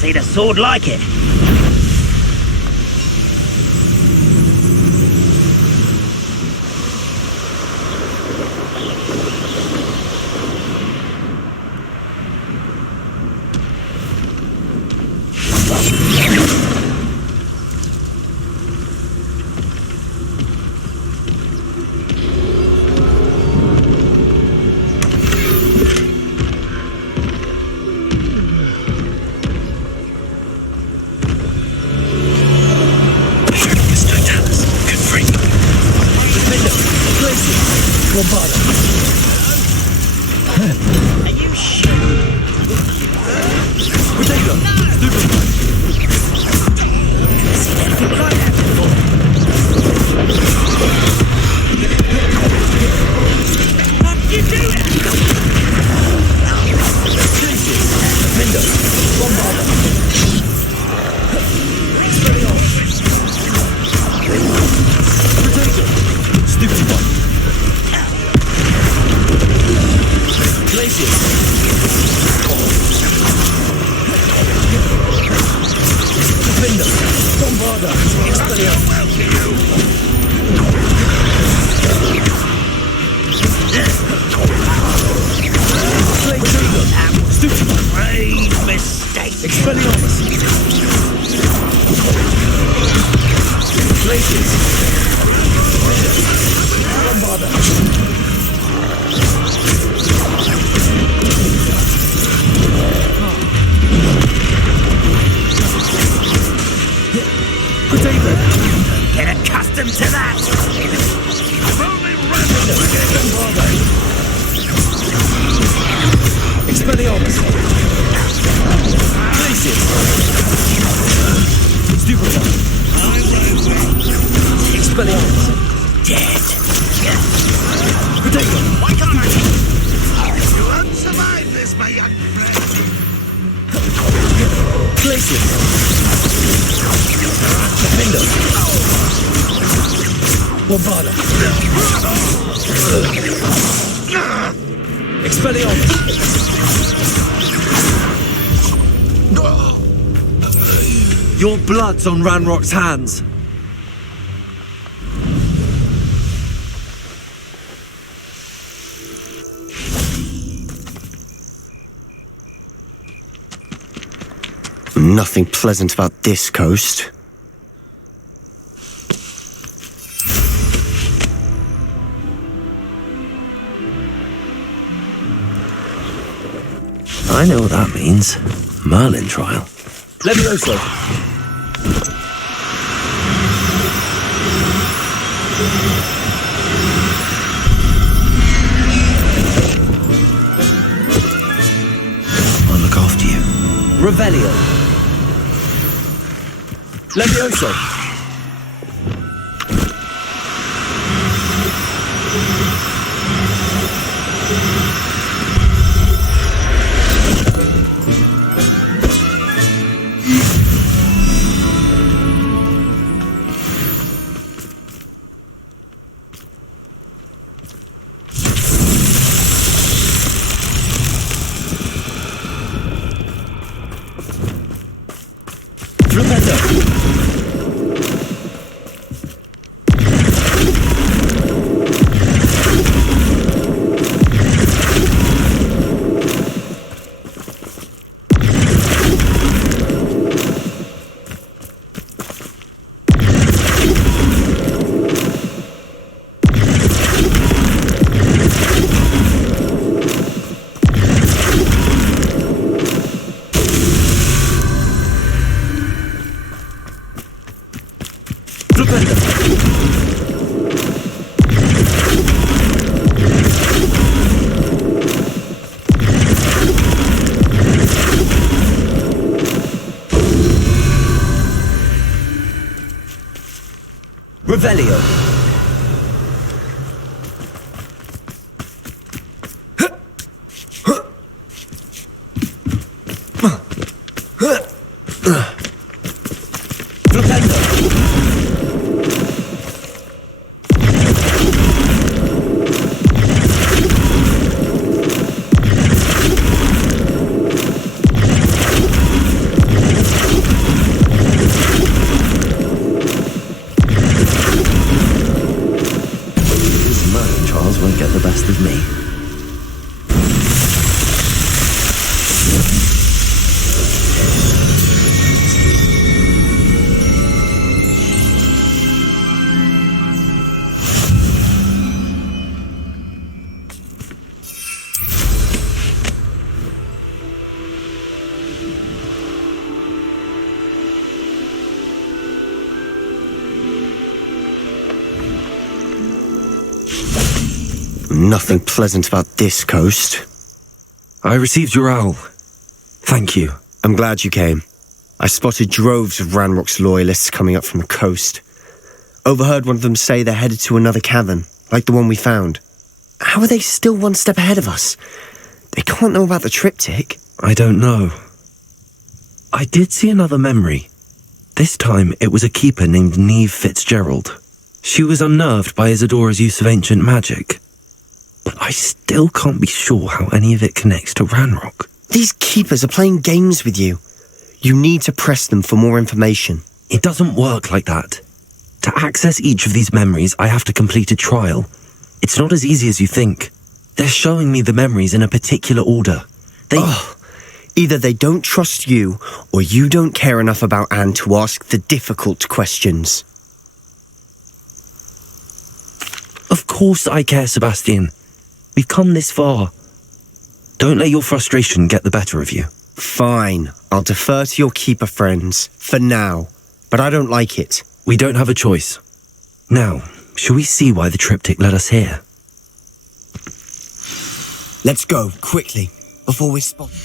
seen a sword like it. Your blood's on Ranrock's hands. Nothing pleasant about this coast. I know what that means. Merlin trial. Levioso. I'll look after you. Revelio. Levioso. Revelio. Flipendo. Nothing pleasant about this coast. I received your owl. Thank you. I'm glad you came. I spotted droves of Ranrock's loyalists coming up from the coast. Overheard one of them say they're headed to another cavern, like the one we found. How are they still one step ahead of us? They can't know about the triptych. I don't know. I did see another memory. This time it was a keeper named Neve Fitzgerald. She was unnerved by Isadora's use of ancient magic. But I still can't be sure how any of it connects to Ranrock. These keepers are playing games with you. You need to press them for more information. It doesn't work like that. To access each of these memories, I have to complete a trial. It's not as easy as you think. They're showing me the memories in a particular order. Either they don't trust you, or you don't care enough about Anne to ask the difficult questions. Of course I care, Sebastian. We've come this far. Don't let your frustration get the better of you. Fine, I'll defer to your keeper friends, for now. But I don't like it. We don't have a choice. Now, shall we see why the triptych led us here? Let's go, quickly, before we're spotted.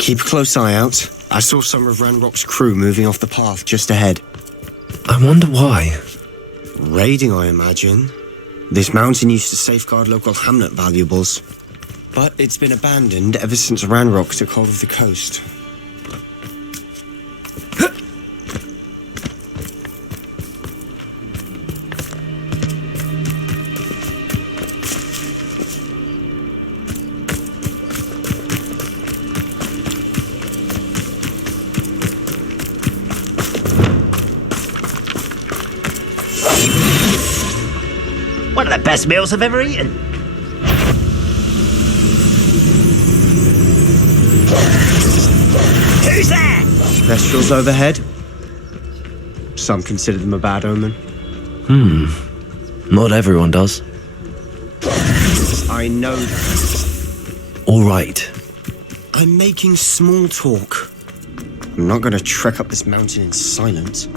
Keep a close eye out. I saw some of Ranrock's crew moving off the path just ahead. I wonder why. Raiding, I imagine. This mountain used to safeguard local hamlet valuables. But it's been abandoned ever since Ranrock took hold of the coast. One of the best meals I've ever eaten. Who's there? Thestrals overhead. Some consider them a bad omen. Not everyone does. I know that. All right. I'm making small talk. I'm not going to trek up this mountain in silence.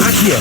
Accio.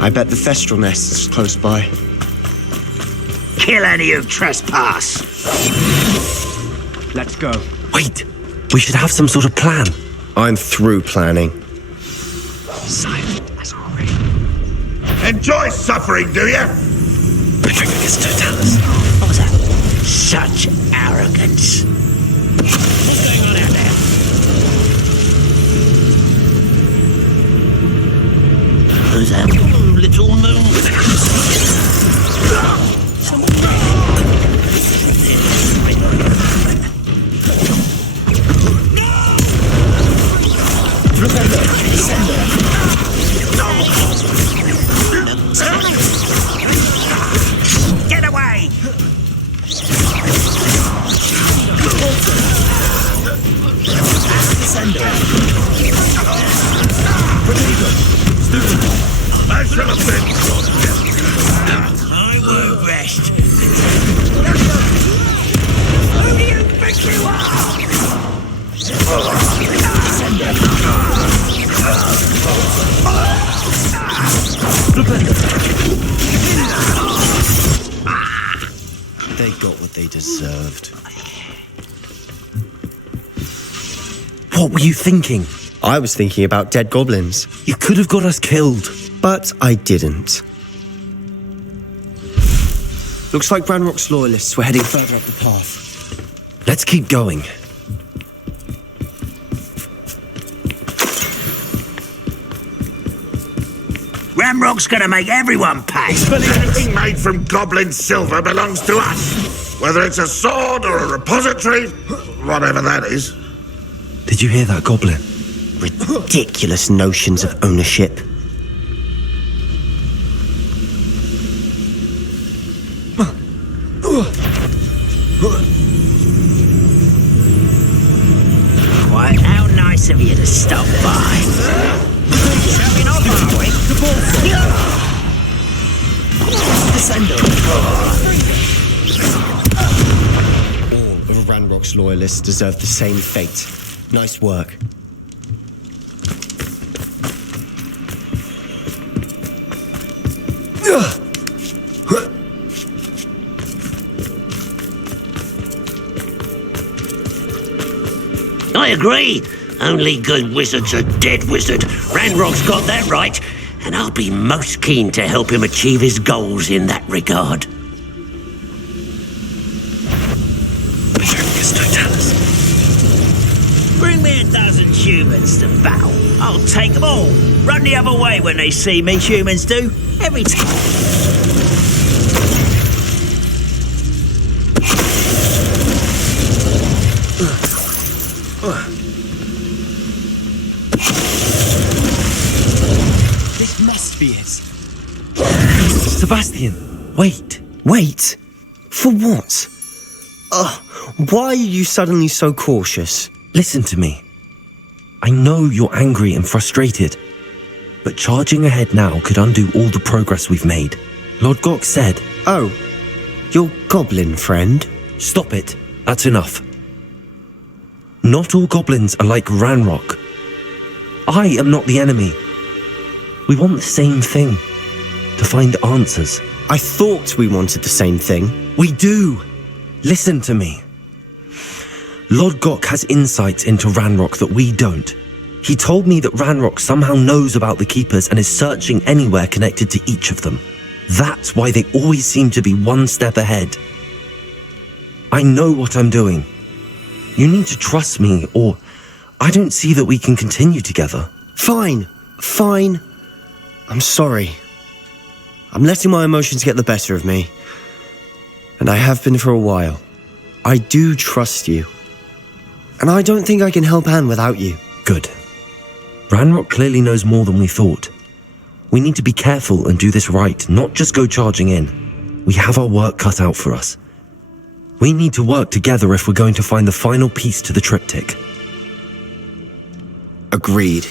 I bet the Thestral nest's close by. Kill any who trespass. Let's go. Wait, we should have some sort of plan. I'm through planning. Silent as a ring. Enjoy suffering, do you? Petrificus totalis. What was that? Such arrogance. What's going on out there? Who's that? Little moon. Get away! I shall have been. I won't rest. Who do you think you They got what they deserved. What were you thinking? I was thinking about dead goblins, You could have got us killed. but I didn't. Looks like Ranrock's loyalists were heading further up the path. Let's keep going. Ramrock's gonna make everyone pay. Anything made from goblin silver belongs to us. Whether it's a sword or a repository, whatever that is. Did you hear that, Goblin? Ridiculous notions of ownership. Why, how nice of you to stop by. Showing off, are we? All of Ranrock's loyalists deserve the same fate. Nice work. I agree. Only good wizards are dead wizard. Ranrock's got that right, and I'll be most keen to help him achieve his goals in that regard. Bring me a dozen humans to battle. I'll take them all. Run the other way when they see me, humans do. Every time. This must be it. Sebastian, wait. Wait? For what? Why are you suddenly so cautious? Listen to me. I know you're angry and frustrated, but charging ahead now could undo all the progress we've made. Lord Gok said... Oh, your goblin friend? Stop it. That's enough. Not all goblins are like Ranrock. I am not the enemy. We want the same thing. To find answers. I thought we wanted the same thing. We do. Listen to me. Lord Gok has insights into Ranrock that we don't. He told me that Ranrock somehow knows about the Keepers and is searching anywhere connected to each of them. That's why they always seem to be one step ahead. I know what I'm doing. You need to trust me, or I don't see that we can continue together. Fine. I'm sorry. I'm letting my emotions get the better of me. And I have been for a while. I do trust you. And I don't think I can help Anne without you. Good. Ranrock clearly knows more than we thought. We need to be careful and do this right, not just go charging in. We have our work cut out for us. We need to work together if we're going to find the final piece to the triptych. Agreed.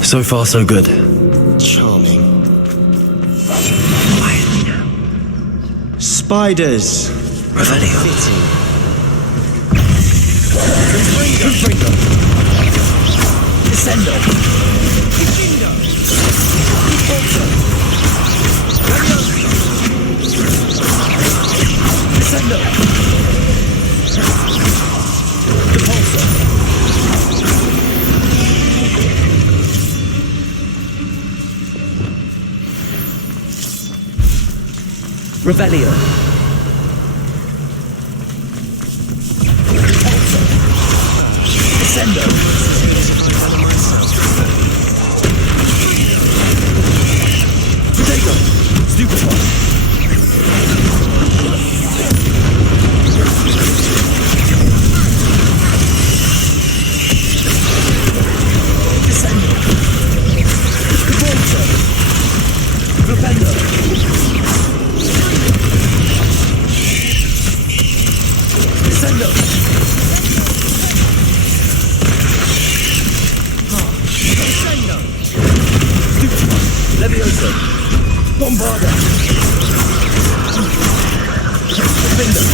So far, so good. Charming. Quietly now. Spiders. Revelio. Confringo. Descendo. Descendo. Repulso. Descendo. Repulso. Revelio. Descendo. Protego. Stupefy. Descendo. Revolto. Propendo. Descendo. Descendo. Levioso. Bombarda. Defender.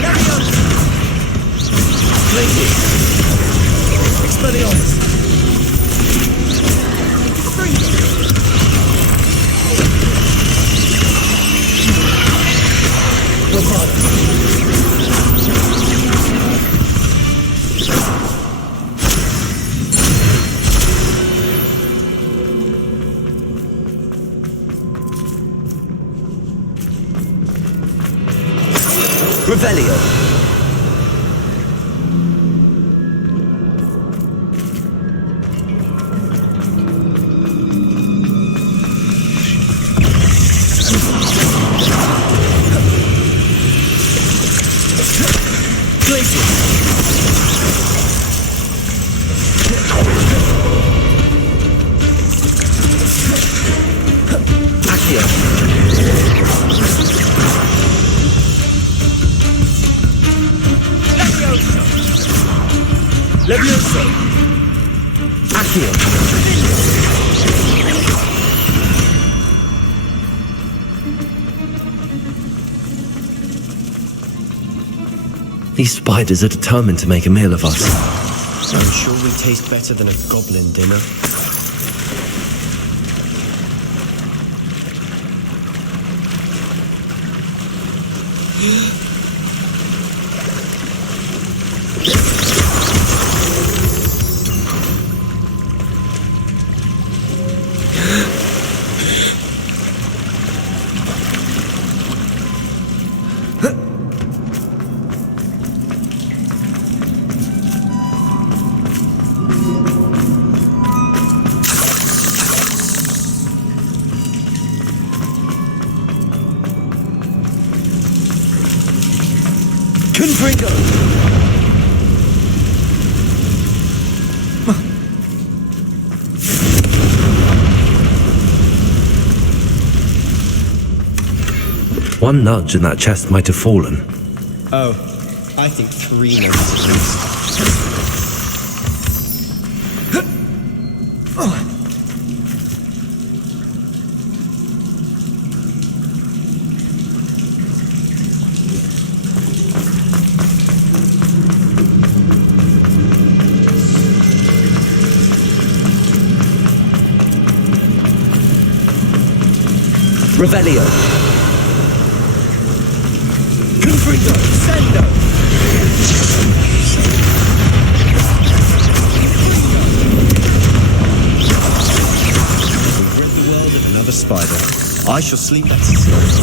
Levioso. Plated. Expelliarmus. Bombarda. Revelio. Levioso! Accio. These spiders are determined to make a meal of us. I'm sure we taste better than a goblin dinner. Confringo! One nudge and that chest might have fallen. Oh, I think 3 minutes. Revelio. Confringo. Sendo! We've rid the world of another spider. I shall sleep better tonight.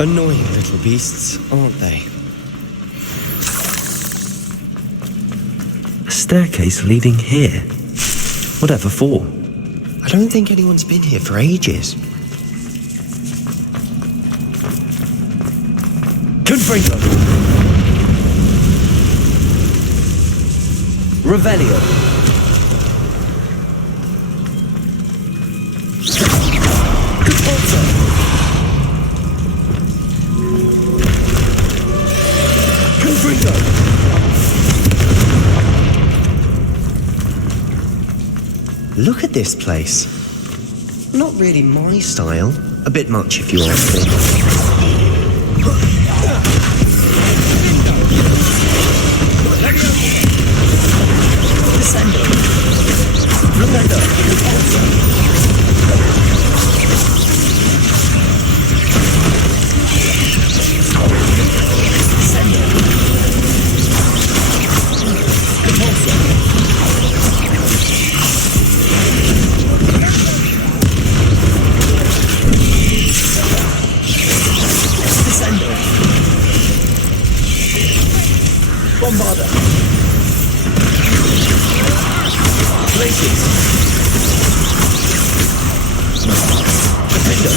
Annoying little beasts, aren't they? A staircase leading here. Whatever for? I don't think anyone's been here for ages. Confringo. Revelio. Look at this place. Not really my style. A bit much if you ask me. Bombarda! Places. Defender.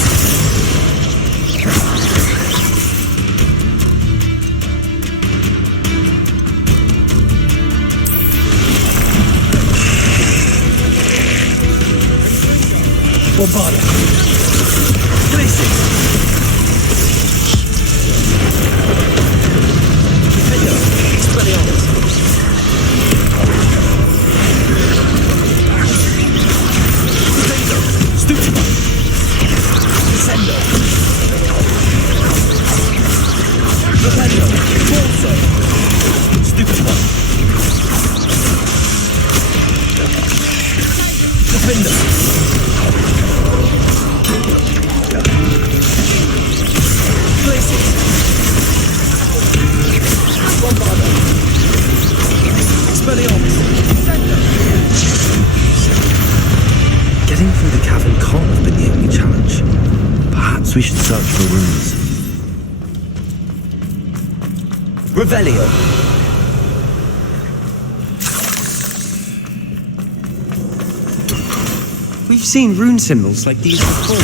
Bombarda! Places. Defender. Expelliarmus. Stupid. Descendo. Revelio. Forza. Stupid one. Defender. Places. Bombarda. Expelliarmus. Perhaps we should search for runes. Revelio. We've seen rune symbols like these before.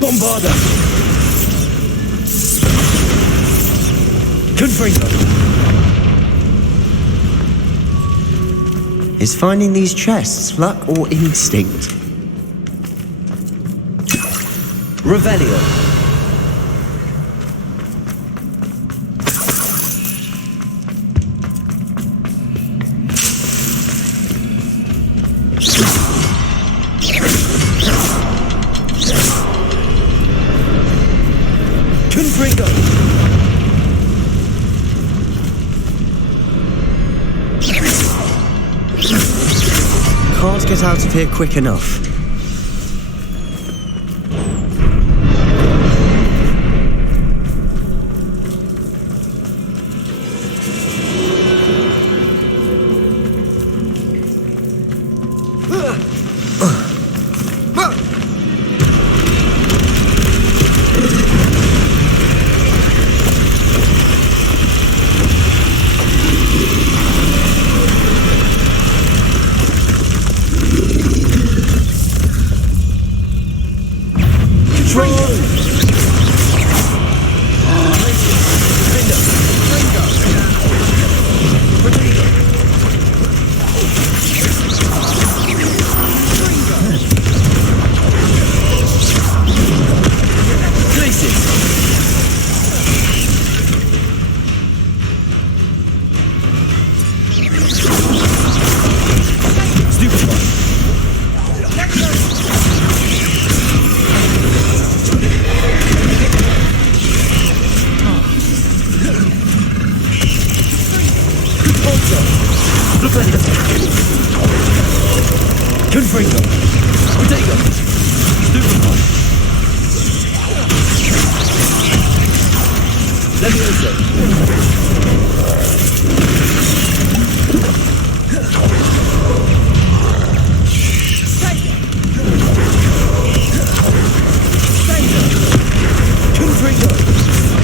Bombarda! Confringo! Is finding these chests luck or instinct? Revelio. Confringo! Can't get out of here quick enough. Confringo! Protego! Stupefy! Levioso! Confringo!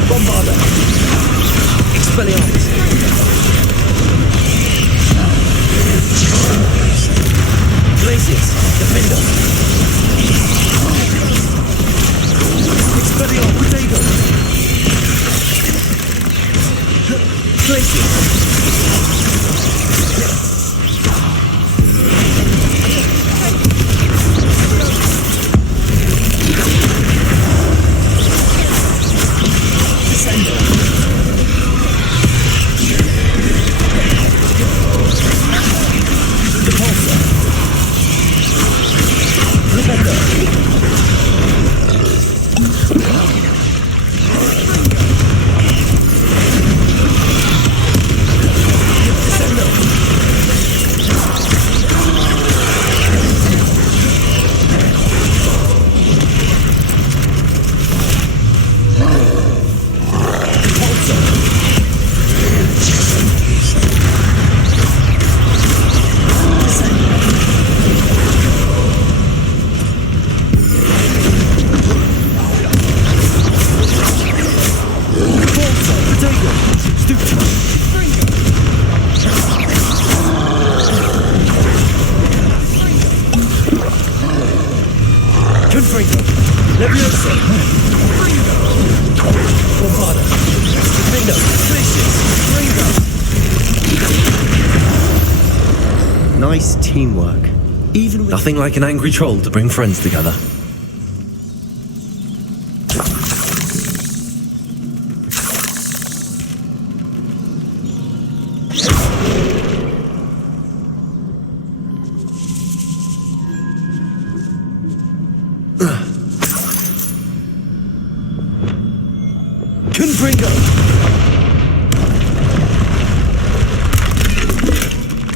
Bombarda! Expelliarmus! Glacius, Defender. Expelliarmus, Protego. Glacius. Confringo! Levioso! Bombarda! Defender! Glacius! Nice teamwork. Even with Nothing like an angry troll to bring friends together. Confringo!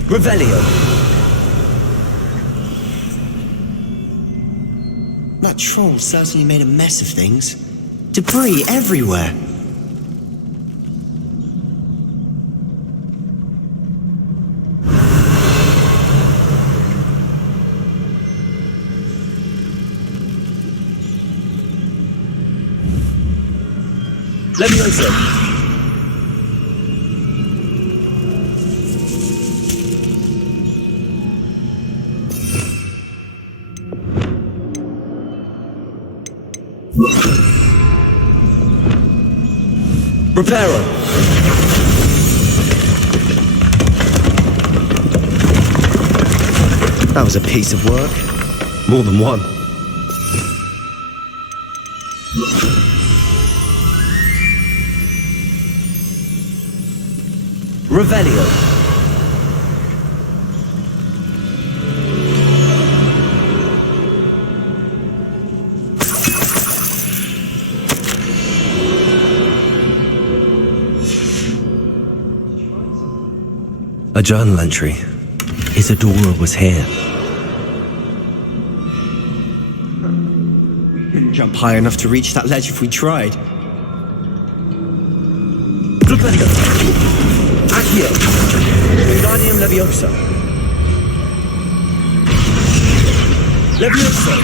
Revelio! that troll certainly made a mess of things. Debris everywhere. Levioso! Reparo! That was a piece of work. More than one. Revelio! A journal entry. Isadora was here. Jump high enough to reach that ledge if we tried. Flipendo! Accio! Wingardium Leviosa! Levioso!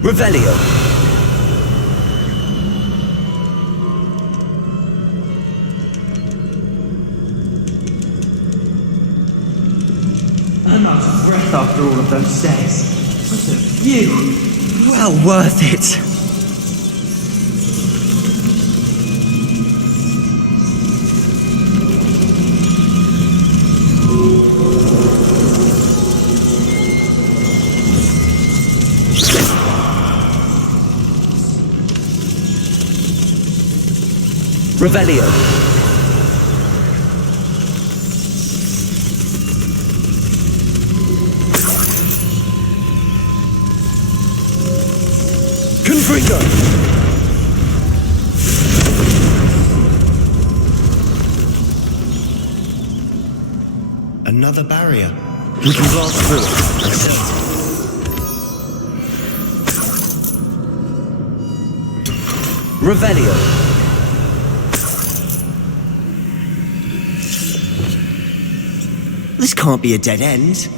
Revelio! I'm out of breath after all of those stairs. What a view! Well worth it! Revelio! Confringo! Another barrier. We can blast through it. Revelio! This can't be a dead end.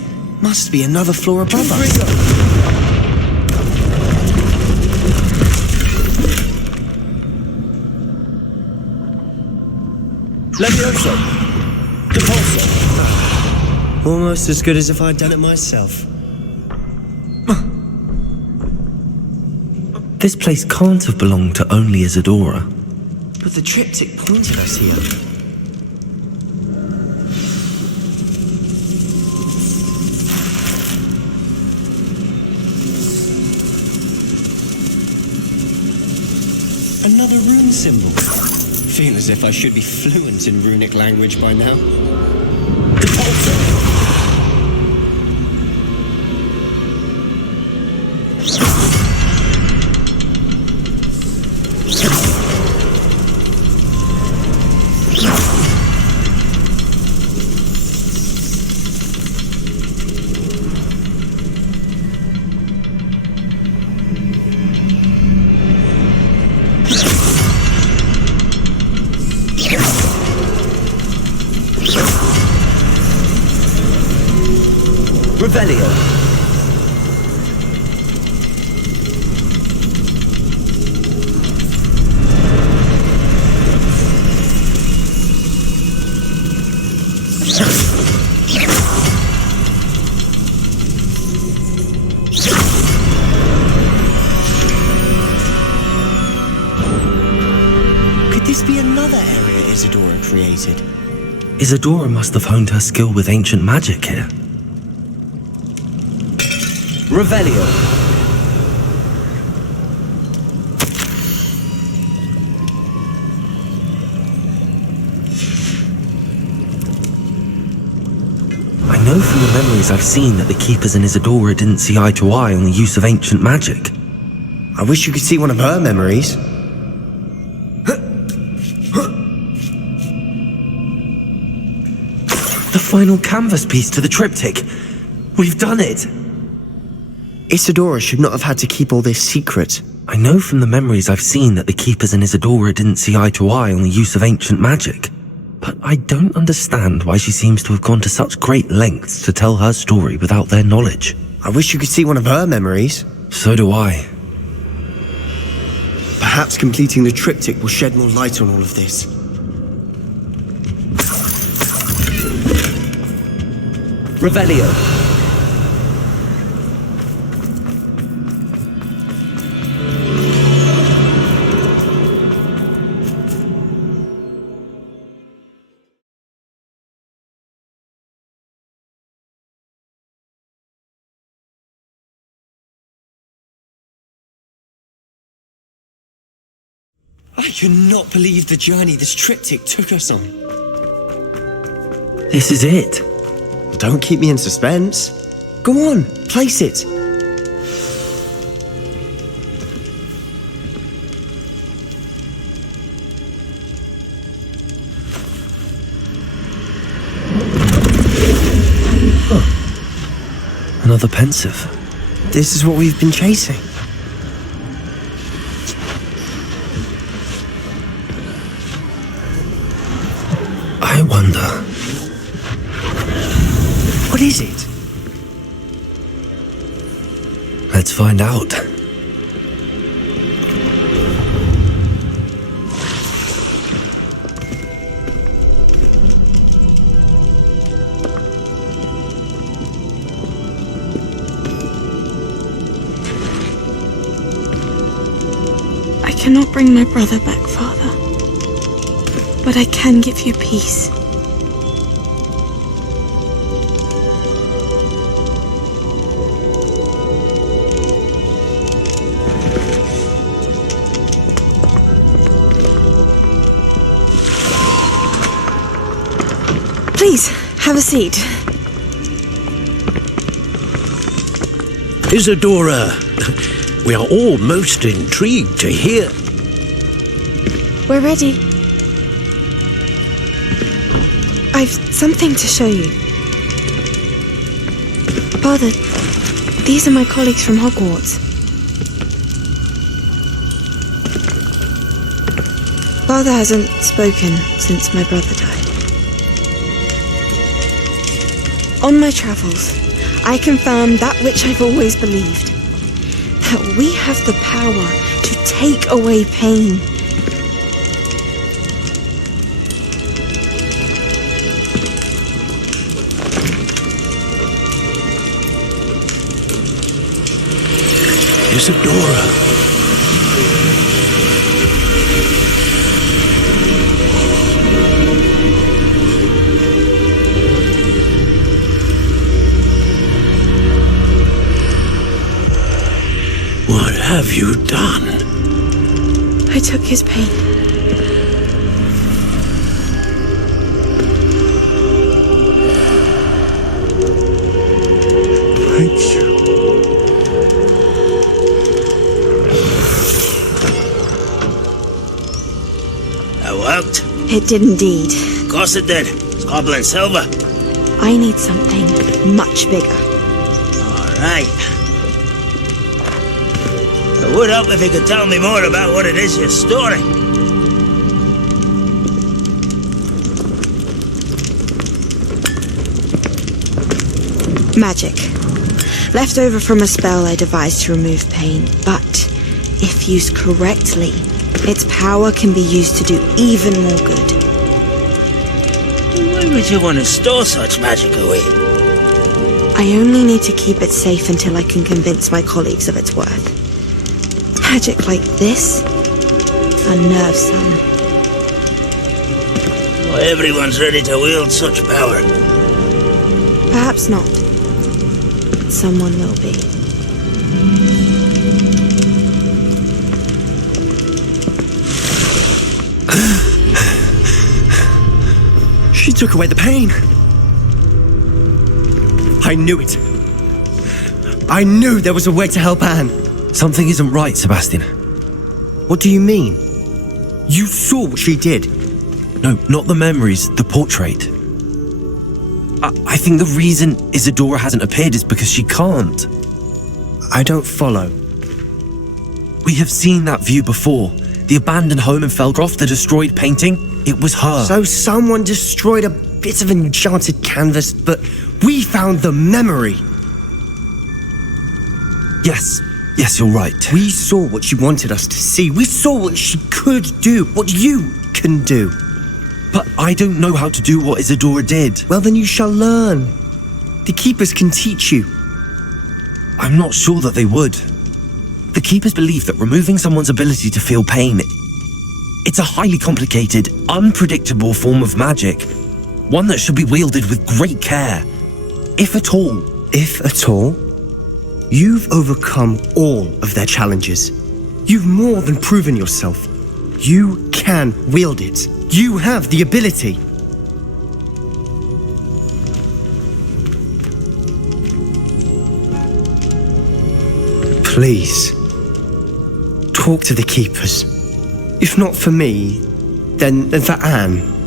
Must be another floor above us. Levioso! Compulso! Almost as good as if I'd done it myself. This place can't have belonged to only Isadora. But the triptych pointed us here. Another rune symbol. Feel as if I should be fluent in runic language by now. Revelio! Could this be another area Isadora created? Isadora must have honed her skill with ancient magic here. Revelio! I know from the memories I've seen that the Keepers and Isadora didn't see eye to eye on the use of ancient magic. I wish you could see one of her memories. The final canvas piece to the triptych. We've done it. Isadora should not have had to keep all this secret. I know from the memories I've seen that the Keepers and Isadora didn't see eye to eye on the use of ancient magic. But I don't understand why she seems to have gone to such great lengths to tell her story without their knowledge. I wish you could see one of her memories. So do I. Perhaps completing the triptych will shed more light on all of this. Revelio. I cannot believe the journey this triptych took us on. This is it. Don't keep me in suspense. Go on, place it. Another pensive. This is what we've been chasing. I wonder. What is it? Let's find out. I cannot bring my brother back, Father. But I can give you peace. Please, have a seat. Isadora, we are all most intrigued to hear. We're ready. I've something to show you. Father, these are my colleagues from Hogwarts. Father hasn't spoken since my brother died. On my travels, I confirm that which I've always believed. That we have the power to take away pain. Isadora. What have you done? I took his pain. Thank you. That worked? It did indeed. Of course it did. It's goblin silver. I need something much bigger. All right. It would help if you could tell me more about what it is you're storing. Magic. Left over from a spell I devised to remove pain, but if used correctly, its power can be used to do even more good. Why would you want to store such magic away? I only need to keep it safe until I can convince my colleagues of its worth. Magic like this unnerves some. Not everyone's ready to wield such power. Perhaps not. Someone will be. She took away the pain. I knew it. I knew there was a way to help Anne. Something isn't right, Sebastian. What do you mean? You saw what she did. No, not the memories, the portrait. I think the reason Isadora hasn't appeared is because she can't. I don't follow. We have seen that view before. The abandoned home in Felgroth, the destroyed painting. It was her. So someone destroyed a bit of enchanted canvas, but we found the memory. Yes, you're right. We saw what she wanted us to see. We saw what she could do, what you can do. But I don't know how to do what Isadora did. Well, then you shall learn. The Keepers can teach you. I'm not sure that they would. The Keepers believe that removing someone's ability to feel pain, it's a highly complicated, unpredictable form of magic. One that should be wielded with great care. If at all. If at all? You've overcome all of their challenges. You've more than proven yourself. You can wield it. You have the ability. Please, talk to the Keepers. If not for me, then for Anne.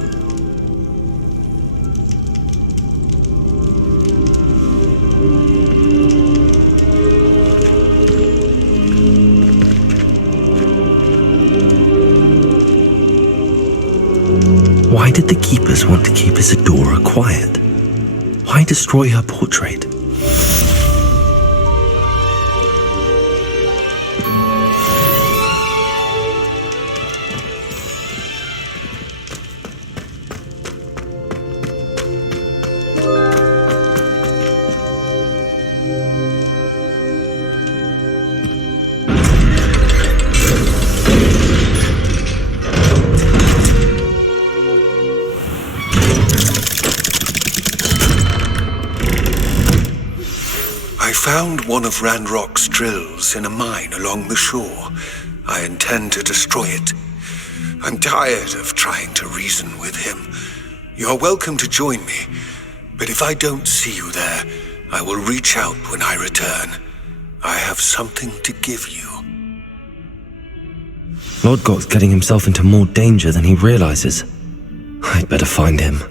Why did the Keepers want to keep Isadora quiet? Why destroy her portrait? Found one of Ranrock's drills in a mine along the shore. I intend to destroy it. I'm tired of trying to reason with him. You're welcome to join me, but if I don't see you there, I will reach out when I return. I have something to give you. Lodgok's getting himself into more danger than he realizes. I'd better find him.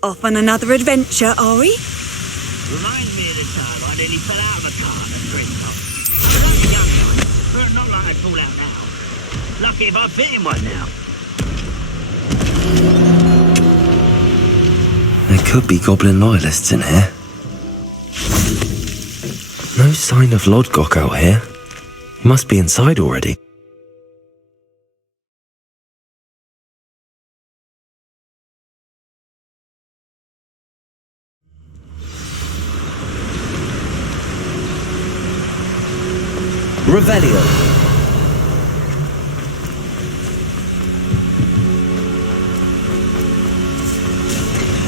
Off on another adventure, are we? Reminds me of the time I nearly fell out of a car at Bristol. I was only young guy, but not like I'd fall out now. Lucky if I fit in one now. There could be goblin loyalists in here. No sign of Lodgok out here. He must be inside already. Revelio.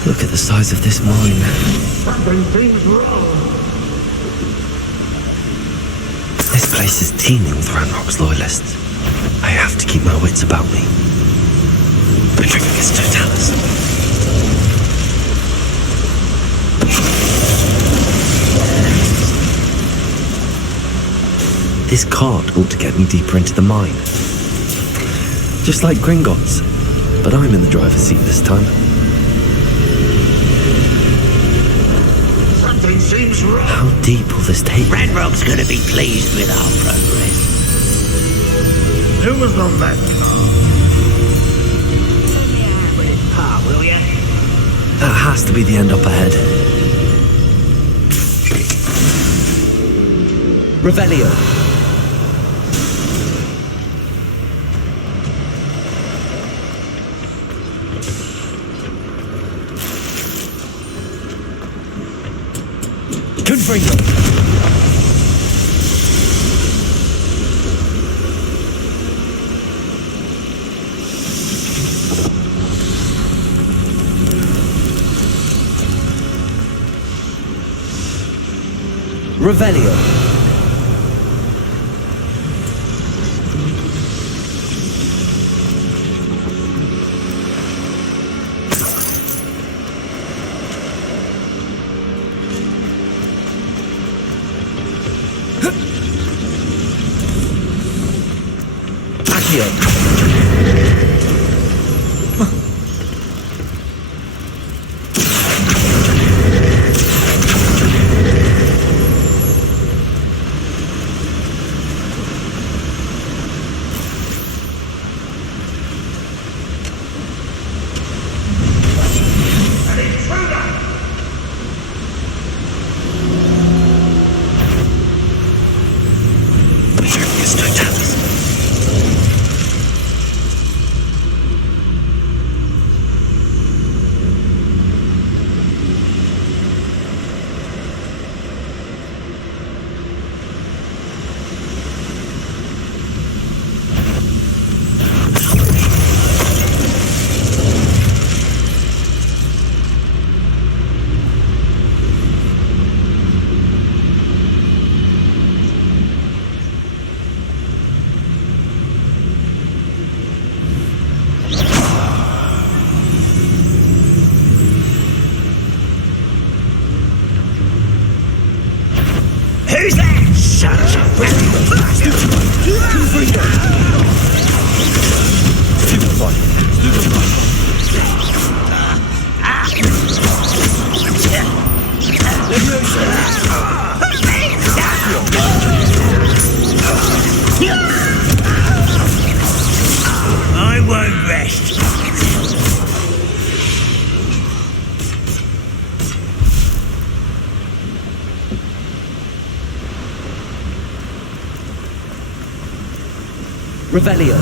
Look at the size of this mine. Something seems wrong. This place is teeming with Ranrock's loyalists. I have to keep my wits about me. I'm drinking this Totalis. This cart ought to get me deeper into the mine. Just like Gringotts, but I'm in the driver's seat this time. Something seems wrong. How deep will this take me? Ranrock's gonna be pleased with our progress. Who was on that car? With his part, will ya? That has to be the end up ahead. Revelio. Confringo. Revelio. Accio. Who's that? Such a I won't rest. Revelio.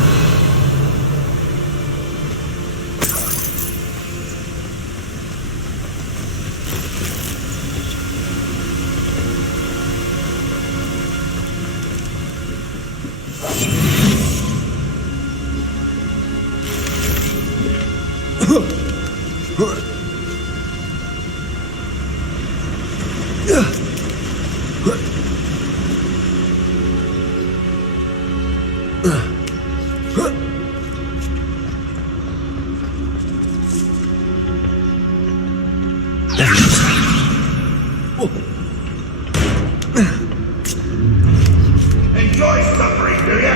Enjoy suffering, do you?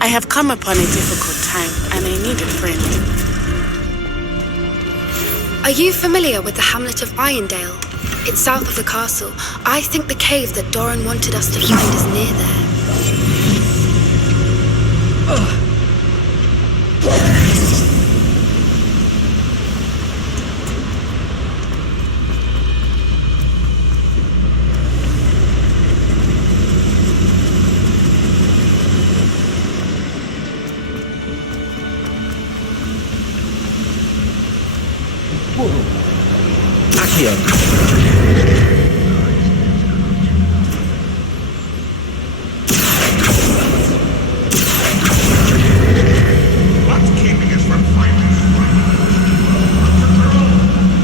I have come upon a difficult time, and I need a friend. Are you familiar with the hamlet of Irondale? It's south of the castle. I think the cave that Doran wanted us to find is near there. What's keeping us from fighting?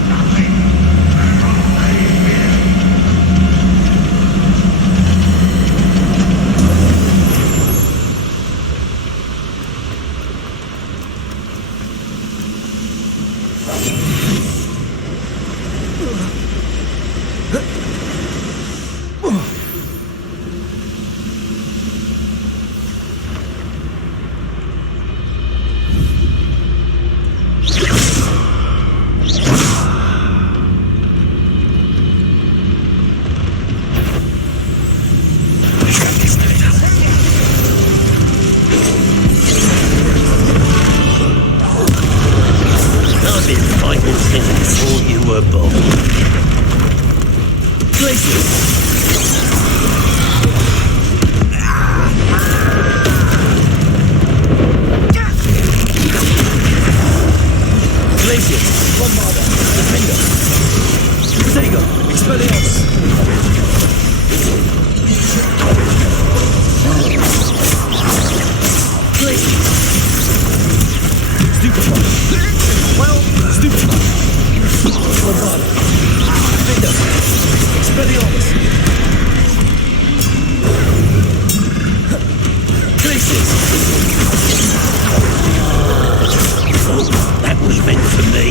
Nothing. I've been fighting since before you were born. Glacius. Glacius. Bombarda. Defender. Protego. That was meant for me.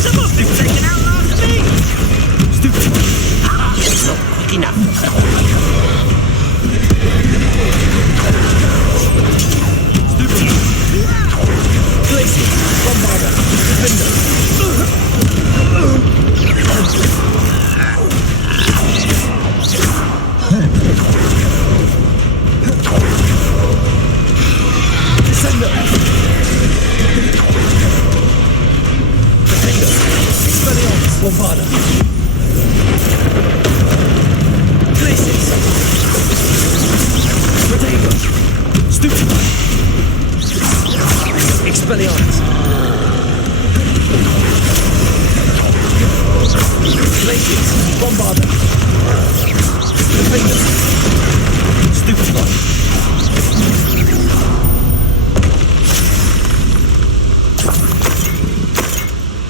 Someone's been taken out after me. Not quick enough.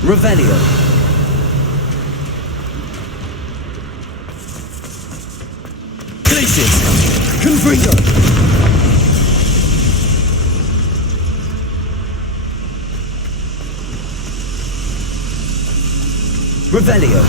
Revelio. Glacius. Confringo. Revelio.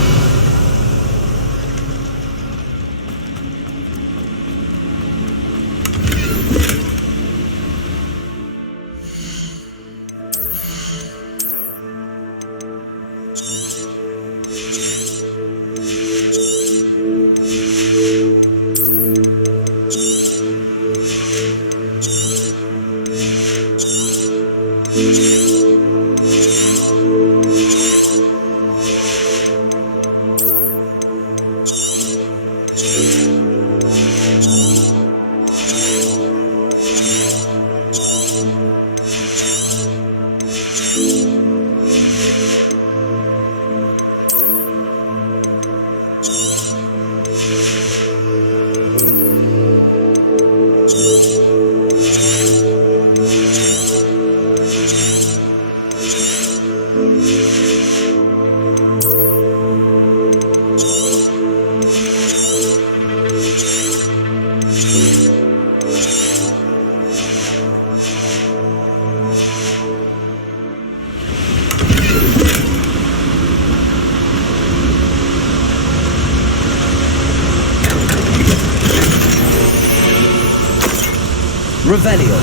Revelio.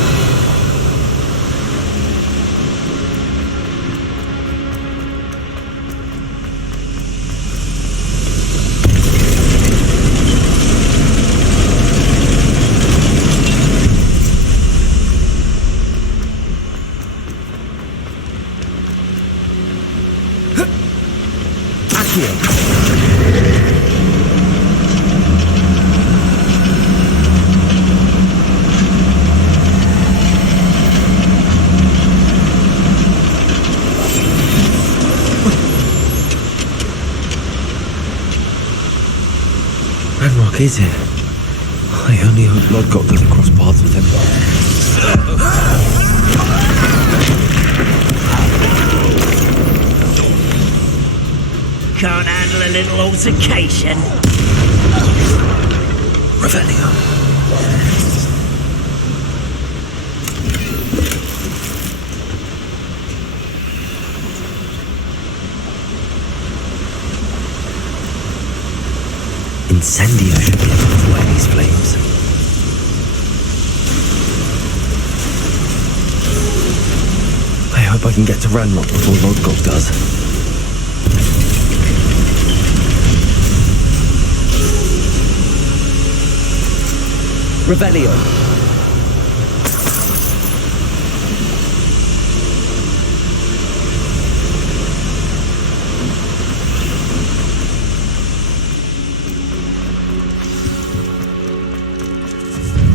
Ranrock is it? I only hope Lodgok doesn't cross paths with him. Can't handle a little altercation. Revelio. Incendio should be able to put away these flames. I hope I can get to Ranrock before Lodgok does. Revelio.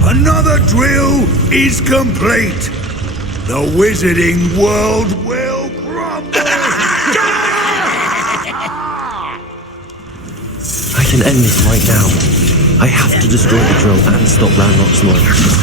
Another drill is complete. The wizarding world will crumble! I can end this right now. I have to destroy the drill and stop Ranrock's loyalists.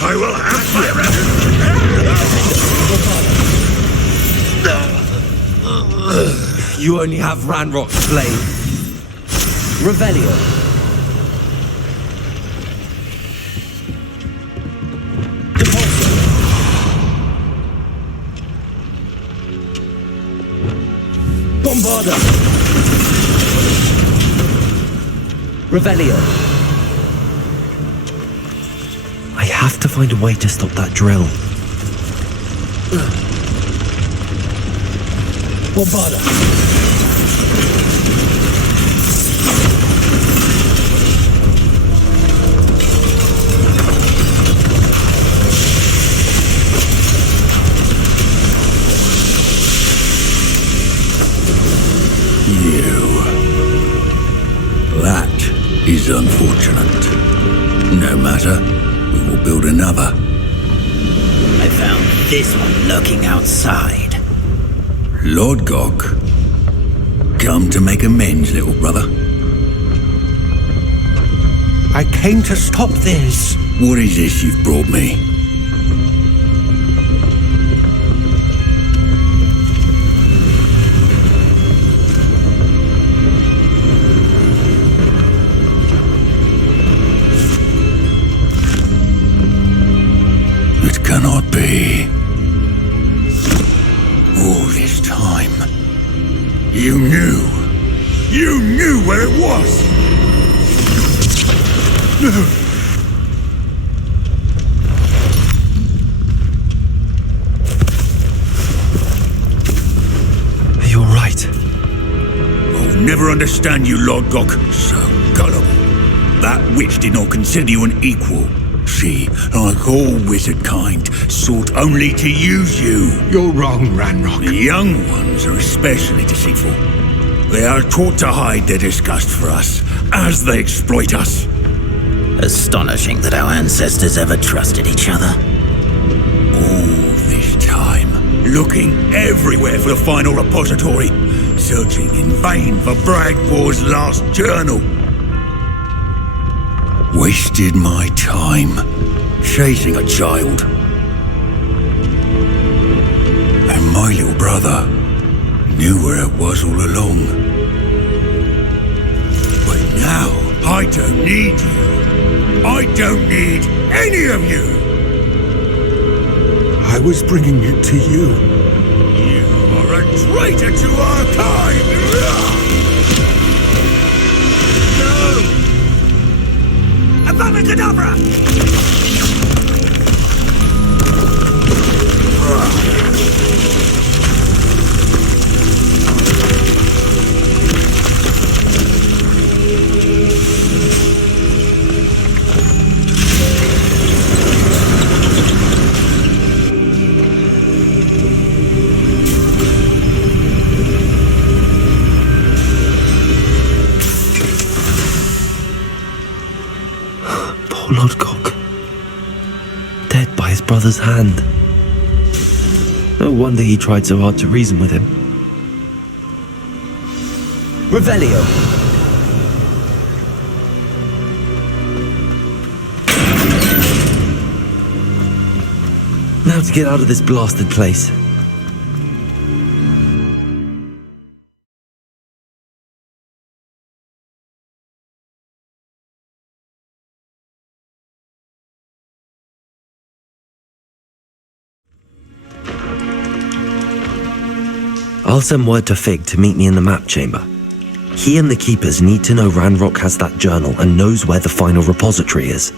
I will have my You only have Ranrock's blade. Revelio. Bombarda. Revelio. I have to find a way to stop that drill. Bombarda. That is unfortunate. No matter, we will build another. I found this one lurking outside. Lord Gok, come to make amends, little brother. I came to stop this. What is this you've brought me? It cannot be. All this time, you knew where it was. You're right. I'll never understand you, Lord Gok. So gullible. That witch did not consider you an equal. She, like all wizard kind, sought only to use you. You're wrong, Ranrock. The young ones are especially deceitful. They are taught to hide their disgust for us, as they exploit us. Astonishing that our ancestors ever trusted each other. All this time, looking everywhere for the final repository, searching in vain for Bragbor's last journal. Wasted my time chasing a child. And my little brother knew where it was all along. But now, I don't need you. I don't need any of you. I was bringing it to you. You are a traitor to our kind. Abacadabra! Poor Lodgok. Dead by his brother's hand. No wonder he tried so hard to reason with him. Revelio. Now to get out of this blasted place. I'll send word to Fig to meet me in the map chamber. He and the Keepers need to know Ranrock has that journal and knows where the final repository is.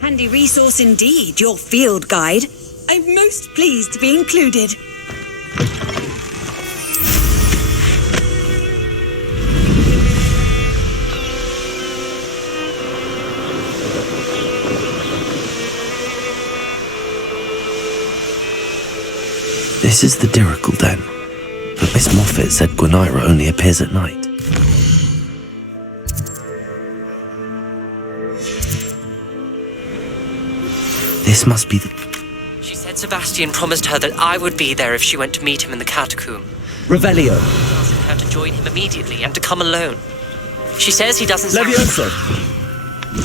Handy resource indeed, your field guide. I'm most pleased to be included. This is the Dirical Den, but Miss Moffat said Gwynaira only appears at night. This must be the... She said Sebastian promised her that I would be there if she went to meet him in the catacomb. Revelio. Asking her to join him immediately and to come alone. She says he doesn't sound... Levioso.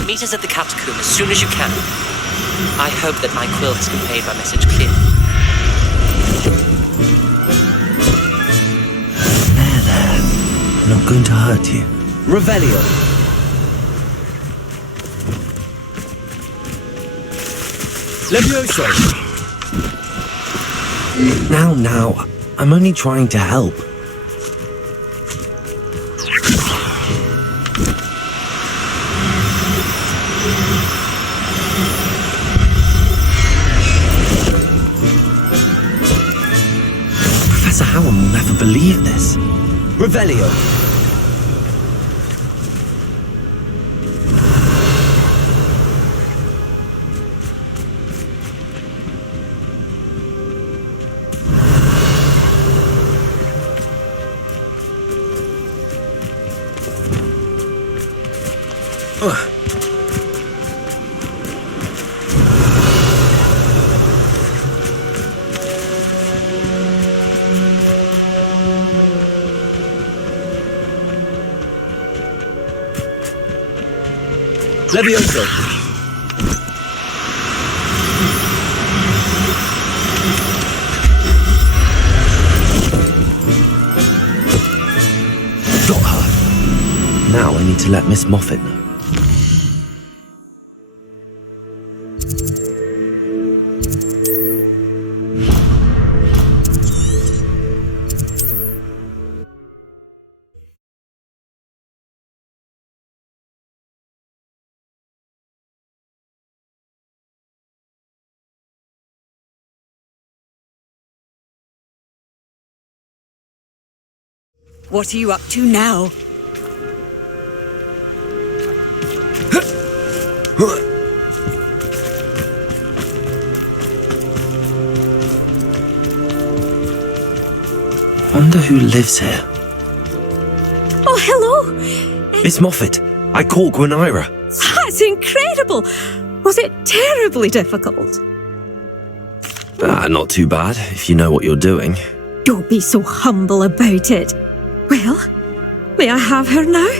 Meet us at the catacomb as soon as you can. I hope that my quill has conveyed my message clearly. There. Not going to hurt you. Revelio. Levioso. Now. I'm only trying to help. Professor Howard will never believe this. Revelio. Levioso. Got her. Now I need to let Miss Moffat know. What are you up to now? Wonder who lives here. Oh, hello! Miss Moffat, I caught Gwenira. That's incredible! Was it terribly difficult? Not too bad, if you know what you're doing. Don't be so humble about it. Well, may I have her now?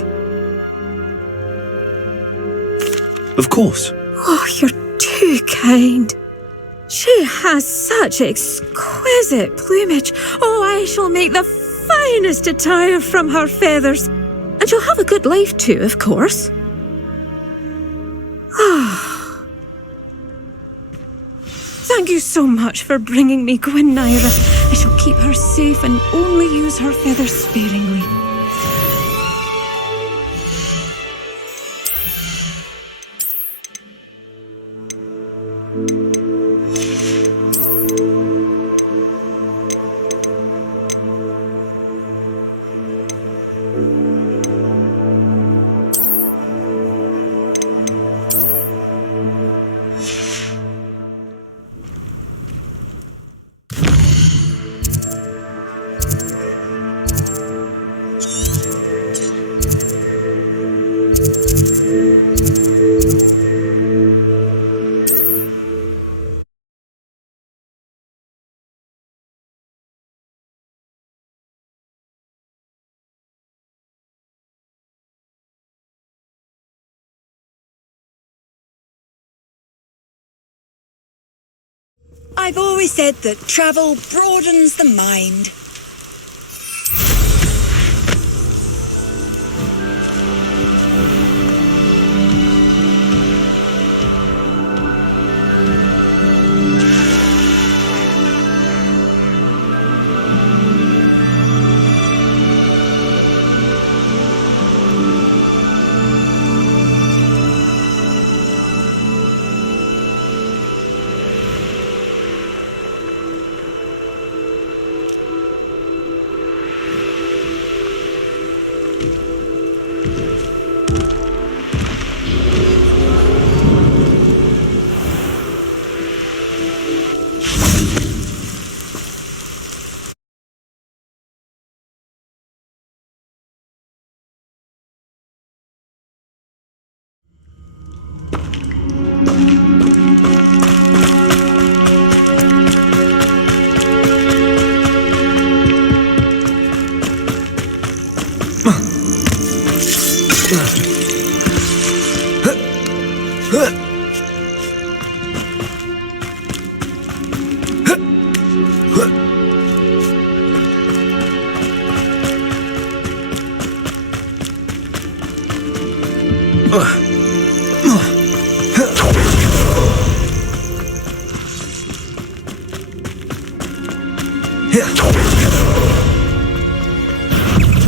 Of course. Oh, you're too kind. She has such exquisite plumage. Oh, I shall make the finest attire from her feathers. And she'll have a good life too, of course. Ah. Thank you so much for bringing me Gwenira. I shall keep her safe and only use her feathers sparingly. I've always said that travel broadens the mind.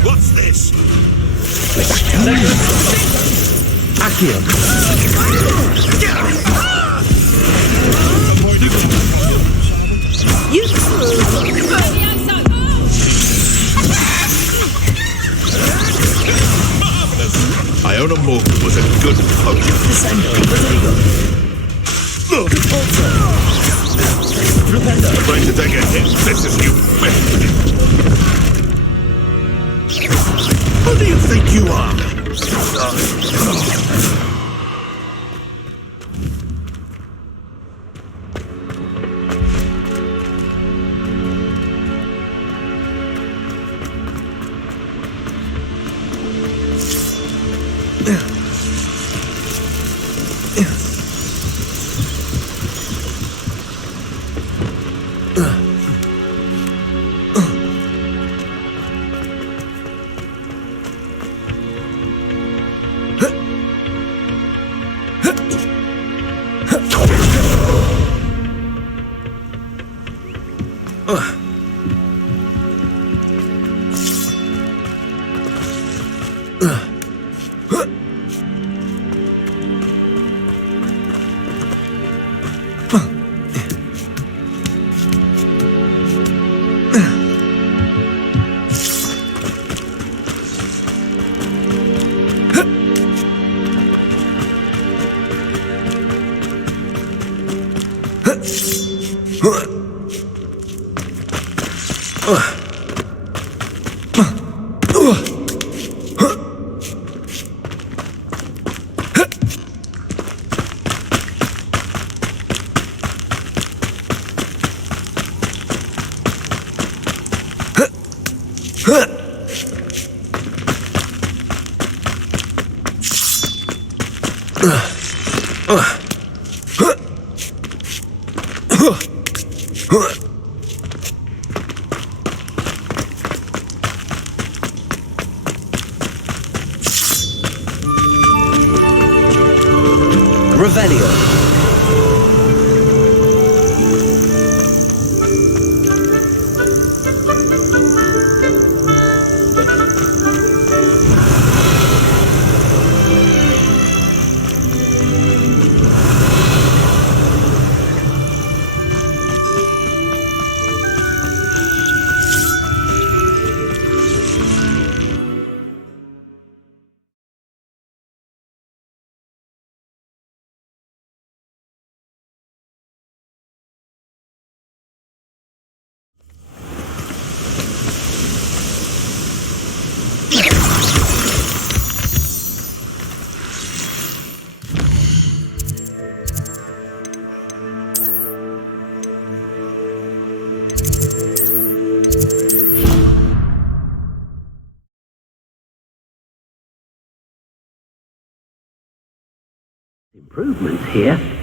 What's this? Iona Morgan was a good poacher. Afraid to take a hit. This is you. Who do you think you are? Revelio. Improvements here.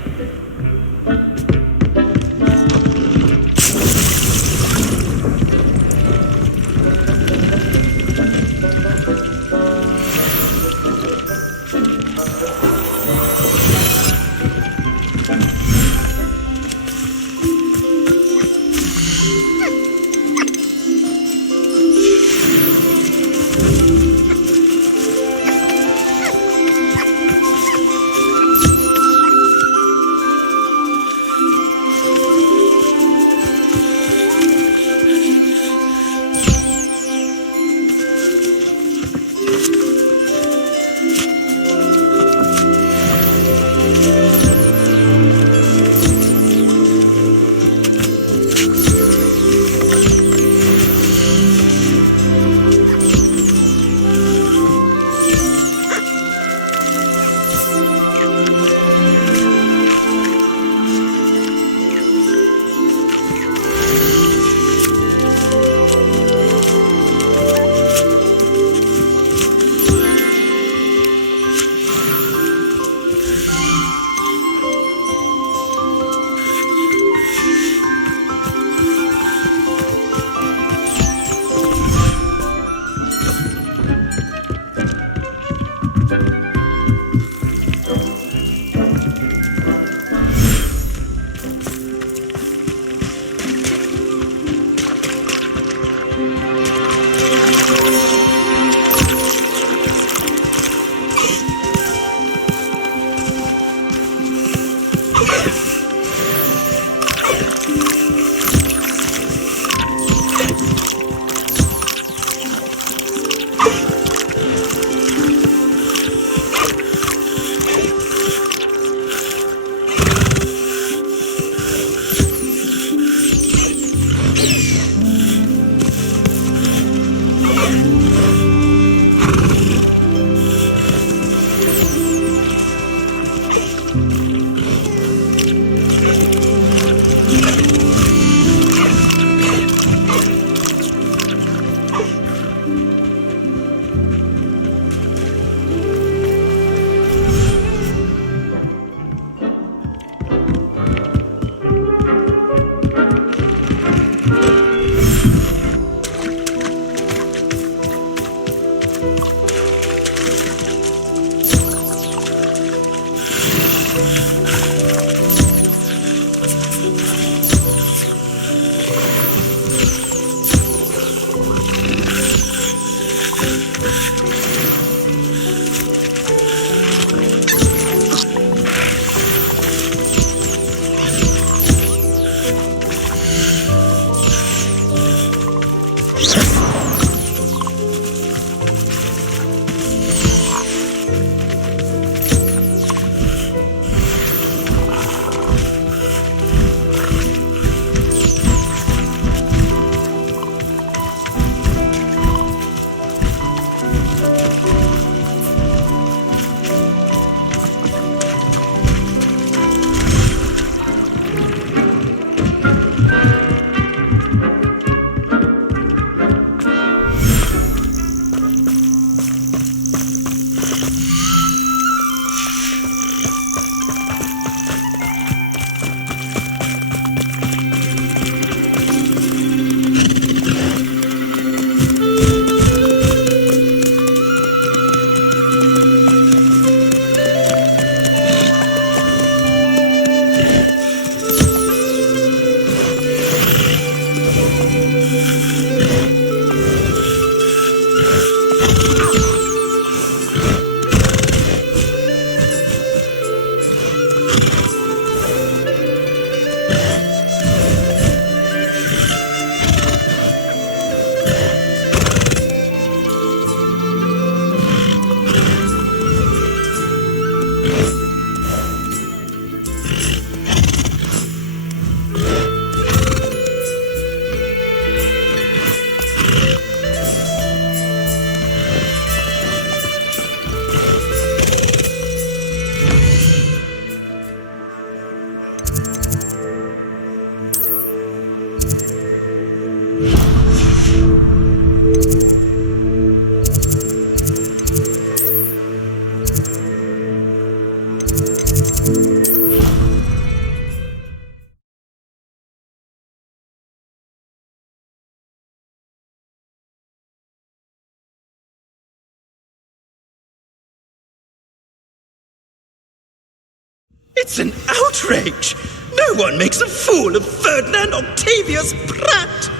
It's an outrage! No one makes a fool of Ferdinand Octavius Pratt!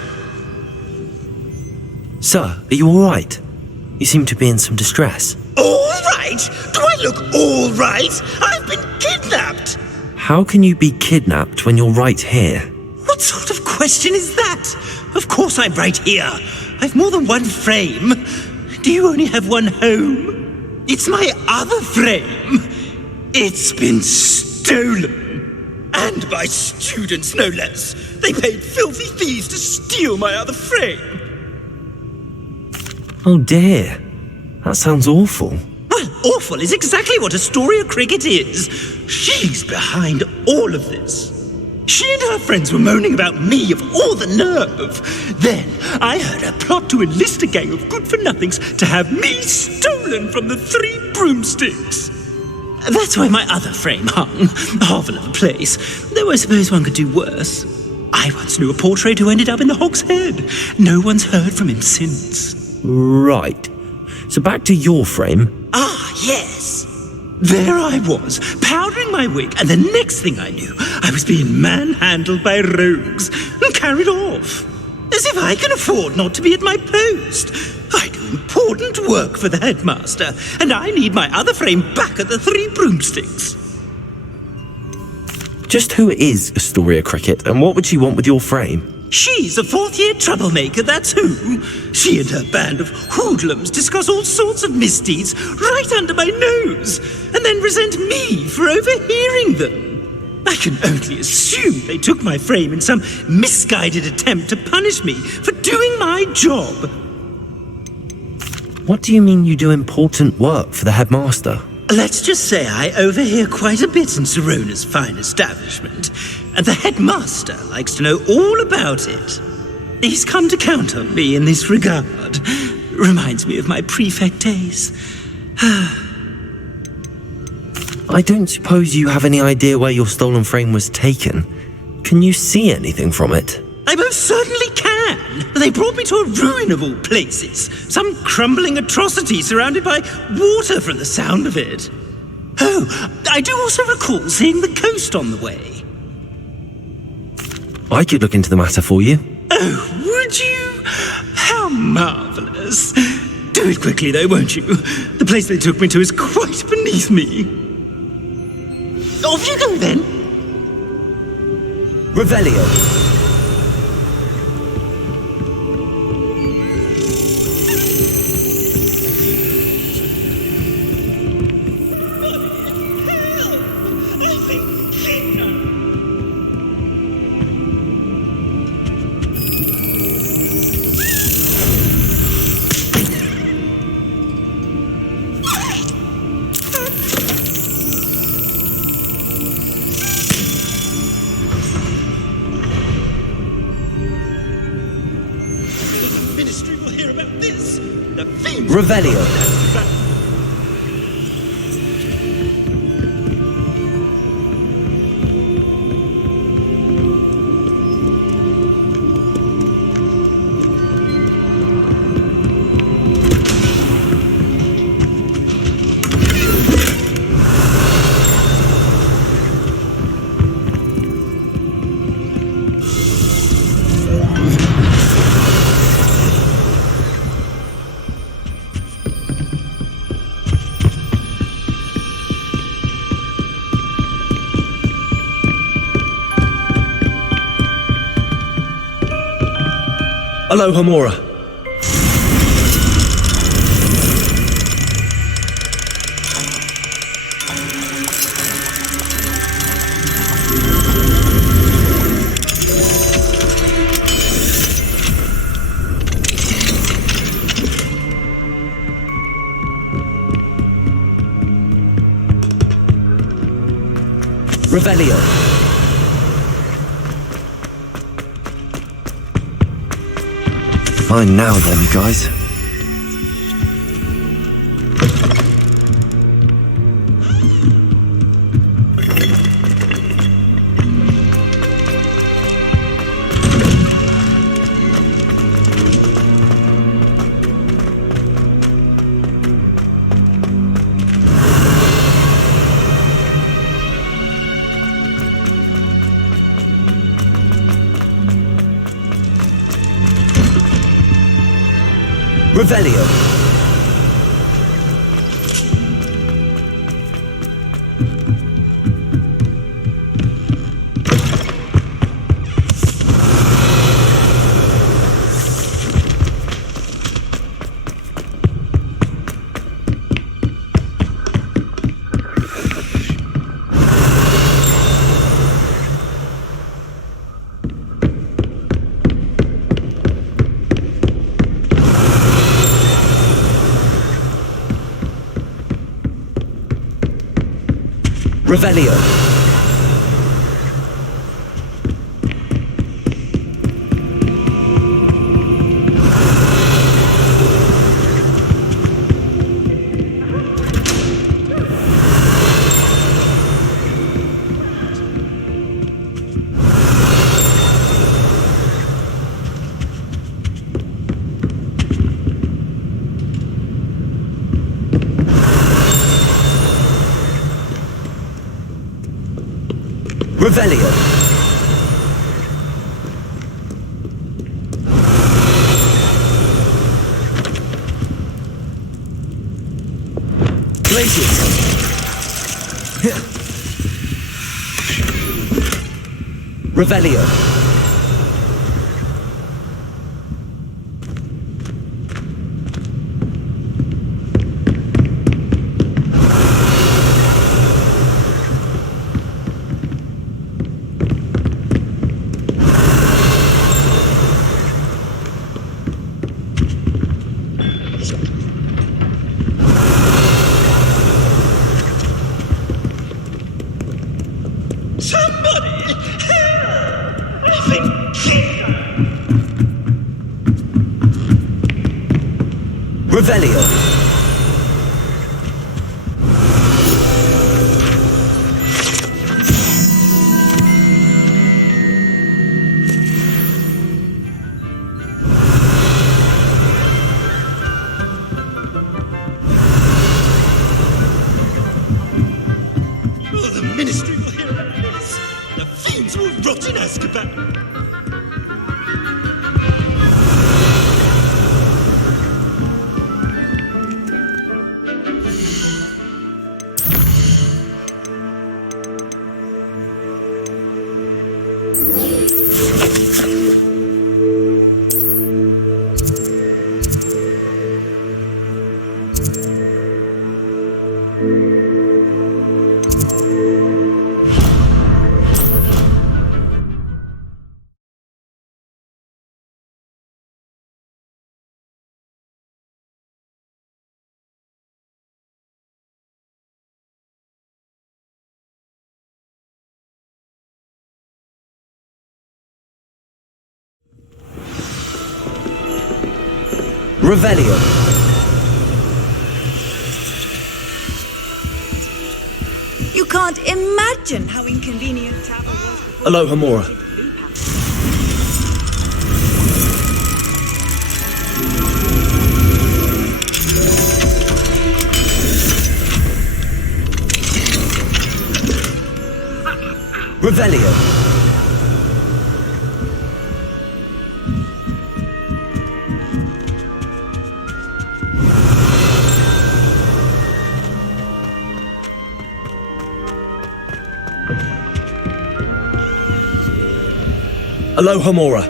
Sir, are you all right? You seem to be in some distress. All right? Do I look all right? I've been kidnapped! How can you be kidnapped when you're right here? What sort of question is that? Of course I'm right here. I've more than one frame. Do you only have one home? It's my other frame. It's been stolen. And by students, no less. They paid filthy thieves to steal my other frame. Oh dear. That sounds awful. Well, awful is exactly what Astoria Cricket is. She's behind all of this. She and her friends were moaning about me of all the nerve. Then I heard her plot to enlist a gang of good-for-nothings to have me stolen from the Three Broomsticks. That's why my other frame hung. A hovel of a place. Though I suppose one could do worse. I once knew a portrait who ended up in the Hog's Head. No one's heard from him since. Right. So back to your frame. Ah, yes. There I was, powdering my wig, and the next thing I knew, I was being manhandled by rogues and carried off. As if I can afford not to be at my post. I do important work for the headmaster, and I need my other frame back at the Three Broomsticks. Just who is Astoria Cricket, and what would she want with your frame? She's a fourth-year troublemaker, that's who. She and her band of hoodlums discuss all sorts of misdeeds right under my nose, and then resent me for overhearing them. I can only assume they took my frame in some misguided attempt to punish me for doing my job. What do you mean you do important work for the headmaster? Let's just say I overhear quite a bit in Sirona's fine establishment, and the headmaster likes to know all about it. He's come to count on me in this regard. Reminds me of my prefect days. I don't suppose you have any idea where your stolen frame was taken. Can you see anything from it? I most certainly can. They brought me to a ruin of all places. Some crumbling atrocity surrounded by water from the sound of it. Oh, I do also recall seeing the coast on the way. I could look into the matter for you. Oh, would you? How marvellous. Do it quickly though, won't you? The place they took me to is quite beneath me. Off you go then. Revelio. Revelio. Aloha Mora. Revelio. Fine now then, guys. Revelio. Revelio. Revelio. Glacius. Revelio. Revelio. Oh, the Ministry will hear about this. The fiends will rot in Azkaban. Revelio. You can't imagine how inconvenient travel was before. Aloha Mora. Revelio. Aloha Mora.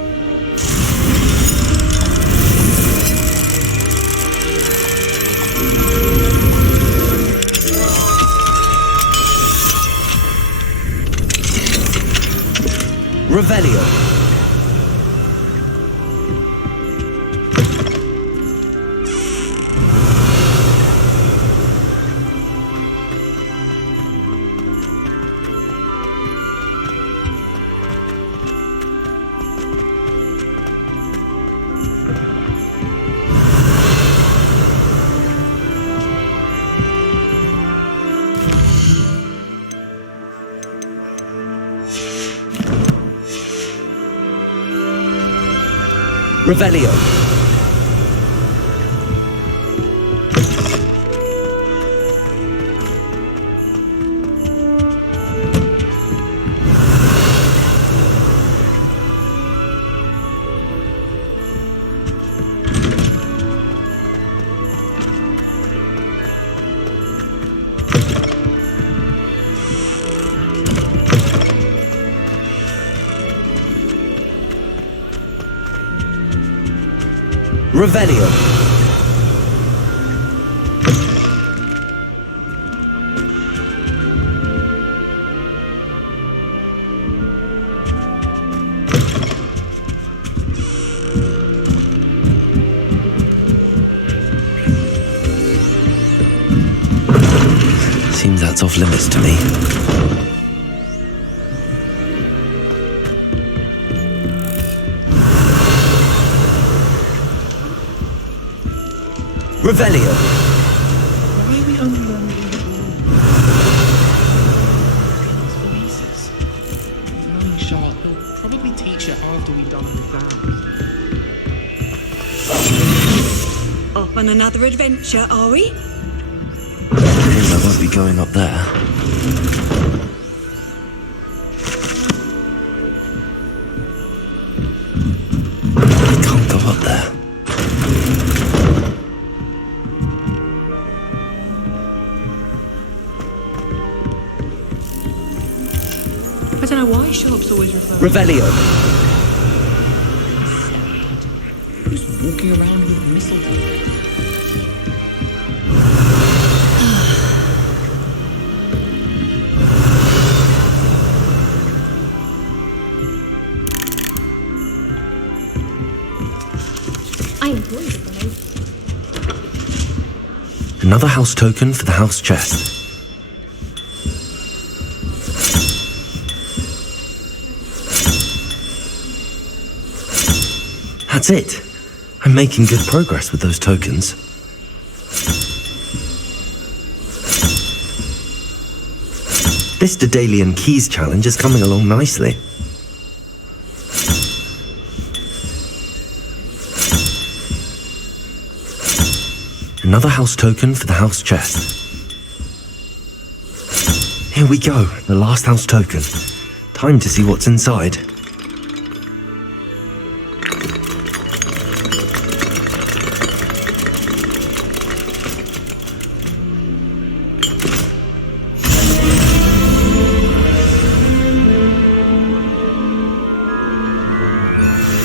Revelio. Revelio. Seems that's off limits to me. Revelio. Why are we only learning knowing Sharp, he'll probably teach it after we've done our exams. Off on another adventure, are we? I won't be going up there. I can't go up there. I don't know why Sharp's always referring. Revelio. Who's walking around with mistletoe? I enjoy the below. Another house token for the house chest. That's it. I'm making good progress with those tokens. This Daedalian Keys challenge is coming along nicely. Another house token for the house chest. Here we go, the last house token. Time to see what's inside.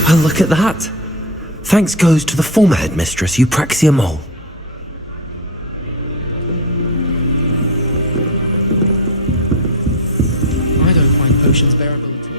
Well, look at that. Thanks goes to the former headmistress, Eupraxia Mole. I don't find potions bearable at all.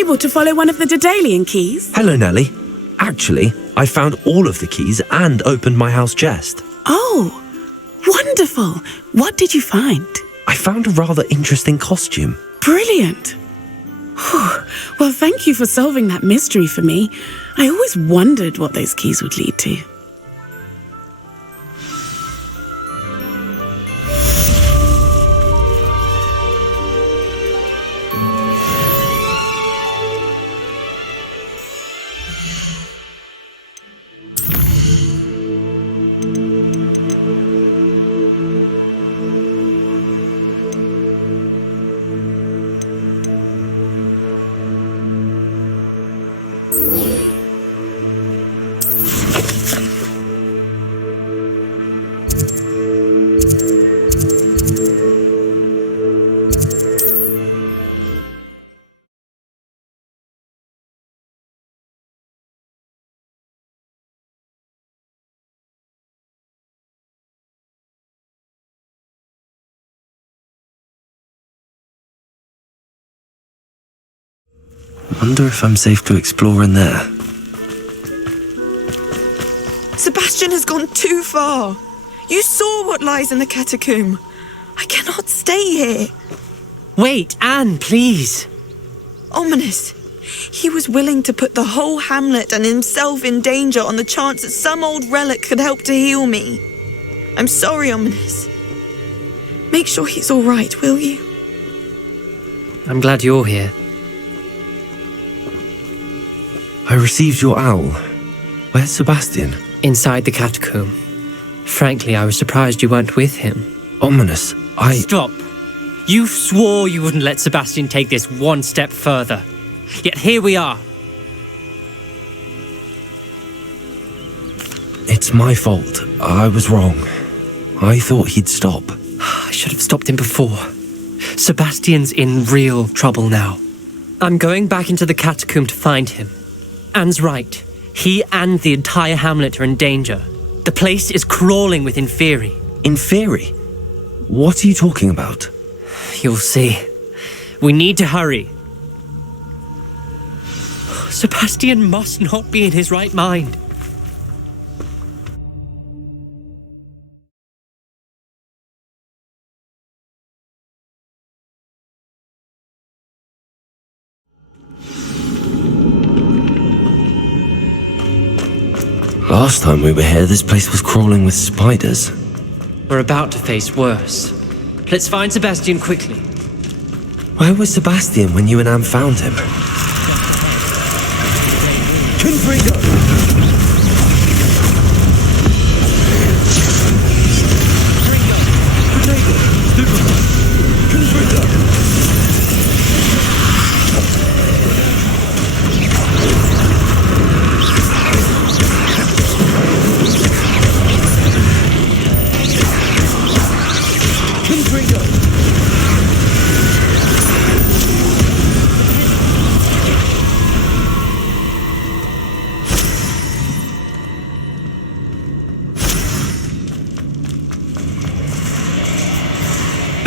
able to follow one of the Daedalian keys? Hello, Nellie. Actually, I found all of the keys and opened my house chest. Oh, wonderful. What did you find? I found a rather interesting costume. Brilliant. Whew. Well, thank you for solving that mystery for me. I always wondered what those keys would lead to. Wonder if I'm safe to explore in there. Sebastian has gone too far. You saw what lies in the catacomb. I cannot stay here. Wait, Anne, please. Ominous. He was willing to put the whole hamlet and himself in danger on the chance that some old relic could help to heal me. I'm sorry, Ominous. Make sure he's all right, will you? I'm glad you're here. I received your owl. Where's Sebastian? Inside the catacomb. Frankly, I was surprised you weren't with him. Ominous, Stop! You swore you wouldn't let Sebastian take this one step further. Yet here we are. It's my fault. I was wrong. I thought he'd stop. I should have stopped him before. Sebastian's in real trouble now. I'm going back into the catacomb to find him. Anne's right. He and the entire hamlet are in danger. The place is crawling with Inferi. Inferi? What are you talking about? You'll see. We need to hurry. Sebastian must not be in his right mind. Last time we were here, this place was crawling with spiders. We're about to face worse. Let's find Sebastian quickly. Where was Sebastian when you and Anne found him?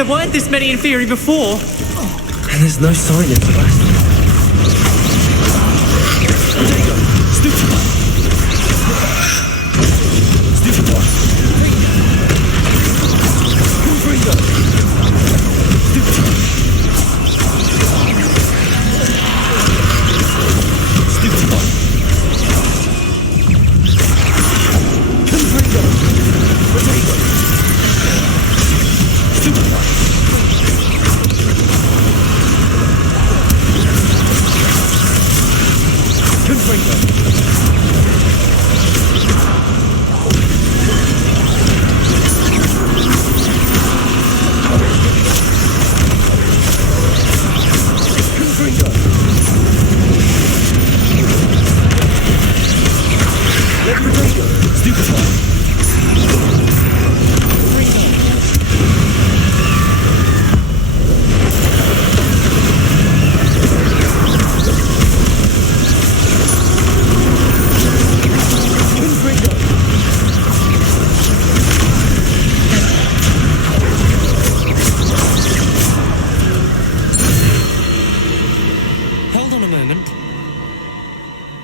There weren't this many Inferi before. And there's no sign of Sebastian.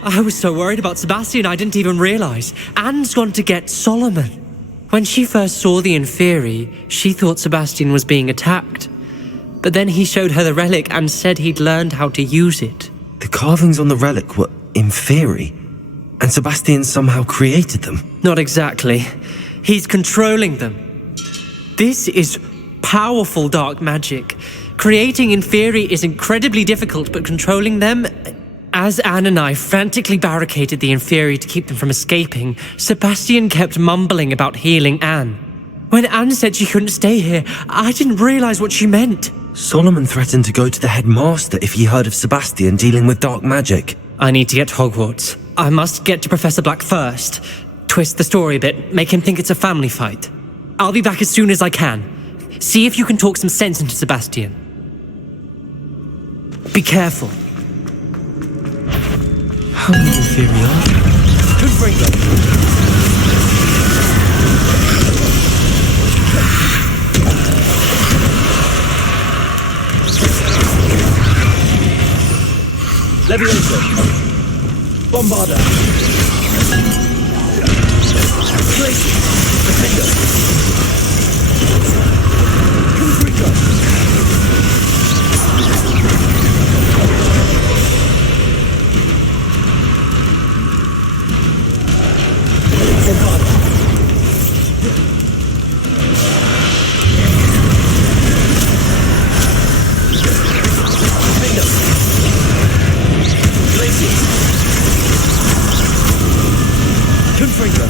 I was so worried about Sebastian I didn't even realise. Anne's gone to get Solomon. When she first saw the Inferi, she thought Sebastian was being attacked. But then he showed her the relic and said he'd learned how to use it. The carvings on the relic were Inferi, and Sebastian somehow created them. Not exactly. He's controlling them. This is powerful dark magic. Creating Inferi is incredibly difficult, but controlling them... As Anne and I frantically barricaded the Inferi to keep them from escaping, Sebastian kept mumbling about healing Anne. When Anne said she couldn't stay here, I didn't realise what she meant. Solomon threatened to go to the headmaster if he heard of Sebastian dealing with dark magic. I need to get to Hogwarts. I must get to Professor Black first. Twist the story a bit, make him think it's a family fight. I'll be back as soon as I can. See if you can talk some sense into Sebastian. Be careful. How many Inferi are there? Confringo. Levioso. Bombarda. Glacier. Defender. Confringo.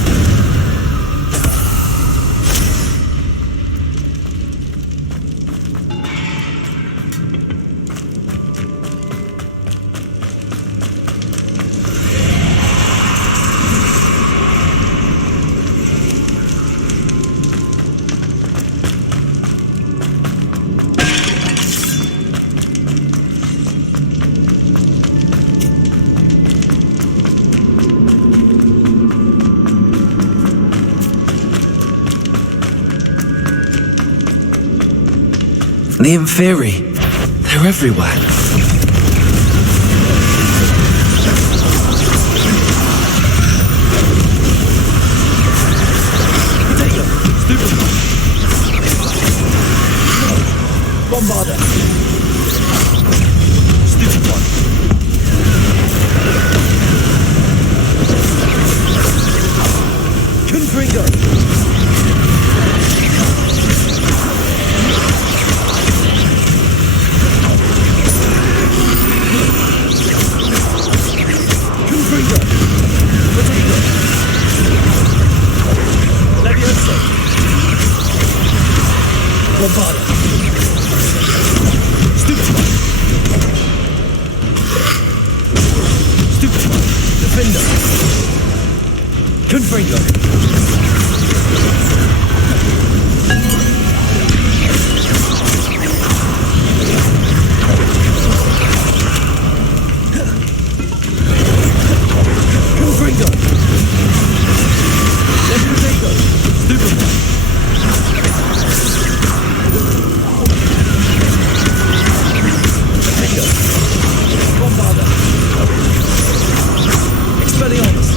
The Inferi. They're everywhere. Bombarda. Stupid one. Confringo. Bombarda. Stupid one. Stupid one. Defender. Confringo. Confringo. Levioso. Stupid one. Bombarda. Expelliarmus.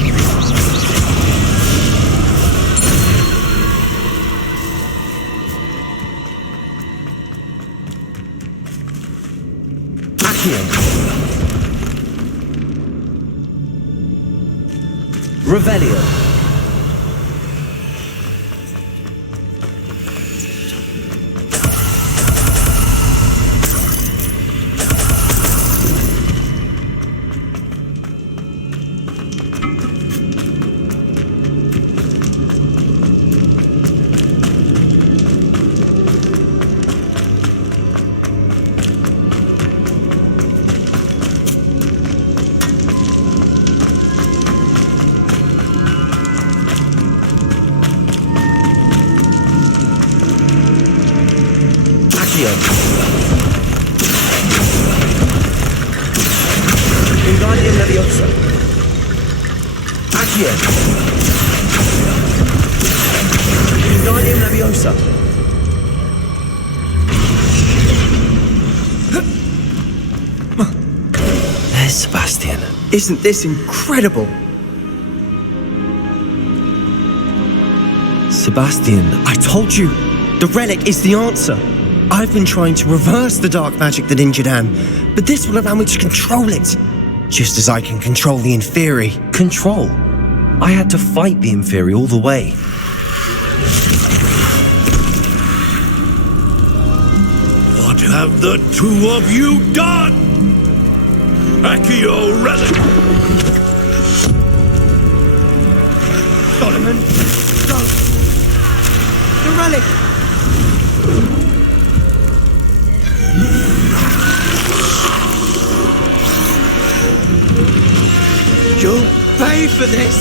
Accio. Revelio. Wingardium Leviosa. Accio. Wingardium Leviosa. There's this, Sebastian? Isn't this incredible? Sebastian, I told you, the relic is the answer. I've been trying to reverse the dark magic that injured Anne, but this will allow me to control it. Just as I can control the Inferi. Control? I had to fight the Inferi all the way. What have the two of you done? Accio relic! Solomon, go! The relic! You'll pay for this!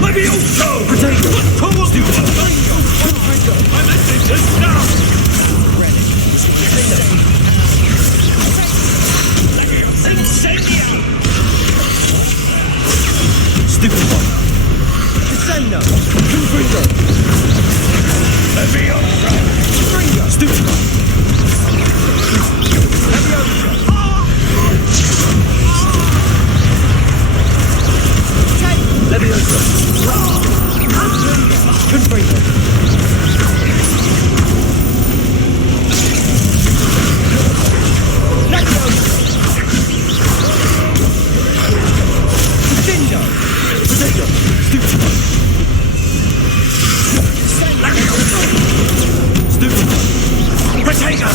Levioso! Potato! Towards you! My message is now! Stupid one! Descendo! Confringo! Levioso! Confringo! Stupid one! Levioso! Confringo! Potato! Stupid one! Stupid one! Potato!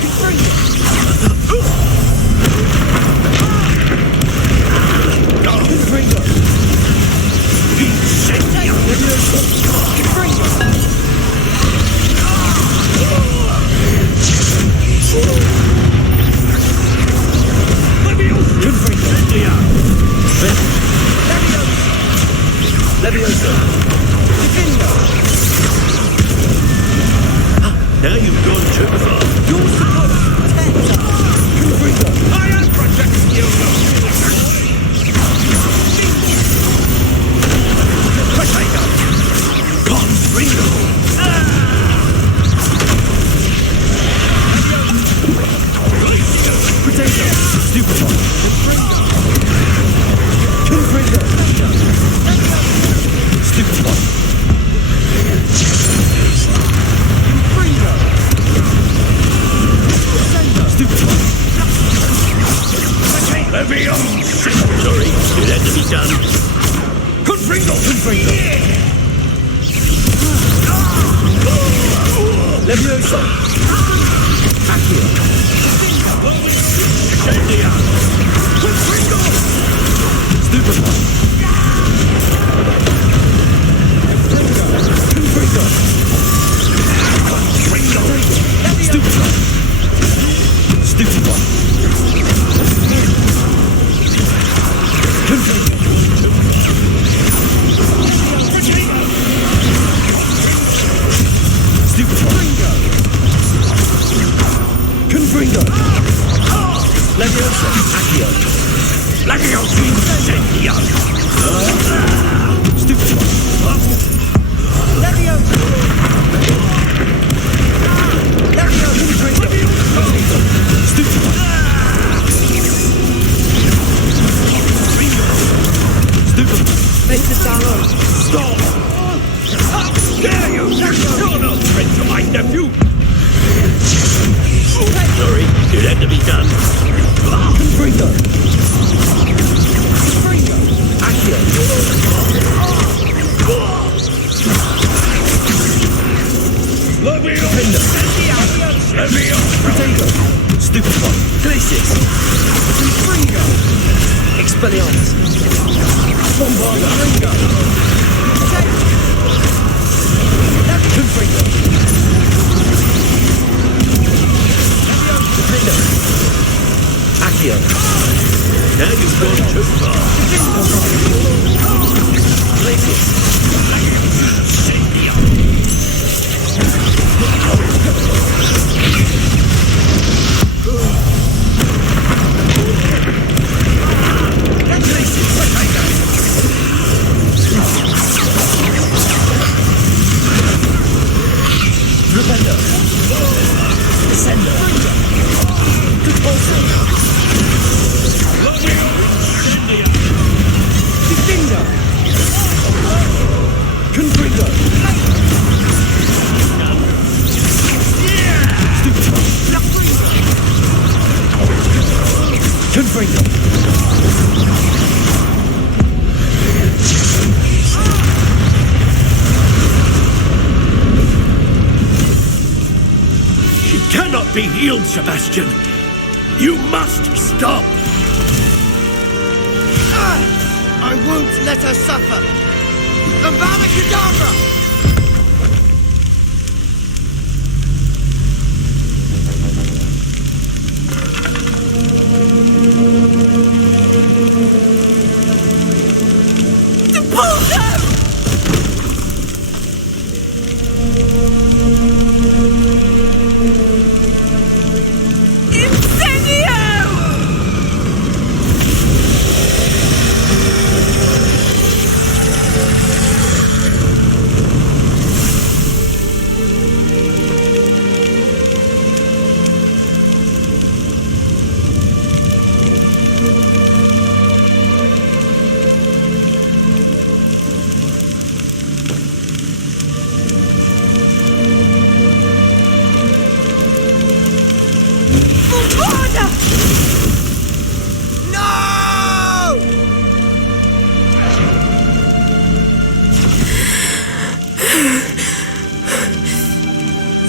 Confringo! Levioso! Now you've gone too far. You're supposed to protect us! Confringo! I am protecting you! Potato! Confringo! Potato! Stupid one! Confringo! Stupid one! Confringo! Stupid one! Levioso! Sorry, it had to be done. Confringo! Confringo! Levioso! Accio! Confringo! Stupid one! Confringo! Stupid one! Stupid one! Confringo! Stupid one! Confringo! Levioso! Accio! Levioso! Incendio! Stupid one! Levioso! Levioso! Confringo! Stupid one! Stupid one! Mr. Darrow! Stop! How dare you! You're no threat to my nephew! Sorry, it had to be done. Confringo! Confringo! Accio! Levioso! Potato! Stupid one! Glacius! Confringo! Expelliarmus! Bombarda! Confringo! Accio! Now you've gone too far. Glacius! Defender! Descender! Repulsor! Defender! Confringo! Confringo! She cannot be healed, Sebastian. You must stop. I won't let her suffer. Avada Kedavra!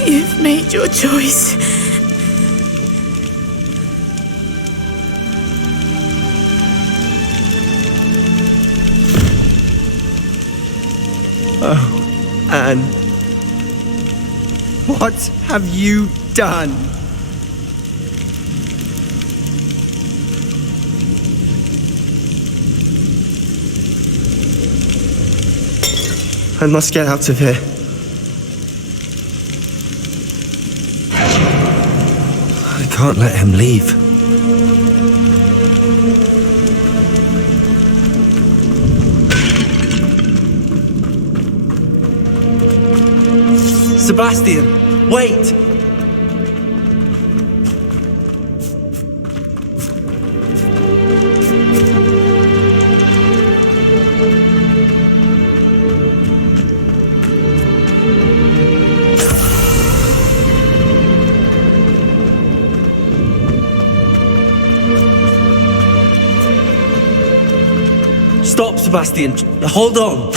You've made your choice. Oh, Anne. What have you done? I must get out of here. I can't let him leave. Sebastian, wait! Stop, Sebastian. Hold on.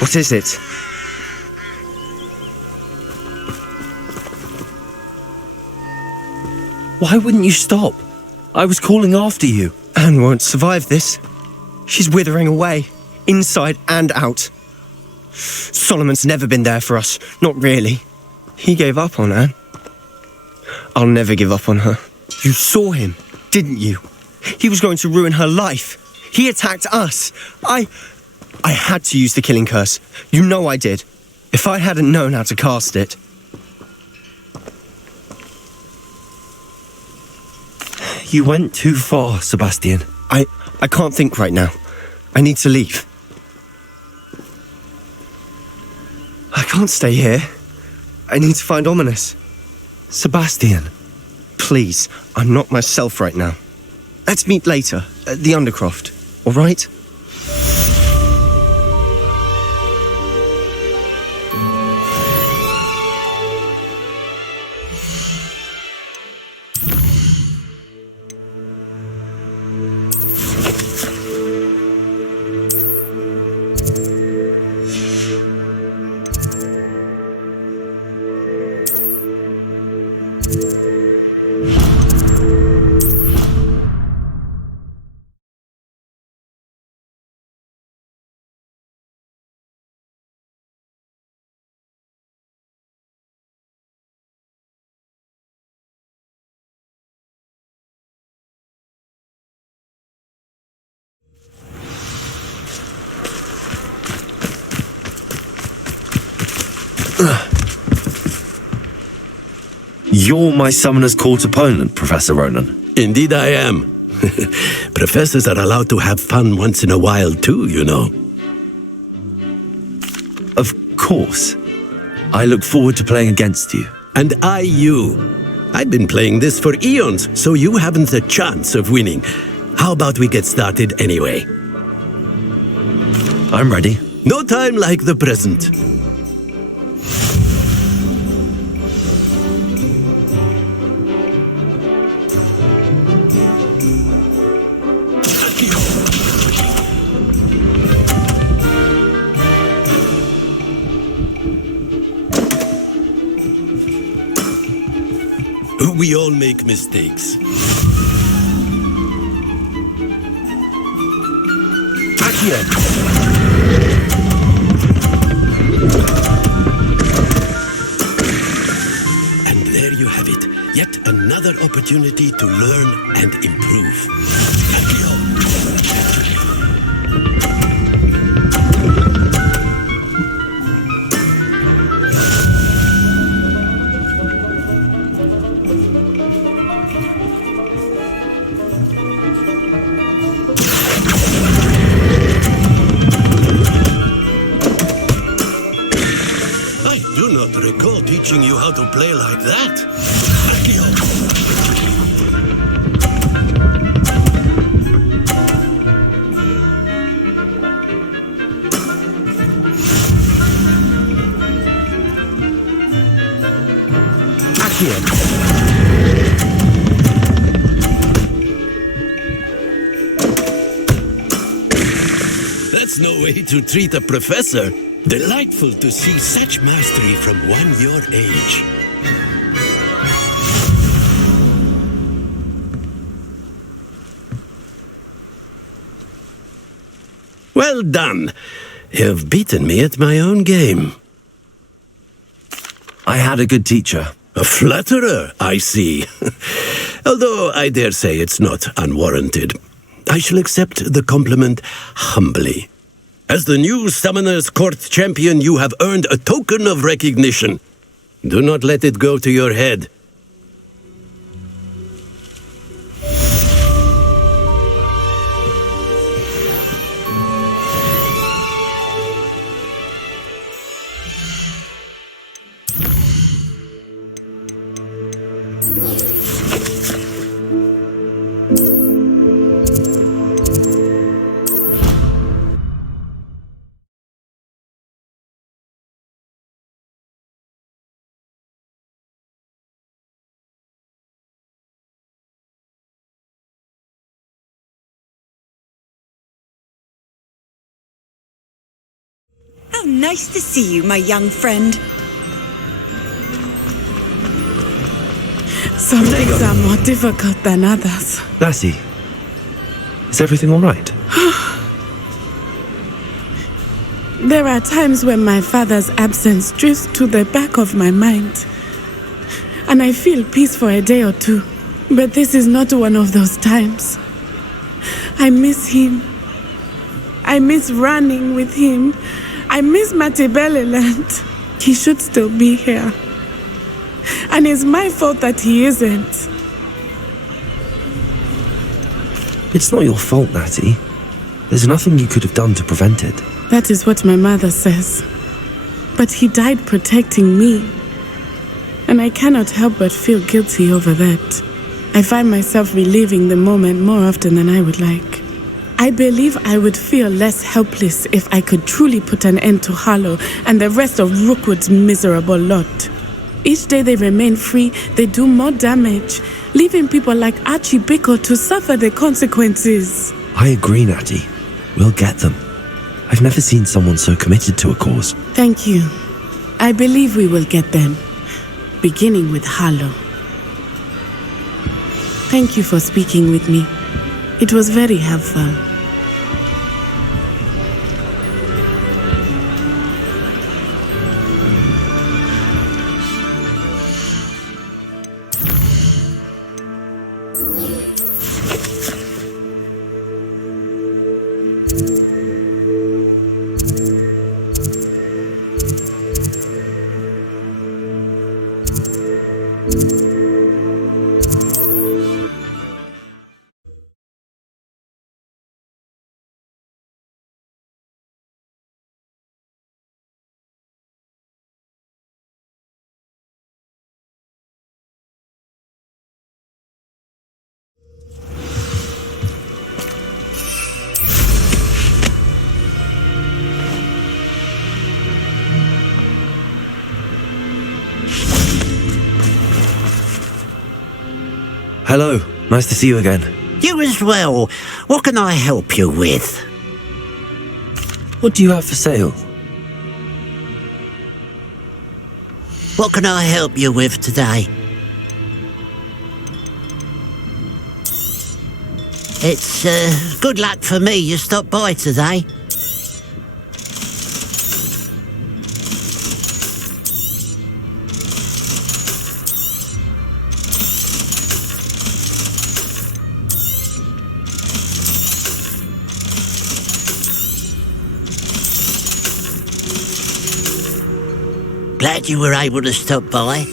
What is it? Why wouldn't you stop? I was calling after you. Anne won't survive this. She's withering away, inside and out. Solomon's never been there for us, not really. He gave up on Anne. I'll never give up on her. You saw him, didn't you? He was going to ruin her life. He attacked us. I had to use the killing curse. You know I did. If I hadn't known how to cast it. You went too far, Sebastian. I can't think right now. I need to leave. I can't stay here. I need to find Ominous. Sebastian. Please, I'm not myself right now. Let's meet later at the Undercroft, all right? You're my Summoner's Court opponent, Professor Ronan. Indeed I am. Professors are allowed to have fun once in a while too, you know. Of course. I look forward to playing against you. And I you. I've been playing this for eons, so you haven't a chance of winning. How about we get started anyway? I'm ready. No time like the present. We all make mistakes. And there you have it. Yet another opportunity to learn and improve. Recall teaching you how to play like that. That's no way to treat a professor. Delightful to see such mastery from one your age. Well done. You've beaten me at my own game. I had a good teacher. A flatterer, I see. Although I dare say it's not unwarranted. I shall accept the compliment humbly. As the new Summoner's Court champion, you have earned a token of recognition. Do not let it go to your head. How nice to see you, my young friend. Some days are more difficult than others. Lassie, is everything all right? There are times when my father's absence drifts to the back of my mind, and I feel peace for a day or two. But this is not one of those times. I miss him. I miss running with him. I miss Matibeleland. He should still be here. And it's my fault that he isn't. It's not your fault, Natty. There's nothing you could have done to prevent it. That is what my mother says. But he died protecting me. And I cannot help but feel guilty over that. I find myself reliving the moment more often than I would like. I believe I would feel less helpless if I could truly put an end to Harlow and the rest of Rookwood's miserable lot. Each day they remain free, they do more damage, leaving people like Archie Bickle to suffer the consequences. I agree, Natty. We'll get them. I've never seen someone so committed to a cause. Thank you. I believe we will get them, beginning with Harlow. Thank you for speaking with me. It was very helpful. Hello. Nice to see you again. You as well. What can I help you with? What do you have for sale? What can I help you with today? It's good luck for me you stopped by today. Glad you were able to stop by.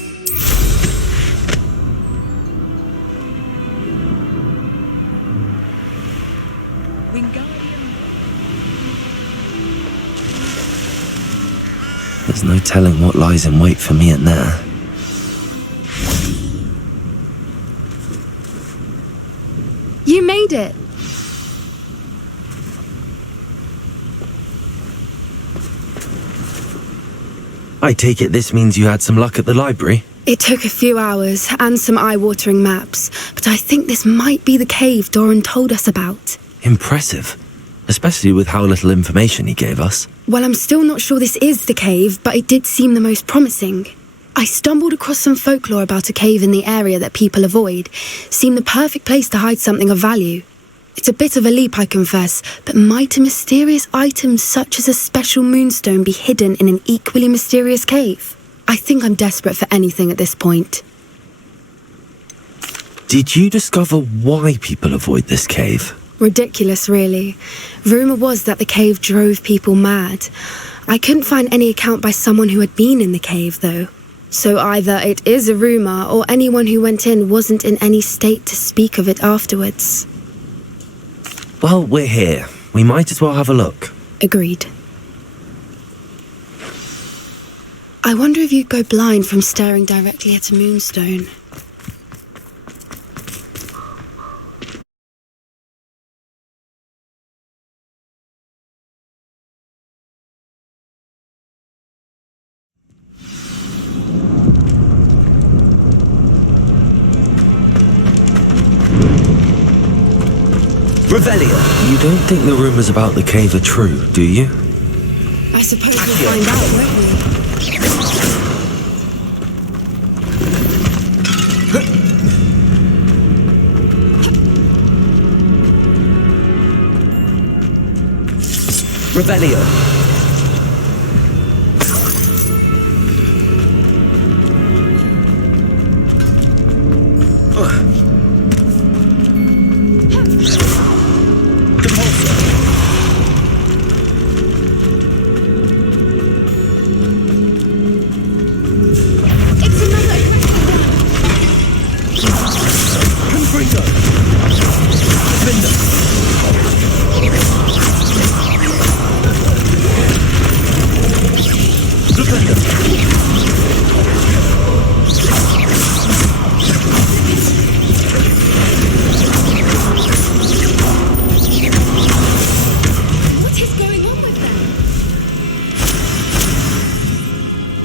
There's no telling what lies in wait for me in there. You made it. I take it this means you had some luck at the library? It took a few hours and some eye-watering maps, but I think this might be the cave Doran told us about. Impressive. Especially with how little information he gave us. Well, I'm still not sure this is the cave, but it did seem the most promising. I stumbled across some folklore about a cave in the area that people avoid. Seemed the perfect place to hide something of value. It's a bit of a leap, I confess, but might a mysterious item such as a special moonstone be hidden in an equally mysterious cave? I think I'm desperate for anything at this point. Did you discover why people avoid this cave? Ridiculous, really. Rumour was that the cave drove people mad. I couldn't find any account by someone who had been in the cave, though. So either it is a rumour, or anyone who went in wasn't in any state to speak of it afterwards. Well, we're here. We might as well have a look. Agreed. I wonder if you'd go blind from staring directly at a moonstone. Revelia. You don't think the rumours about the cave are true, do you? I suppose we'll find out, won't we? Revelio.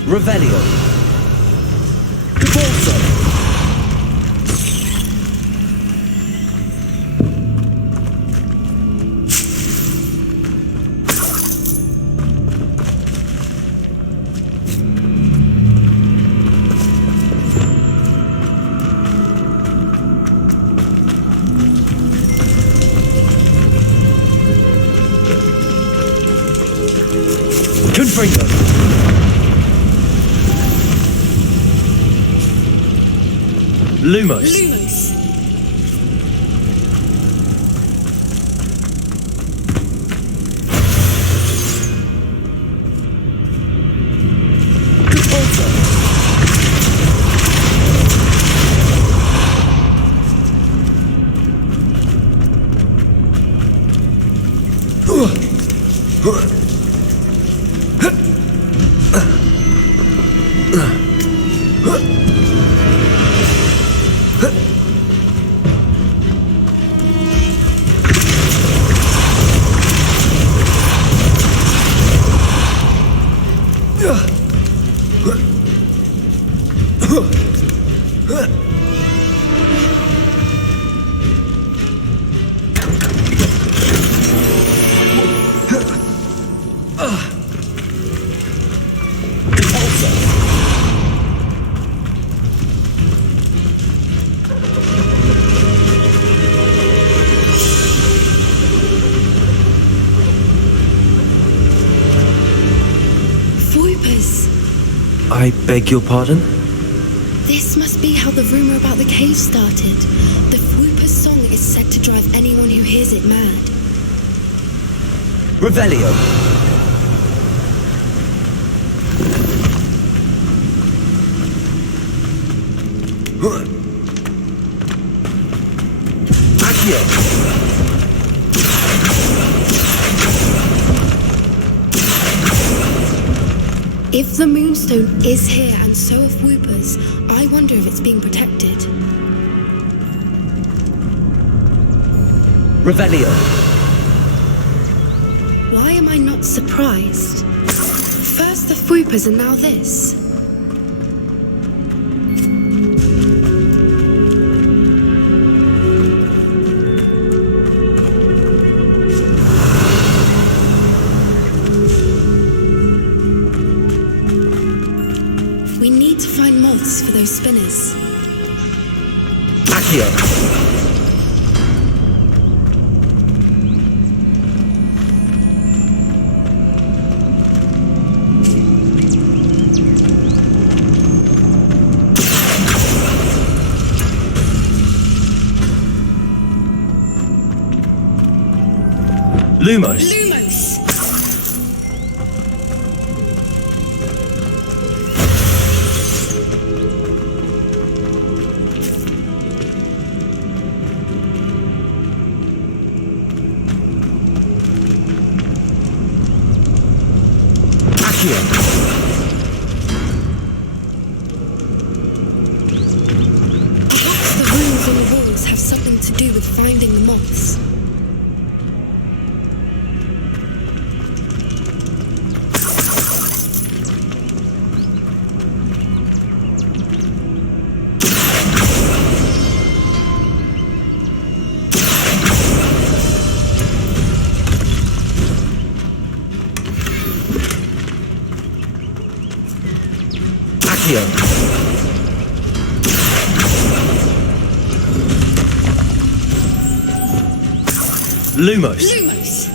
Revelio. Bolso. Confringo. Lumos. I beg your pardon? This must be how the rumor about the cave started. The Whooper's song is said to drive anyone who hears it mad. Revelio. Accio. If the Moonstone is here and so are Whoopers, I wonder if it's being protected. Revelio. Why am I not surprised? First the Whoopers and now this. We need to find moths for those spinners. Accio. Lumos. Lumos! Accio. Perhaps the runes on the walls have something to do with finding the moths. Accio. Lumos. Lumos!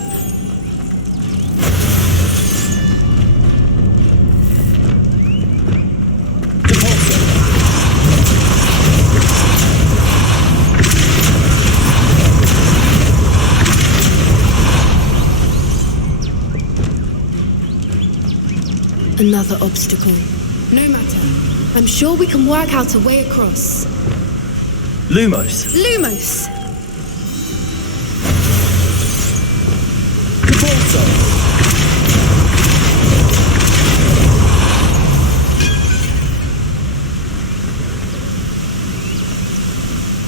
Another obstacle. No matter. I'm sure we can work out a way across. Lumos. Lumos!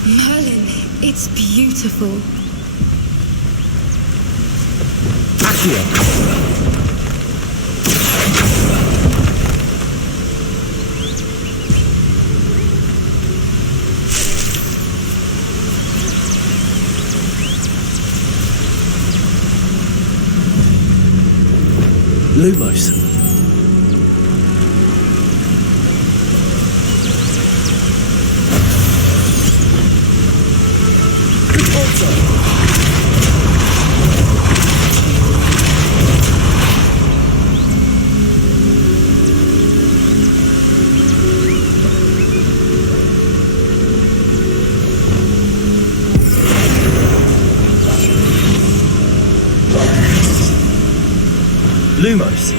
Merlin, it's beautiful. Accio. Lumos. Lumos.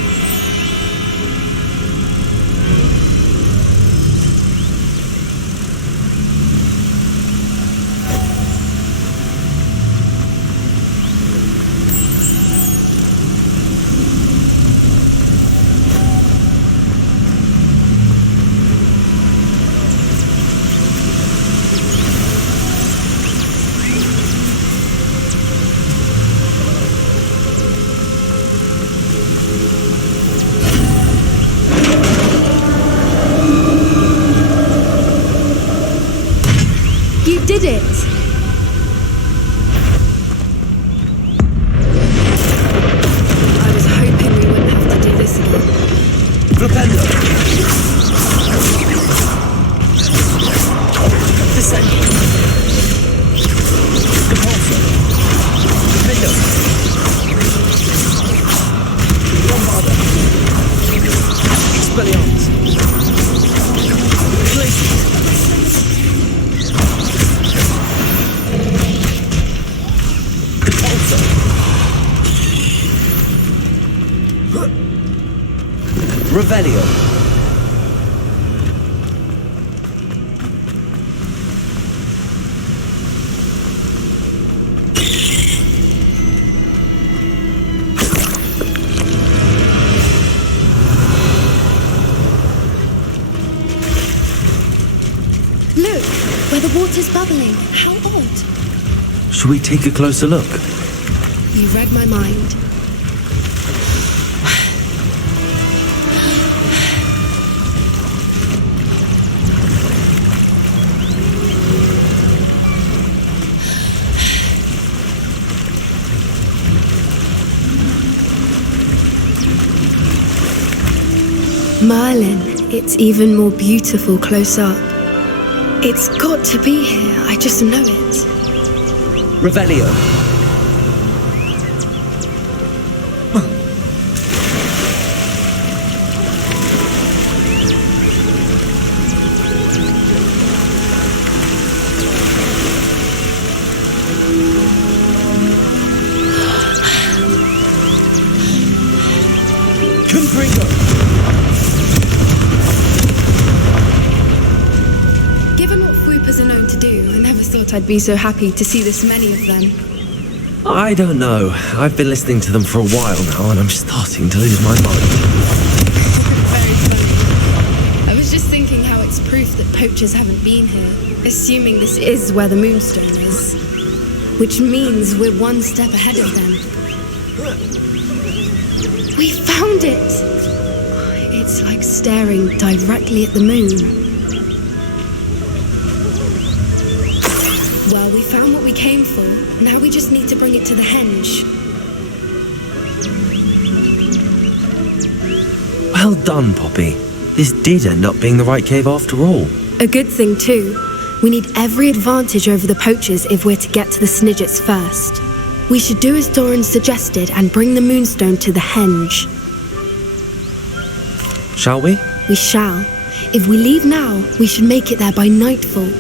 Revelio. Look, where the water's bubbling. How odd. Should we take a closer look? You read my mind. Merlin, it's even more beautiful close up. It's got to be here, I just know it. Revelio. Given what Fwoopers are known to do, I never thought I'd be so happy to see this many of them. I don't know. I've been listening to them for a while now, and I'm starting to lose my mind. Very funny. I was just thinking how it's proof that poachers haven't been here, assuming this is where the Moonstone is. Which means we're one step ahead of them. We found it! It's like staring directly at the moon. Well, we found what we came for. Now we just need to bring it to the henge. Well done, Poppy. This did end up being the right cave after all. A good thing, too. We need every advantage over the poachers if we're to get to the Snidgets first. We should do as Doran suggested and bring the Moonstone to the henge. Shall we? We shall. If we leave now, we should make it there by nightfall.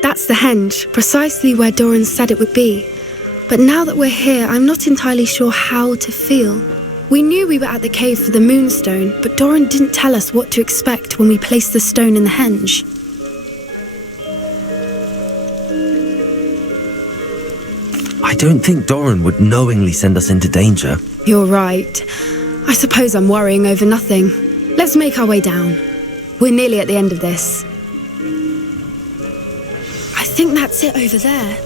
That's the henge, precisely where Doran said it would be. But now that we're here, I'm not entirely sure how to feel. We knew we were at the cave for the Moonstone, but Doran didn't tell us what to expect when we placed the stone in the henge. I don't think Doran would knowingly send us into danger. You're right. I suppose I'm worrying over nothing. Let's make our way down. We're nearly at the end of this. I think that's it over there.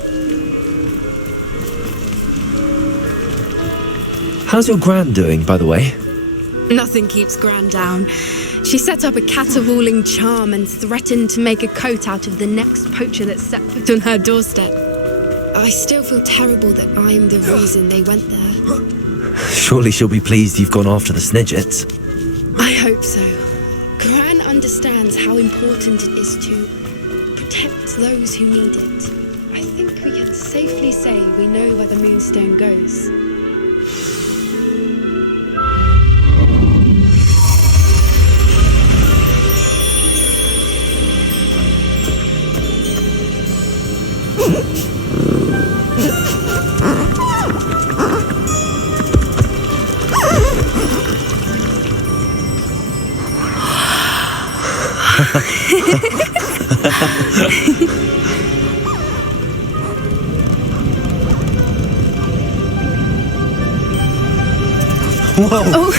How's your Gran doing, by the way? Nothing keeps Gran down. She set up a caterwauling charm and threatened to make a coat out of the next poacher that set foot on her doorstep. I still feel terrible that I'm the reason they went there. Surely she'll be pleased you've gone after the Snidgets. I hope so. Gran understands how important it is to protect those who need it. I think we can safely say we know where the Moonstone goes. Whoa! Oh.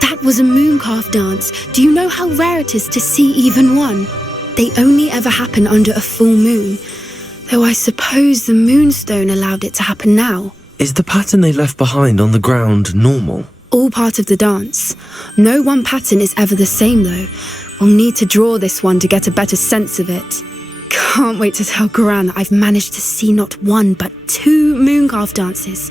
That was a mooncalf dance. Do you know how rare it is to see even one? They only ever happen under a full moon. Though I suppose the Moonstone allowed it to happen now. Is the pattern they left behind on the ground normal? All part of the dance. No one pattern is ever the same, though. We'll need to draw this one to get a better sense of it. Can't wait to tell Gran I've managed to see not one, but 2 mooncalf dances.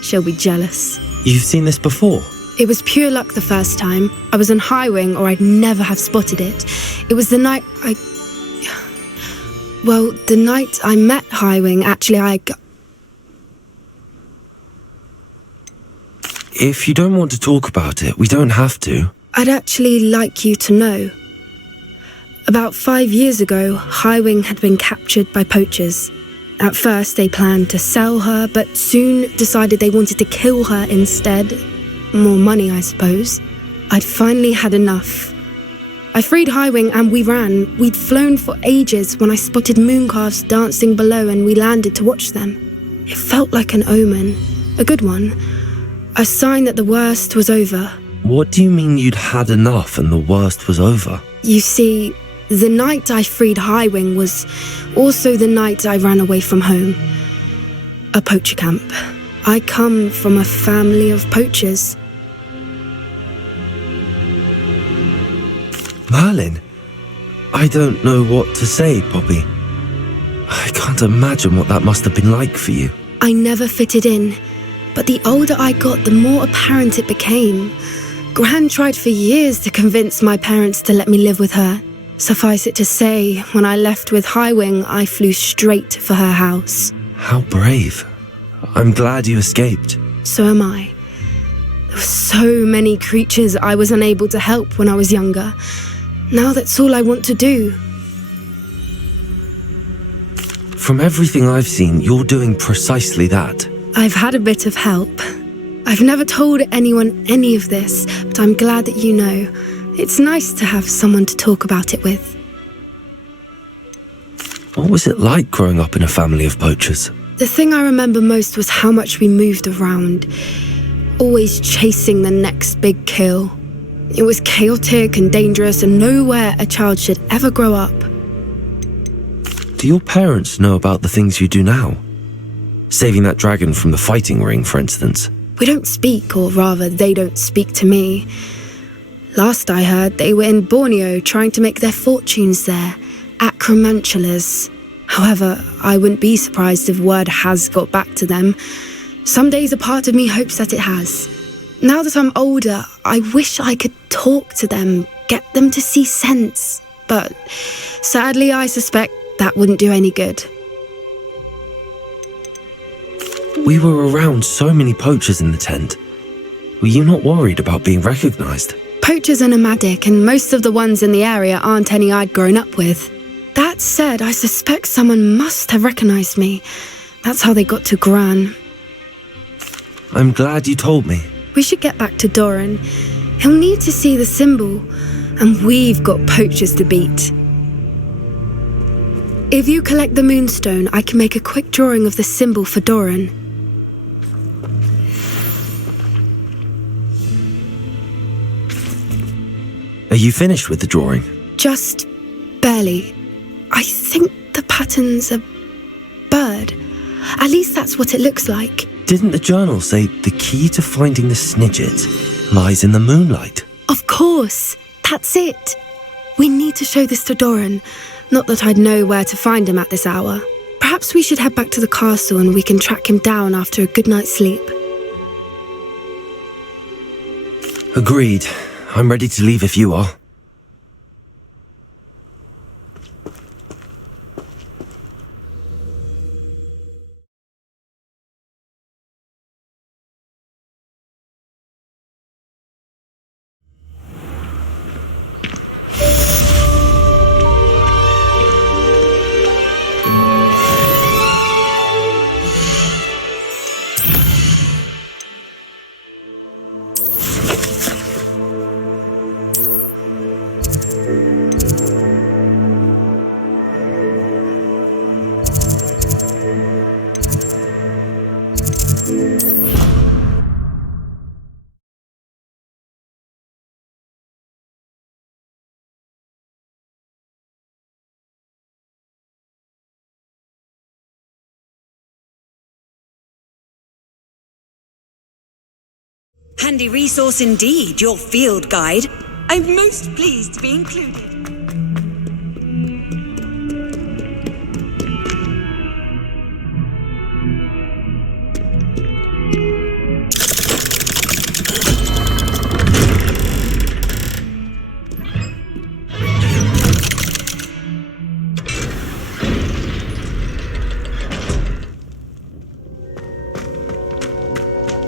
She'll be jealous. You've seen this before? It was pure luck the first time. I was on Highwing, or I'd never have spotted it. It was the night the night I met If you don't want to talk about it, we don't have to. I'd actually like you to know. About 5 years ago, Highwing had been captured by poachers. At first, they planned to sell her, but soon decided they wanted to kill her instead. More money, I suppose. I'd finally had enough. I freed Highwing and we ran. We'd flown for ages when I spotted mooncalves dancing below and we landed to watch them. It felt like an omen. A good one. A sign that the worst was over. What do you mean you'd had enough and the worst was over? You see, the night I freed Highwing was also the night I ran away from home. A poacher camp. I come from a family of poachers. Merlin? I don't know what to say, Poppy. I can't imagine what that must have been like for you. I never fitted in, but the older I got, the more apparent it became. Gran tried for years to convince my parents to let me live with her. Suffice it to say, when I left with Highwing, I flew straight for her house. How brave. I'm glad you escaped. So am I. There were so many creatures I was unable to help when I was younger. Now that's all I want to do. From everything I've seen, you're doing precisely that. I've had a bit of help. I've never told anyone any of this, but I'm glad that you know. It's nice to have someone to talk about it with. What was it like growing up in a family of poachers? The thing I remember most was how much we moved around, always chasing the next big kill. It was chaotic and dangerous and nowhere a child should ever grow up. Do your parents know about the things you do now? Saving that dragon from the fighting ring, for instance. We don't speak, or rather, they don't speak to me. Last I heard, they were in Borneo trying to make their fortunes there, acromantulas. However, I wouldn't be surprised if word has got back to them. Some days a part of me hopes that it has. Now that I'm older, I wish I could talk to them, get them to see sense. But sadly, I suspect that wouldn't do any good. We were around so many poachers in the tent. Were you not worried about being recognized? Poachers are nomadic, and most of the ones in the area aren't any I'd grown up with. That said, I suspect someone must have recognized me. That's how they got to Gran. I'm glad you told me. We should get back to Doran. He'll need to see the symbol, and we've got poachers to beat. If you collect the moonstone, I can make a quick drawing of the symbol for Doran. Are you finished with the drawing? Just barely. I think the pattern's a bird. At least that's what it looks like. Didn't the journal say the key to finding the Snidget lies in the moonlight? Of course. That's it. We need to show this to Doran. Not that I'd know where to find him at this hour. Perhaps we should head back to the castle and we can track him down after a good night's sleep. Agreed. I'm ready to leave if you are. Handy resource indeed, your field guide. I'm most pleased to be included.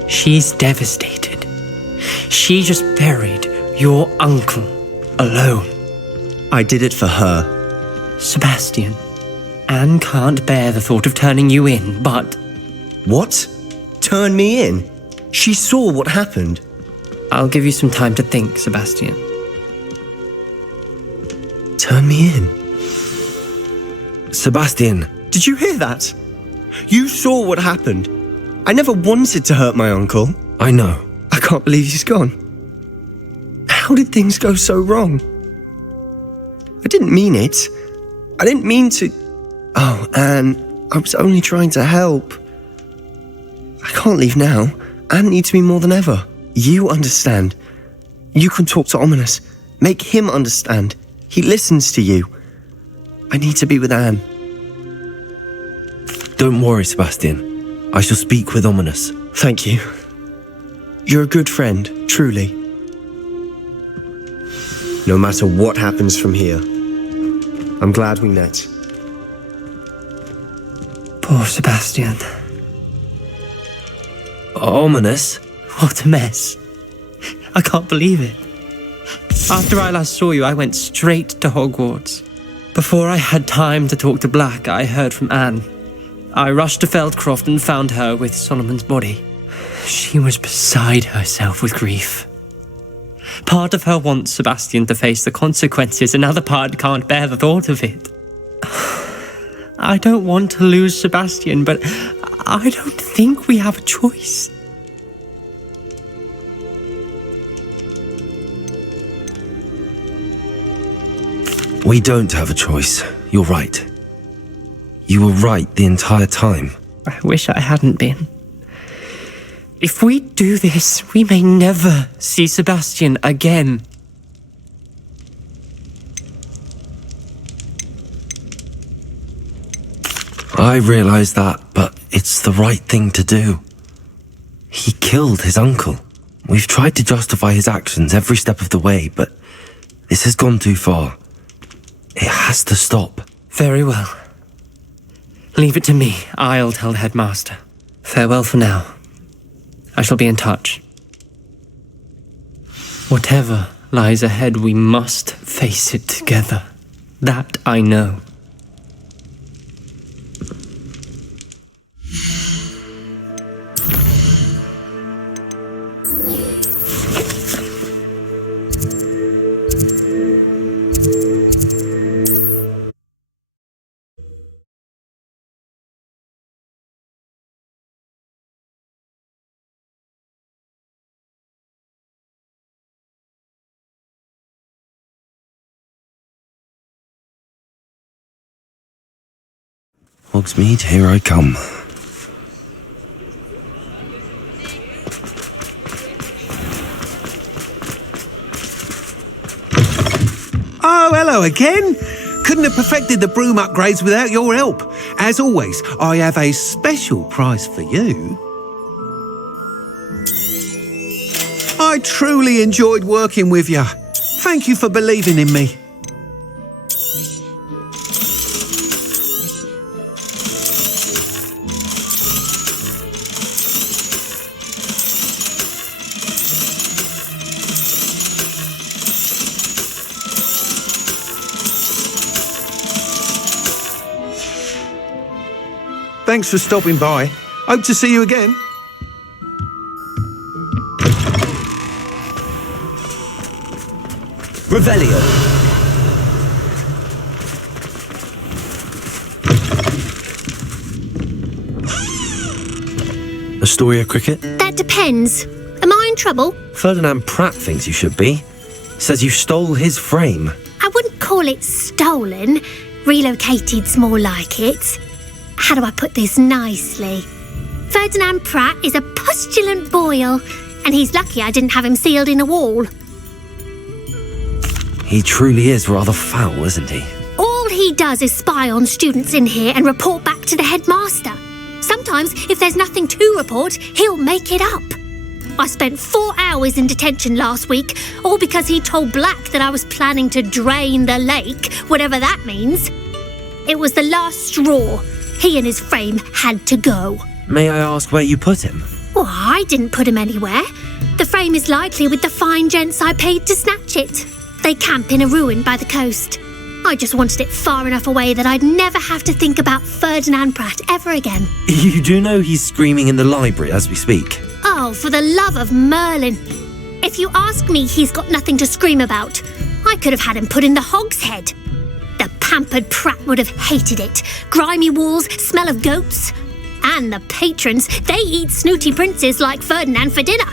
She's devastated. She just buried your uncle alone. I did it for her. Sebastian, Anne can't bear the thought of turning you in, but... What? Turn me in? She saw what happened. I'll give you some time to think, Sebastian. Turn me in? Sebastian. Did you hear that? You saw what happened. I never wanted to hurt my uncle. I know. I can't believe he's gone. How did things go so wrong? I didn't mean it. I didn't mean to... Oh, Anne, I was only trying to help. I can't leave now. Anne needs me more than ever. You understand. You can talk to Ominous. Make him understand. He listens to you. I need to be with Anne. Don't worry, Sebastian. I shall speak with Ominous. Thank you. You're a good friend, truly. No matter what happens from here, I'm glad we met. Poor Sebastian. Ominous? What a mess. I can't believe it. After I last saw you, I went straight to Hogwarts. Before I had time to talk to Black, I heard from Anne. I rushed to Feldcroft and found her with Solomon's body. She was beside herself with grief. Part of her wants Sebastian to face the consequences, another part can't bear the thought of it. I don't want to lose Sebastian, but I don't think we have a choice. We don't have a choice. You're right. You were right the entire time. I wish I hadn't been. If we do this, we may never see Sebastian again. I realise that, but it's the right thing to do. He killed his uncle. We've tried to justify his actions every step of the way, but this has gone too far. It has to stop. Very well. Leave it to me. I'll tell the headmaster. Farewell for now. I shall be in touch. Whatever lies ahead, we must face it together. That I know. Hogsmeade, here I come. Oh, hello again. Couldn't have perfected the broom upgrades without your help. As always, I have a special prize for you. I truly enjoyed working with you. Thank you for believing in me. Thanks for stopping by. Hope to see you again. Revelio. Astoria Cricket? That depends. Am I in trouble? Ferdinand Pratt thinks you should be. Says you stole his frame. I wouldn't call it stolen. Relocated's more like it. How do I put this nicely? Ferdinand Pratt is a postulant boil, and he's lucky I didn't have him sealed in a wall. He truly is rather foul, isn't he? All he does is spy on students in here and report back to the headmaster. Sometimes, if there's nothing to report, he'll make it up. I spent 4 hours in detention last week, all because he told Black that I was planning to drain the lake, whatever that means. It was the last straw. He and his frame had to go. May I ask where you put him? Well, I didn't put him anywhere. The frame same is likely with the fine gents I paid to snatch it. They camp in a ruin by the coast. I just wanted it far enough away that I'd never have to think about Ferdinand Pratt ever again. You do know he's screaming in the library as we speak. Oh, for the love of Merlin. If you ask me, he's got nothing to scream about. I could have had him put in the hogshead. The pampered Pratt would have hated it. Grimy walls, smell of goats. And the patrons, they eat snooty princes like Ferdinand for dinner.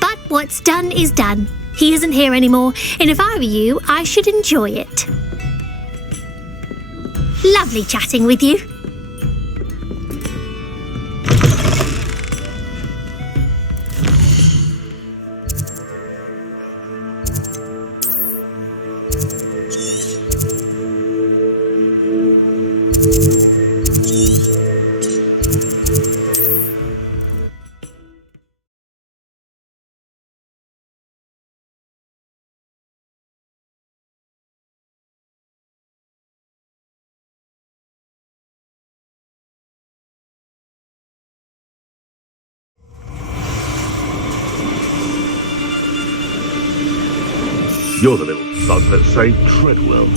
But what's done is done. He isn't here anymore, and if I were you, I should enjoy it. Lovely chatting with you. You're the little bug that saved Treadwell.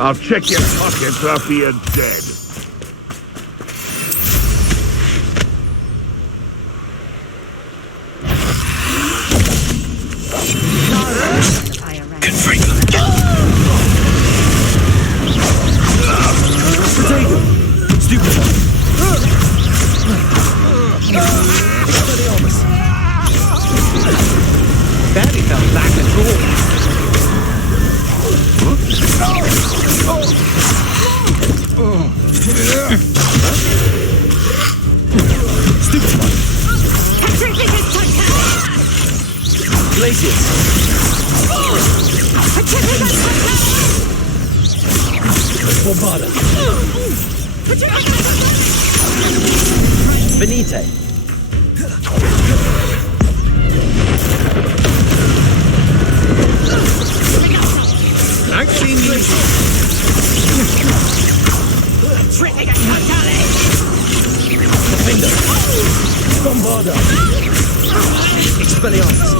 I'll check your pockets after you're dead. Potato! Stupid one! Expelliarmus! Barely fell back at all. Stupid one! Glacius! Bombarda! Benite! Defender! Bombarda! Expelliarmus!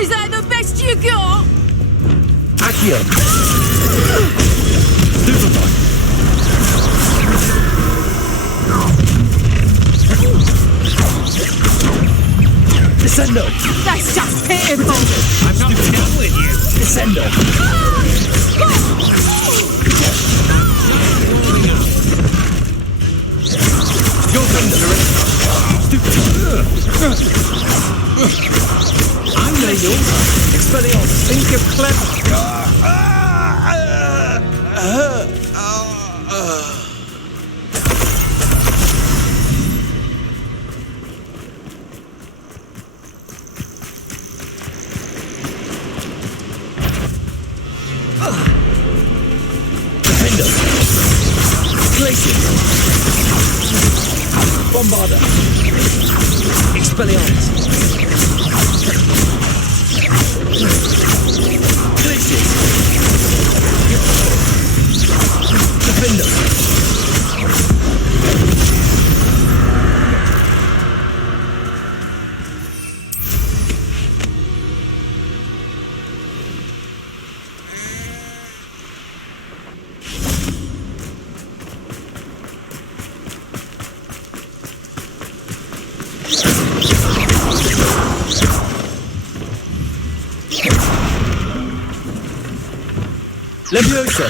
Is that the best you got? Accio! Superbug! Descendo! That's just pitiful! I'm not done with you! Descendo! Your thunder! Stupid! I know you! Expelliarmus! Think you're clever! Defender! Glacius! Bombarda! Expelliarmus! Glacius! Defender! Levioso!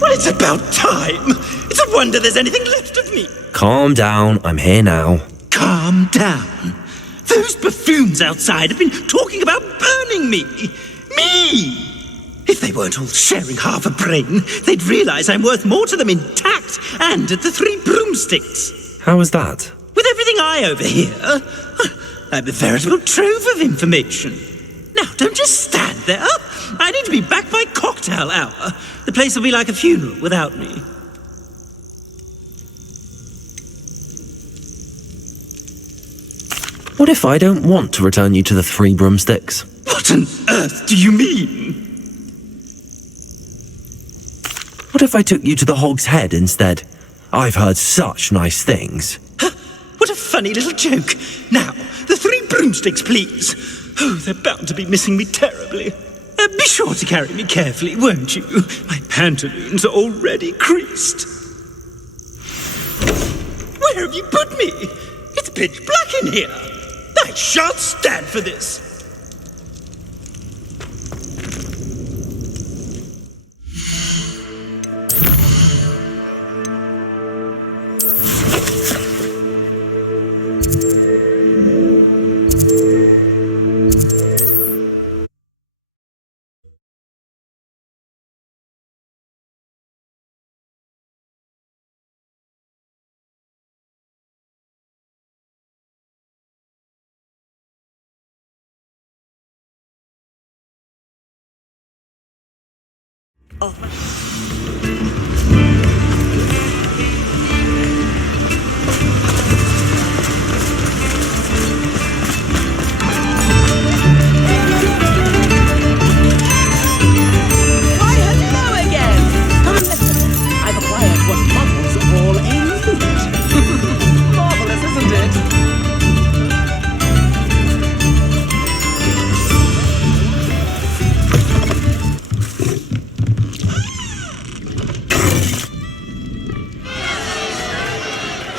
Well, it's about time. It's a wonder there's anything left of me. Calm down, I'm here now. Calm down. Those buffoons outside have been talking about burning me. Me! If they weren't all sharing half a brain, they'd realize I'm worth more to them intact and at the Three Broomsticks. How was that? With everything I overhear, I'm a veritable trove of information. Now, don't just stand there. I need to be back by cocktail trial hour, the place will be like a funeral without me. What if I don't want to return you to the Three Broomsticks? What on earth do you mean? What if I took you to the Hog's Head instead? I've heard such nice things. What a funny little joke. Now, the Three Broomsticks, please. Oh, they're bound to be missing me terribly. Be sure to carry me carefully, won't you? My pantaloons are already creased. Where have you put me? It's pitch black in here. I shan't stand for this.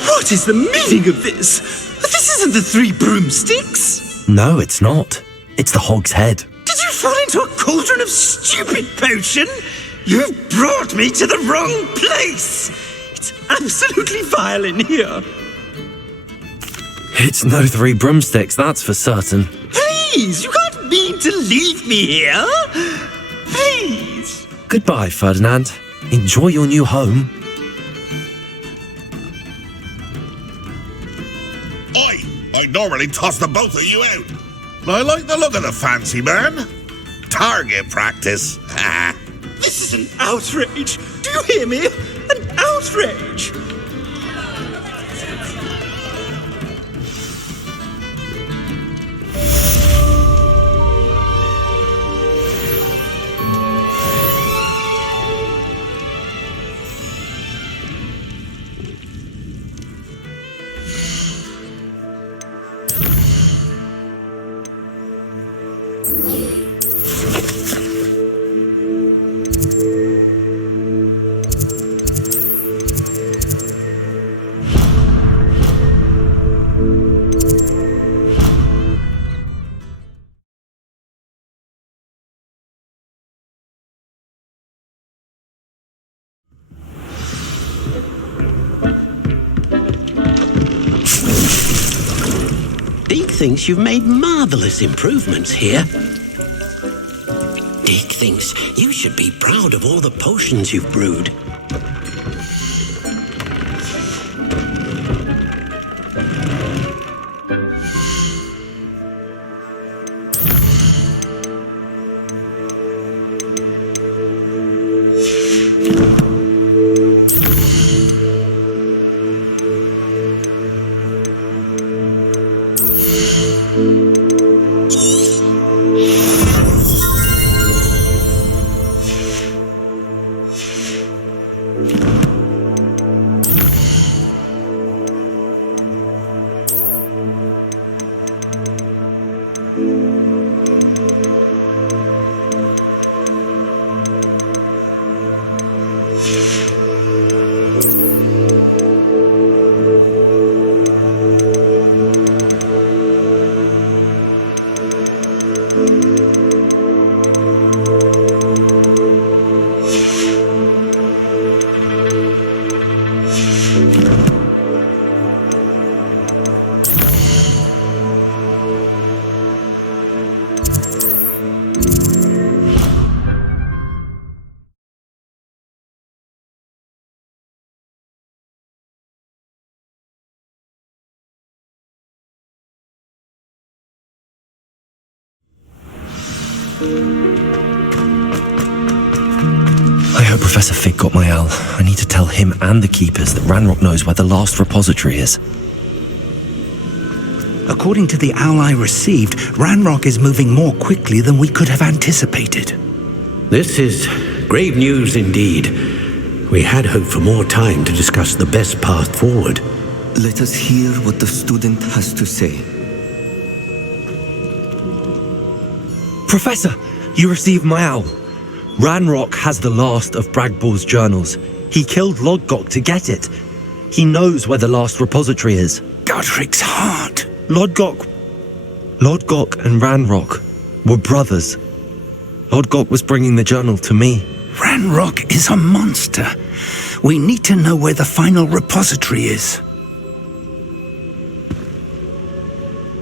What is the meaning of this? This isn't the Three Broomsticks. No, it's not. It's the Hog's Head. Did you fall into a cauldron of stupid potion? You've brought me to the wrong place. It's absolutely vile in here. It's no Three Broomsticks, that's for certain. Please, you can't mean to leave me here. Please. Goodbye, Ferdinand. Enjoy your new home. I'd normally toss the both of you out. I like the look of the fancy man. Target practice. This is an outrage. Do you hear me? An outrage. Dick thinks you've made marvellous improvements here. Dick thinks you should be proud of all the potions you've brewed. hope Professor Fig got my owl. I need to tell him and the Keepers that Ranrock knows where the last repository is. According to the owl I received, Ranrock is moving more quickly than we could have anticipated. This is grave news indeed. We had hoped for more time to discuss the best path forward. Let us hear what the student has to say. Professor, you received my owl. Ranrock has the last of Bragbor's journals. He killed Lodgok to get it. He knows where the last repository is. Godric's heart. Lodgok and Ranrock were brothers. Lodgok was bringing the journal to me. Ranrock is a monster. We need to know where the final repository is.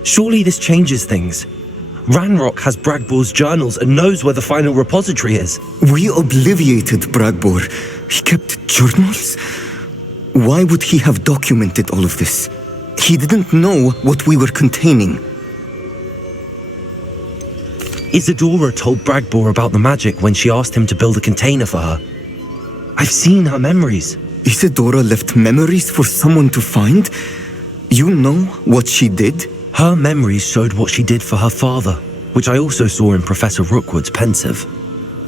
Surely this changes things. Ranrock has Bragbor's journals and knows where the final repository is. We obliviated Bragbor. He kept journals? Why would he have documented all of this? He didn't know what we were containing. Isadora told Bragbor about the magic when she asked him to build a container for her. I've seen her memories. Isadora left memories for someone to find? You know what she did? Her memories showed what she did for her father, which I also saw in Professor Rookwood's pensive.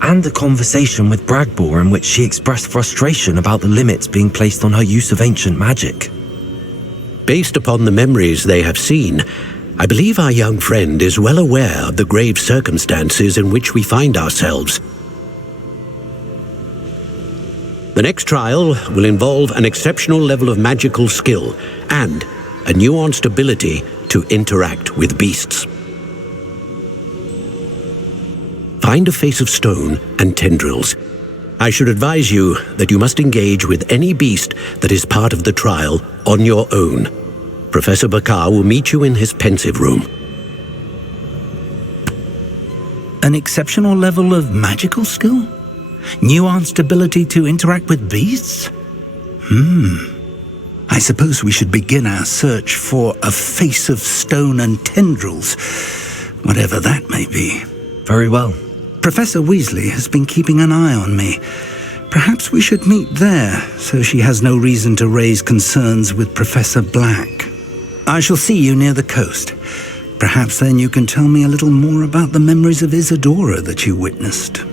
And a conversation with Bragbor in which she expressed frustration about the limits being placed on her use of ancient magic. Based upon the memories they have seen, I believe our young friend is well aware of the grave circumstances in which we find ourselves. The next trial will involve an exceptional level of magical skill and a nuanced ability to interact with beasts. Find a face of stone and tendrils. I should advise you that you must engage with any beast that is part of the trial on your own. Professor Bakar will meet you in his pensive room. An exceptional level of magical skill? Nuanced ability to interact with beasts? I suppose we should begin our search for a face of stone and tendrils, whatever that may be. Very well. Professor Weasley has been keeping an eye on me. Perhaps we should meet there, so she has no reason to raise concerns with Professor Black. I shall see you near the coast. Perhaps then you can tell me a little more about the memories of Isadora that you witnessed.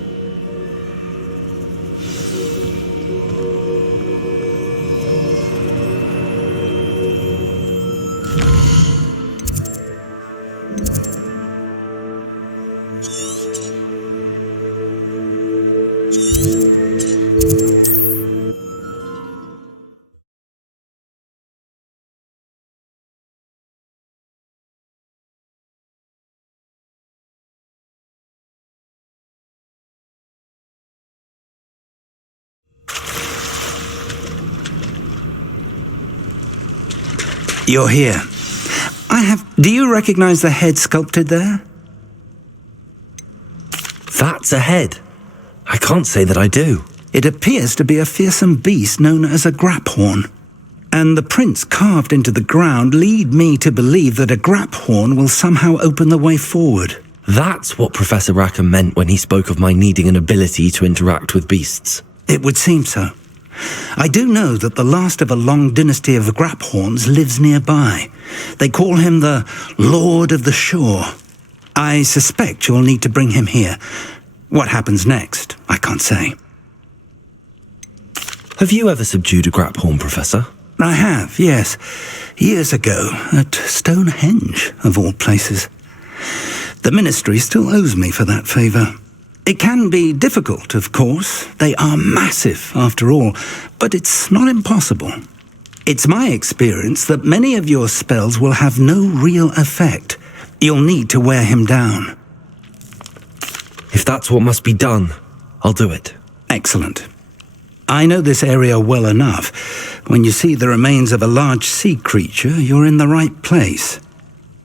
You're here. Do you recognize the head sculpted there? That's a head. I can't say that I do. It appears to be a fearsome beast known as a graphorn. And the prints carved into the ground lead me to believe that a graphorn will somehow open the way forward. That's what Professor Rackham meant when he spoke of my needing an ability to interact with beasts. It would seem so. I do know that the last of a long dynasty of graphorns lives nearby. They call him the Lord of the Shore. I suspect you'll need to bring him here. What happens next, I can't say. Have you ever subdued a graphorn, Professor? I have, yes. Years ago, at Stonehenge, of all places. The Ministry still owes me for that favour. It can be difficult, of course. They are massive, after all, but it's not impossible. It's my experience that many of your spells will have no real effect. You'll need to wear him down. If that's what must be done, I'll do it. Excellent. I know this area well enough. When you see the remains of a large sea creature, you're in the right place.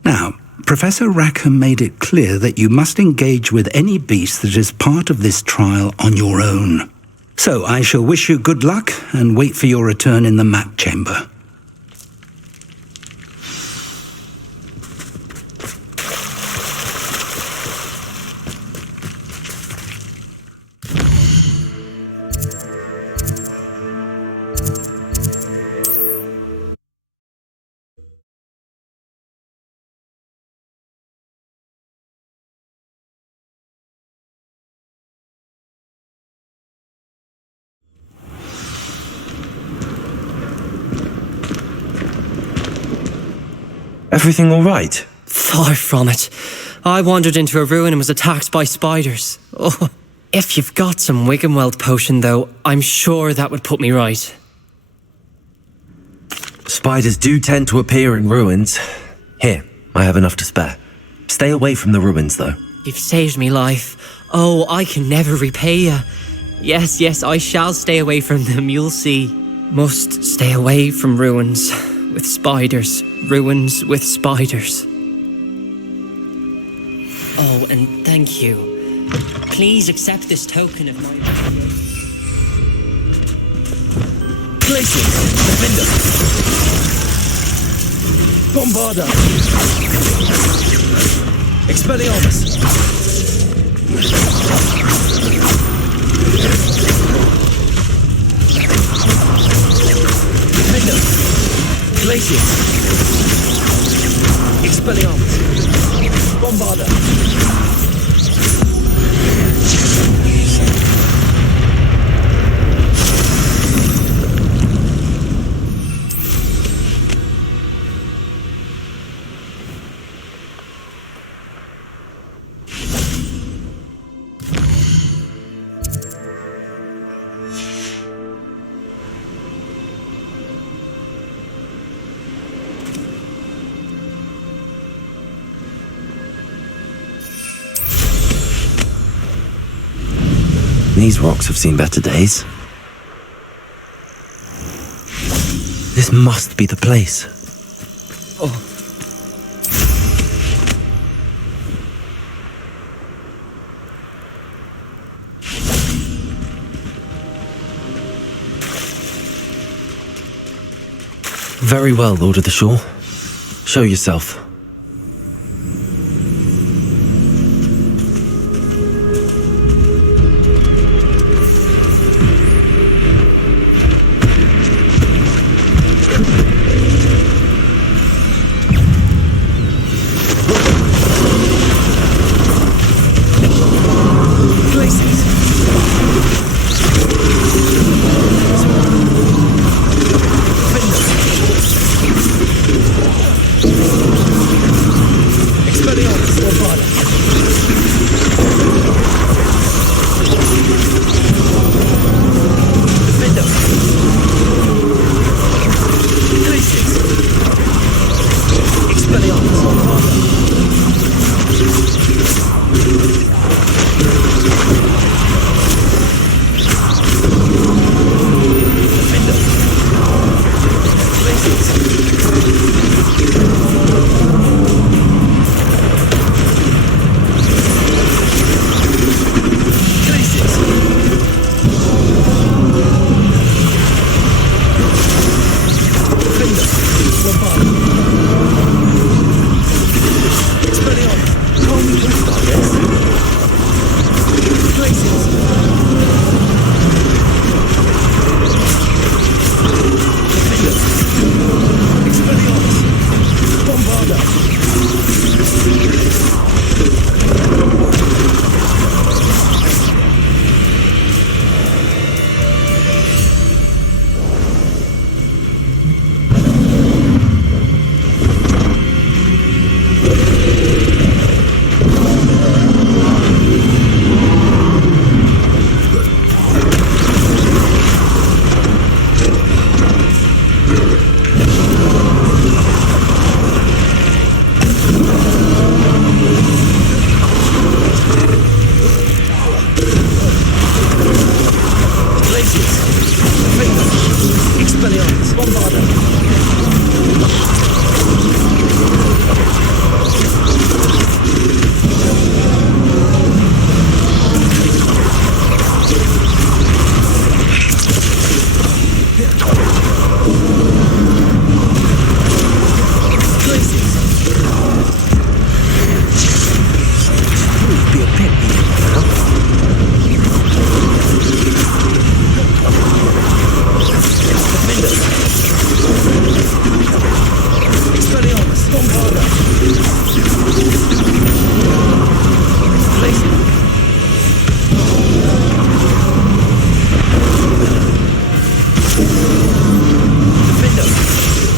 Now, Professor Rackham made it clear that you must engage with any beast that is part of this trial on your own. So I shall wish you good luck and wait for your return in the map chamber. Everything all right? Far from it. I wandered into a ruin and was attacked by spiders. Oh, if you've got some Wiggenweld potion, though, I'm sure that would put me right. Spiders do tend to appear in ruins. Here, I have enough to spare. Stay away from the ruins, though. You've saved me life. Oh, I can never repay you. Yes, I shall stay away from them, you'll see. Must stay away from ruins with spiders. Ruins with spiders. Oh, and thank you. Please accept this token of my... Places! Defender! Bombarda! Expelliarmus! Defender! Glacius! Expelliarmus! Bombarda! These rocks have seen better days. This must be the place. Oh. Very well, Lord of the Shore. Show yourself.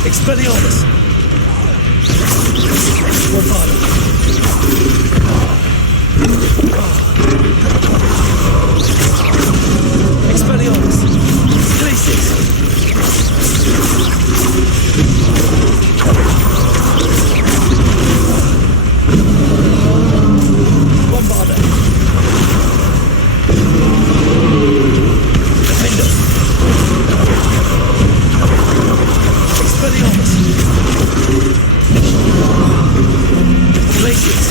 Expelliarmus! Expelliarmus! Glacis! Bombarda! Defender! Expelliarmus! Glacis!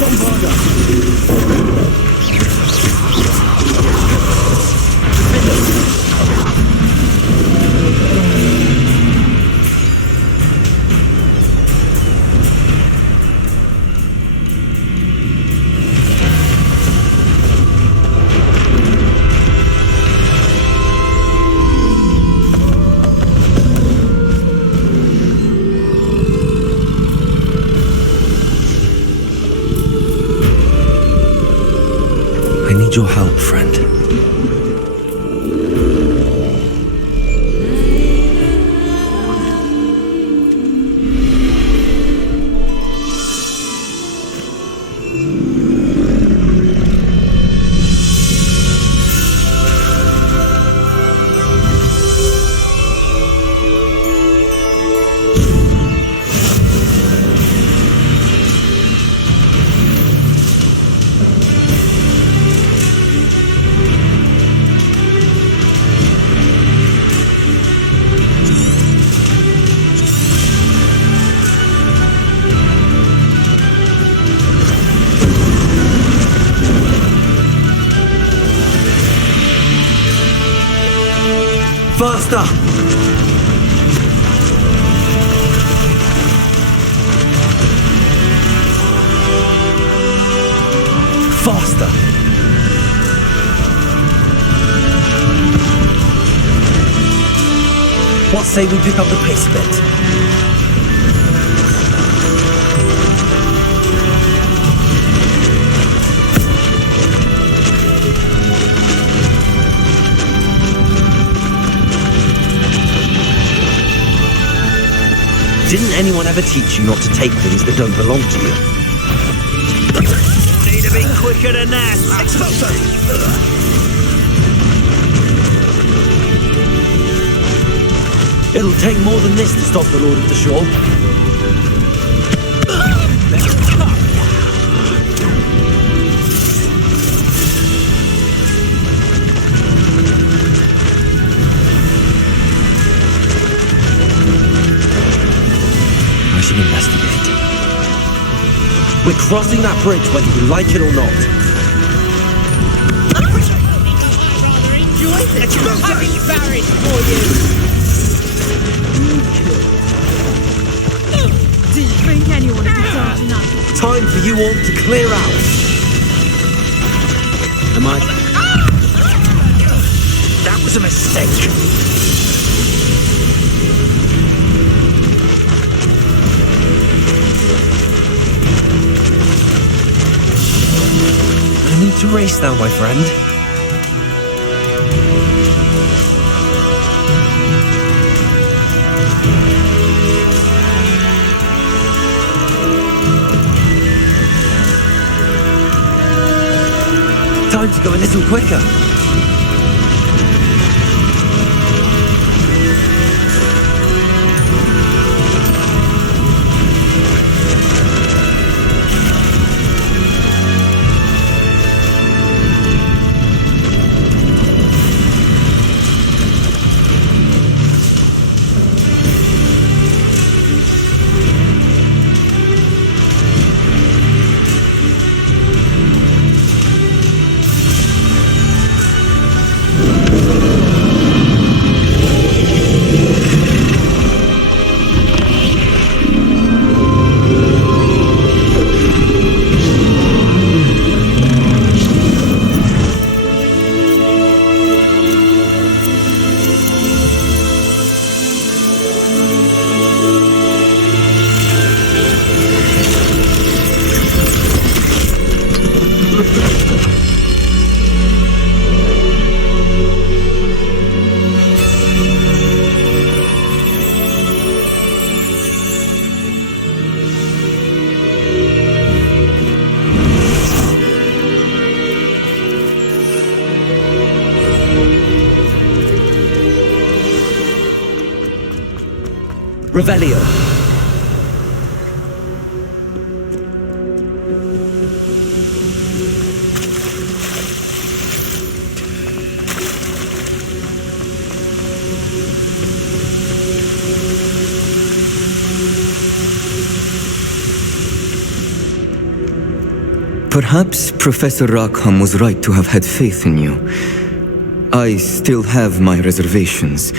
Bombarda! I need your help, friend. Faster! Faster! What say we pick up the pace a bit? Didn't anyone ever teach you not to take things that don't belong to you? Need to be quicker than that. Expulso! It'll take more than this to stop the Lord of the Shore. I should investigate. We're crossing that bridge whether you like it or not. Rather enjoy this. I'm embarrassed for you. Do you think anyone is deserving enough? Time for you all to clear out. Am I? That was a mistake. I need to race now, my friend. Time to go a little quicker. Revelio. Perhaps Professor Rackham was right to have had faith in you. I still have my reservations.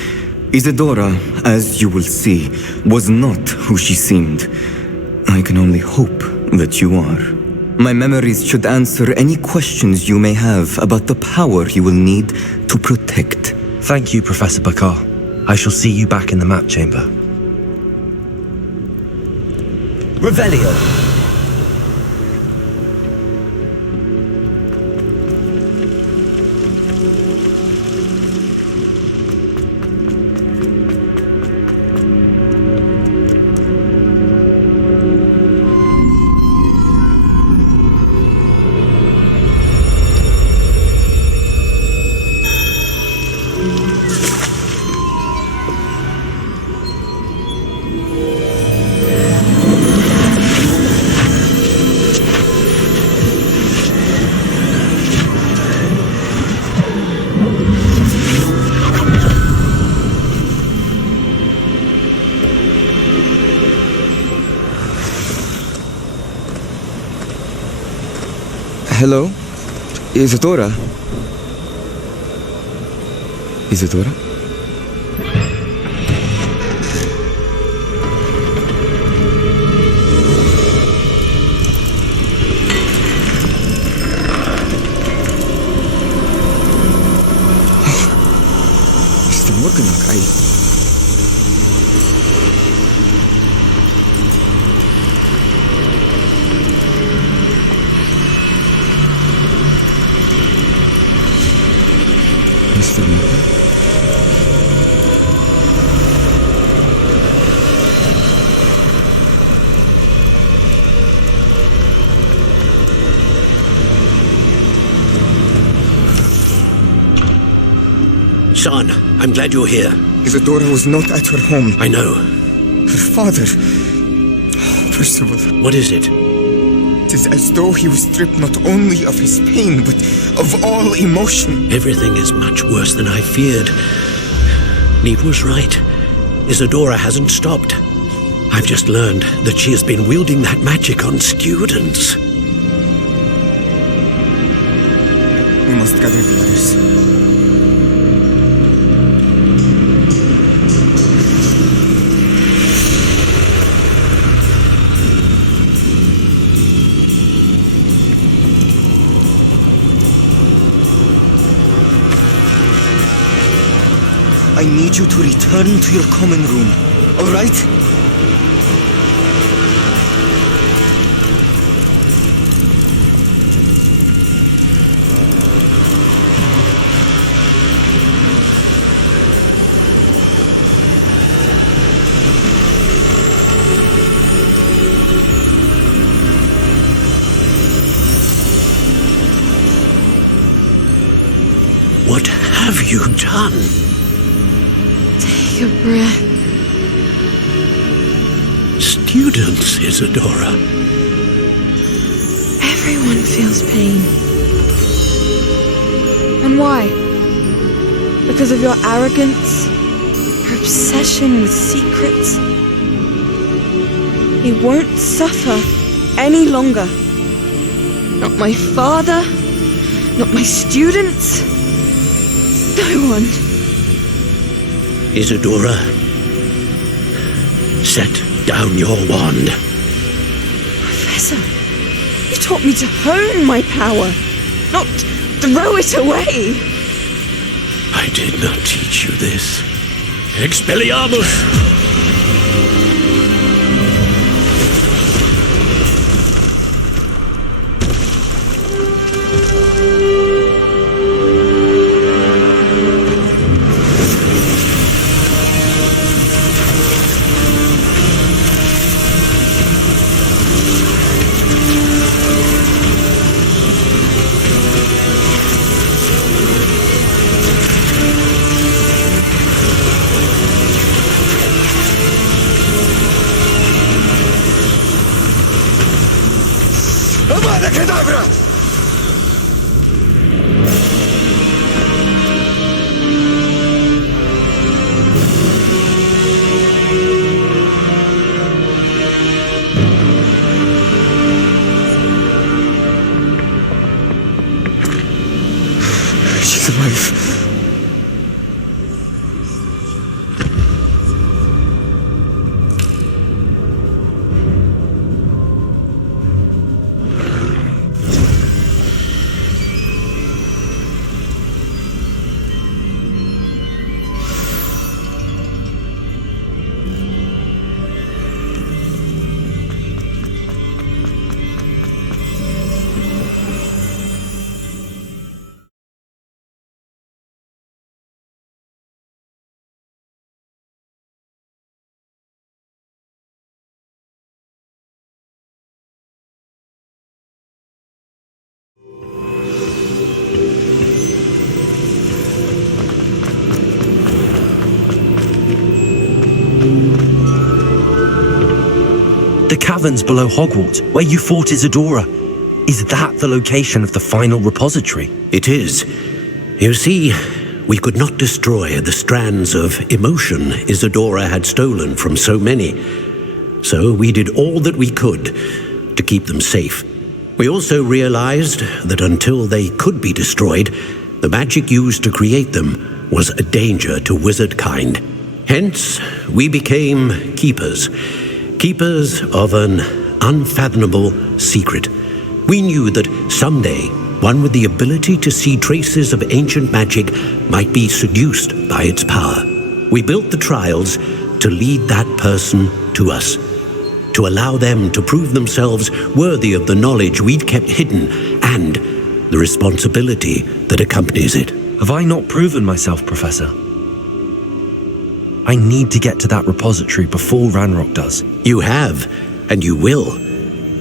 Isadora, as you will see, was not who she seemed. I can only hope that you are. My memories should answer any questions you may have about the power you will need to protect. Thank you, Professor Bakar. I shall see you back in the map chamber. Revelio. Hello? Isadora? Isadora? Mr. Morganach, Mr. Morgan? Sean, I'm glad you're here. Isadora was not at her home. I know. Her father... Percival. What is it? It is as though he was stripped not only of his pain, but of all emotion. Everything is much worse than I feared. Neve was right. Isadora hasn't stopped. I've just learned that she has been wielding that magic on students. We must gather the others. I need you to return to your common room, all right? What have you done? Take a breath. Students, Isadora. Everyone feels pain. And why? Because of your arrogance? Your obsession with secrets? He won't suffer any longer. Not my father, not my students, no one. Isadora, set down your wand. Professor, you taught me to hone my power, not throw it away. I did not teach you this. Expelliarmus! She's alive. The caverns below Hogwarts, where you fought Isadora. Is that the location of the final repository? It is. You see, we could not destroy the strands of emotion Isadora had stolen from so many. So we did all that we could to keep them safe. We also realized that until they could be destroyed, the magic used to create them was a danger to wizard kind. Hence, we became keepers. Keepers of an unfathomable secret. We knew that someday, one with the ability to see traces of ancient magic might be seduced by its power. We built the trials to lead that person to us, to allow them to prove themselves worthy of the knowledge we'd kept hidden and the responsibility that accompanies it. Have I not proven myself, Professor? I need to get to that repository before Ranrock does. You have, and you will.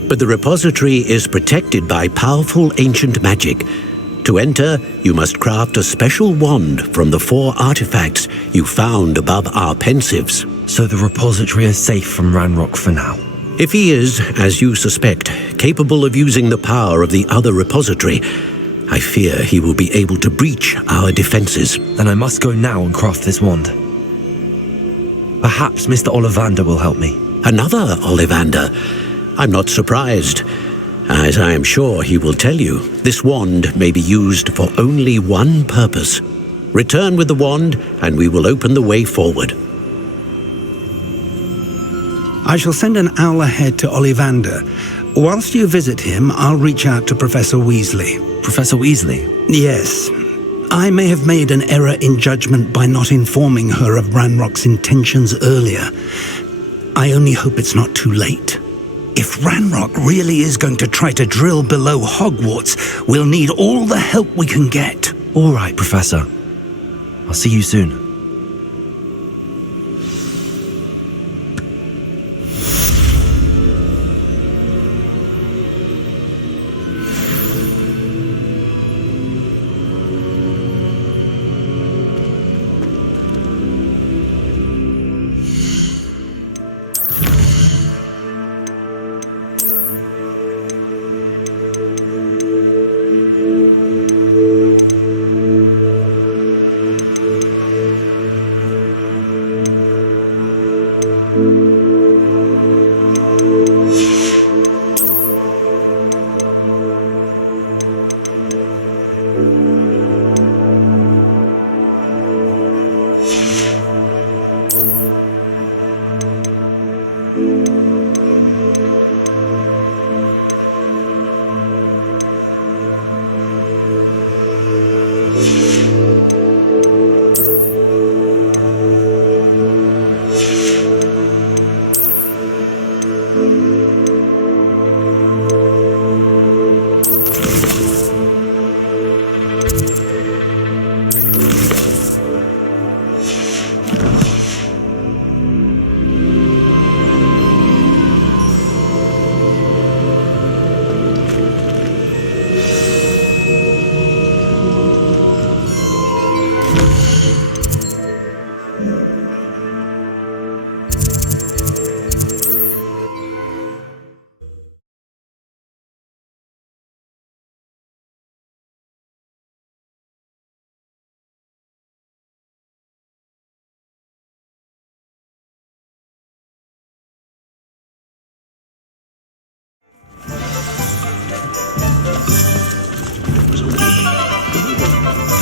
But the repository is protected by powerful ancient magic. To enter, you must craft a special wand from the 4 artifacts you found above our pensives. So the repository is safe from Ranrock for now? If he is, as you suspect, capable of using the power of the other repository, I fear he will be able to breach our defenses. Then I must go now and craft this wand. Perhaps Mr. Ollivander will help me. Another Ollivander? I'm not surprised. As I am sure he will tell you, this wand may be used for only one purpose. Return with the wand, and we will open the way forward. I shall send an owl ahead to Ollivander. Whilst you visit him, I'll reach out to Professor Weasley. Professor Weasley? Yes. I may have made an error in judgment by not informing her of Ranrock's intentions earlier. I only hope it's not too late. If Ranrock really is going to try to drill below Hogwarts, we'll need all the help we can get. All right, Professor. I'll see you soon.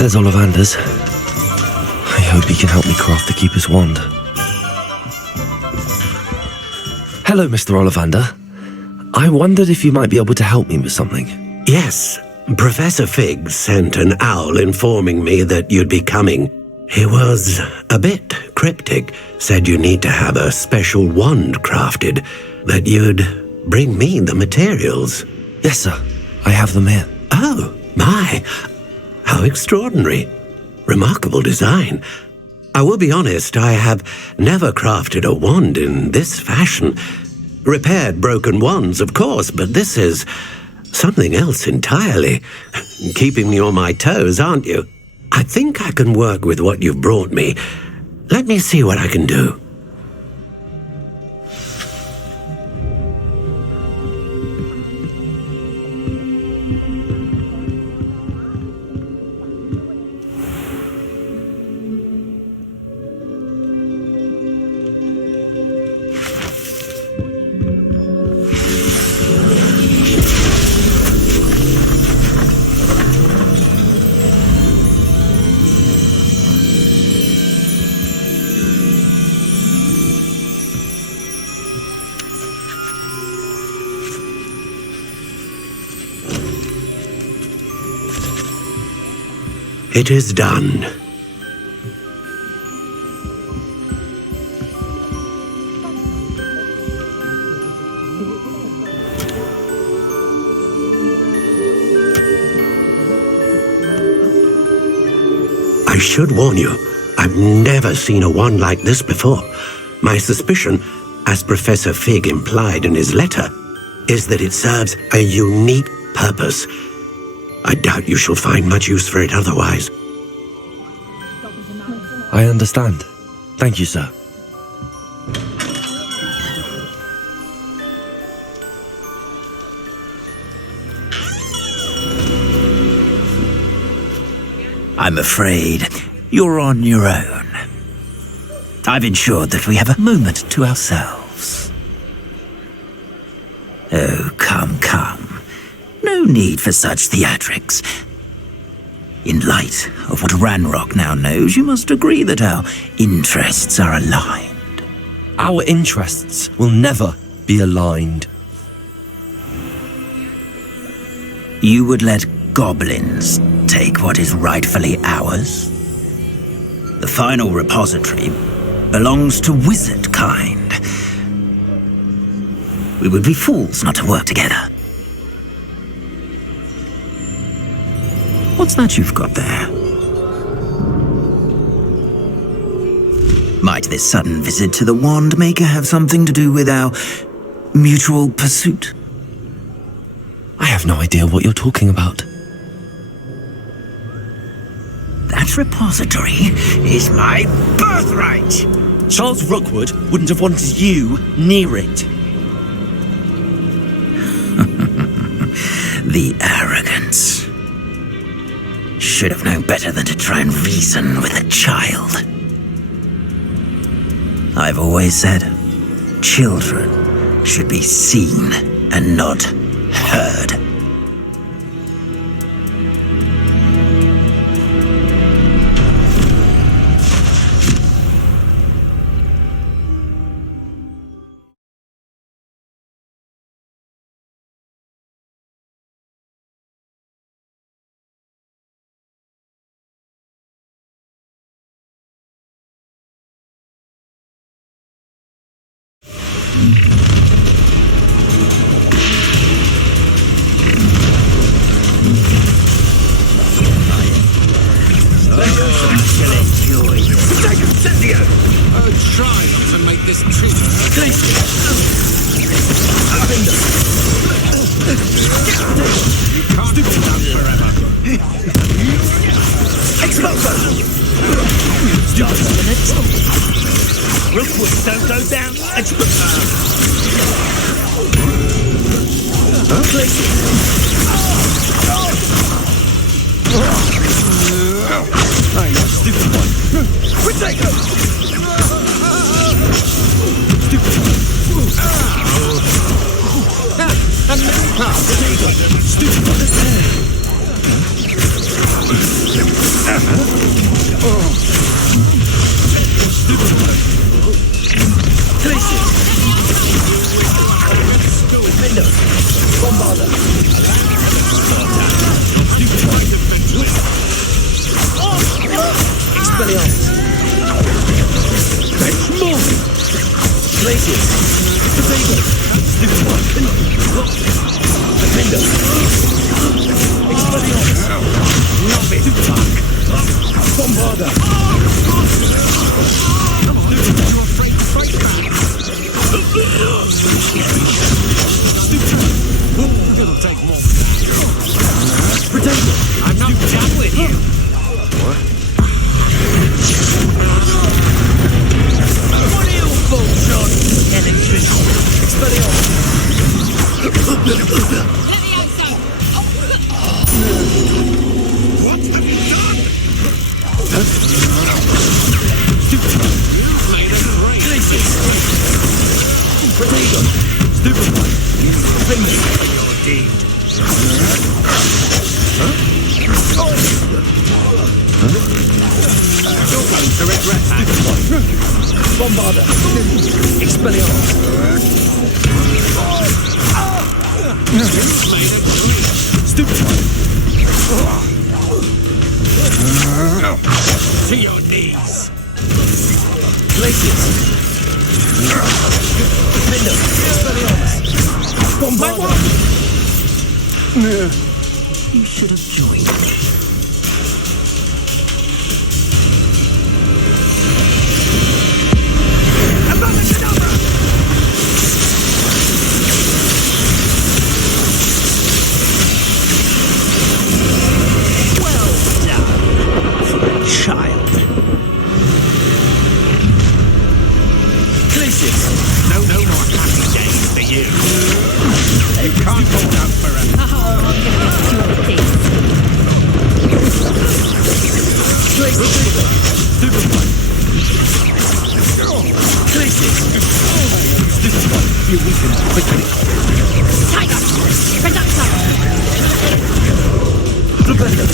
There's Ollivander's. I hope he can help me craft the Keeper's wand. Hello, Mr. Ollivander. I wondered if you might be able to help me with something. Yes, Professor Fig sent an owl informing me that you'd be coming. He was a bit cryptic, said you need to have a special wand crafted, that you'd bring me the materials. Yes, sir. I have them here. Oh, my. How extraordinary. Remarkable design. I will be honest, I have never crafted a wand in this fashion. Repaired broken wands, of course, but this is something else entirely. Keeping me on my toes, aren't you? I think I can work with what you've brought me. Let me see what I can do. It is done. I should warn you, I've never seen a wand like this before. My suspicion, as Professor Fig implied in his letter, is that it serves a unique purpose. I doubt you shall find much use for it otherwise. I understand. Thank you, sir. I'm afraid you're on your own. I've ensured that we have a moment to ourselves. Oh, come. No need for such theatrics. In light of what Ranrock now knows, you must agree that our interests are aligned. Our interests will never be aligned. You would let goblins take what is rightfully ours? The final repository belongs to wizard kind. We would be fools not to work together. What's that you've got there? Might this sudden visit to the Wand Maker have something to do with our mutual pursuit? I have no idea what you're talking about. That repository is my birthright! Charles Rookwood wouldn't have wanted you near it. The arrogance. Should have known better than to try and reason with a child. I've always said, children should be seen and not heard. Try not to make this trip. You can't do that forever. Explosion! Rookwood, don't go down. Hey, you stupid one. Retake him! Stupid one. Stupid one. Expelliarmus! Fetch more! Glacius! Potato! Stupid one! Defender! Expelliarmus! Love it! Bombarder! Stupid one! You're afraid to fight back! Stupid one! It'll take more. Potato! I'm not done with you! What are you folks on? Electricity. Expelliarmus. What have you done? Stupid. Made a great. Glacius. Potato. Stupid one. Finger. Your deed. Huh? Oh. You're going to regret that. Bombarder. Expelliarmus. Stupid one. To your knees. Glacius. Defender. Expelliarmus. Bombarder. You should have joined me. Well done for a child. Glacius. No more happy days for you. You can't hold out forever. Glacius. Stupid one. Glacius. Stupid one. You weaken quickly. Tiger! Reductor! Defender.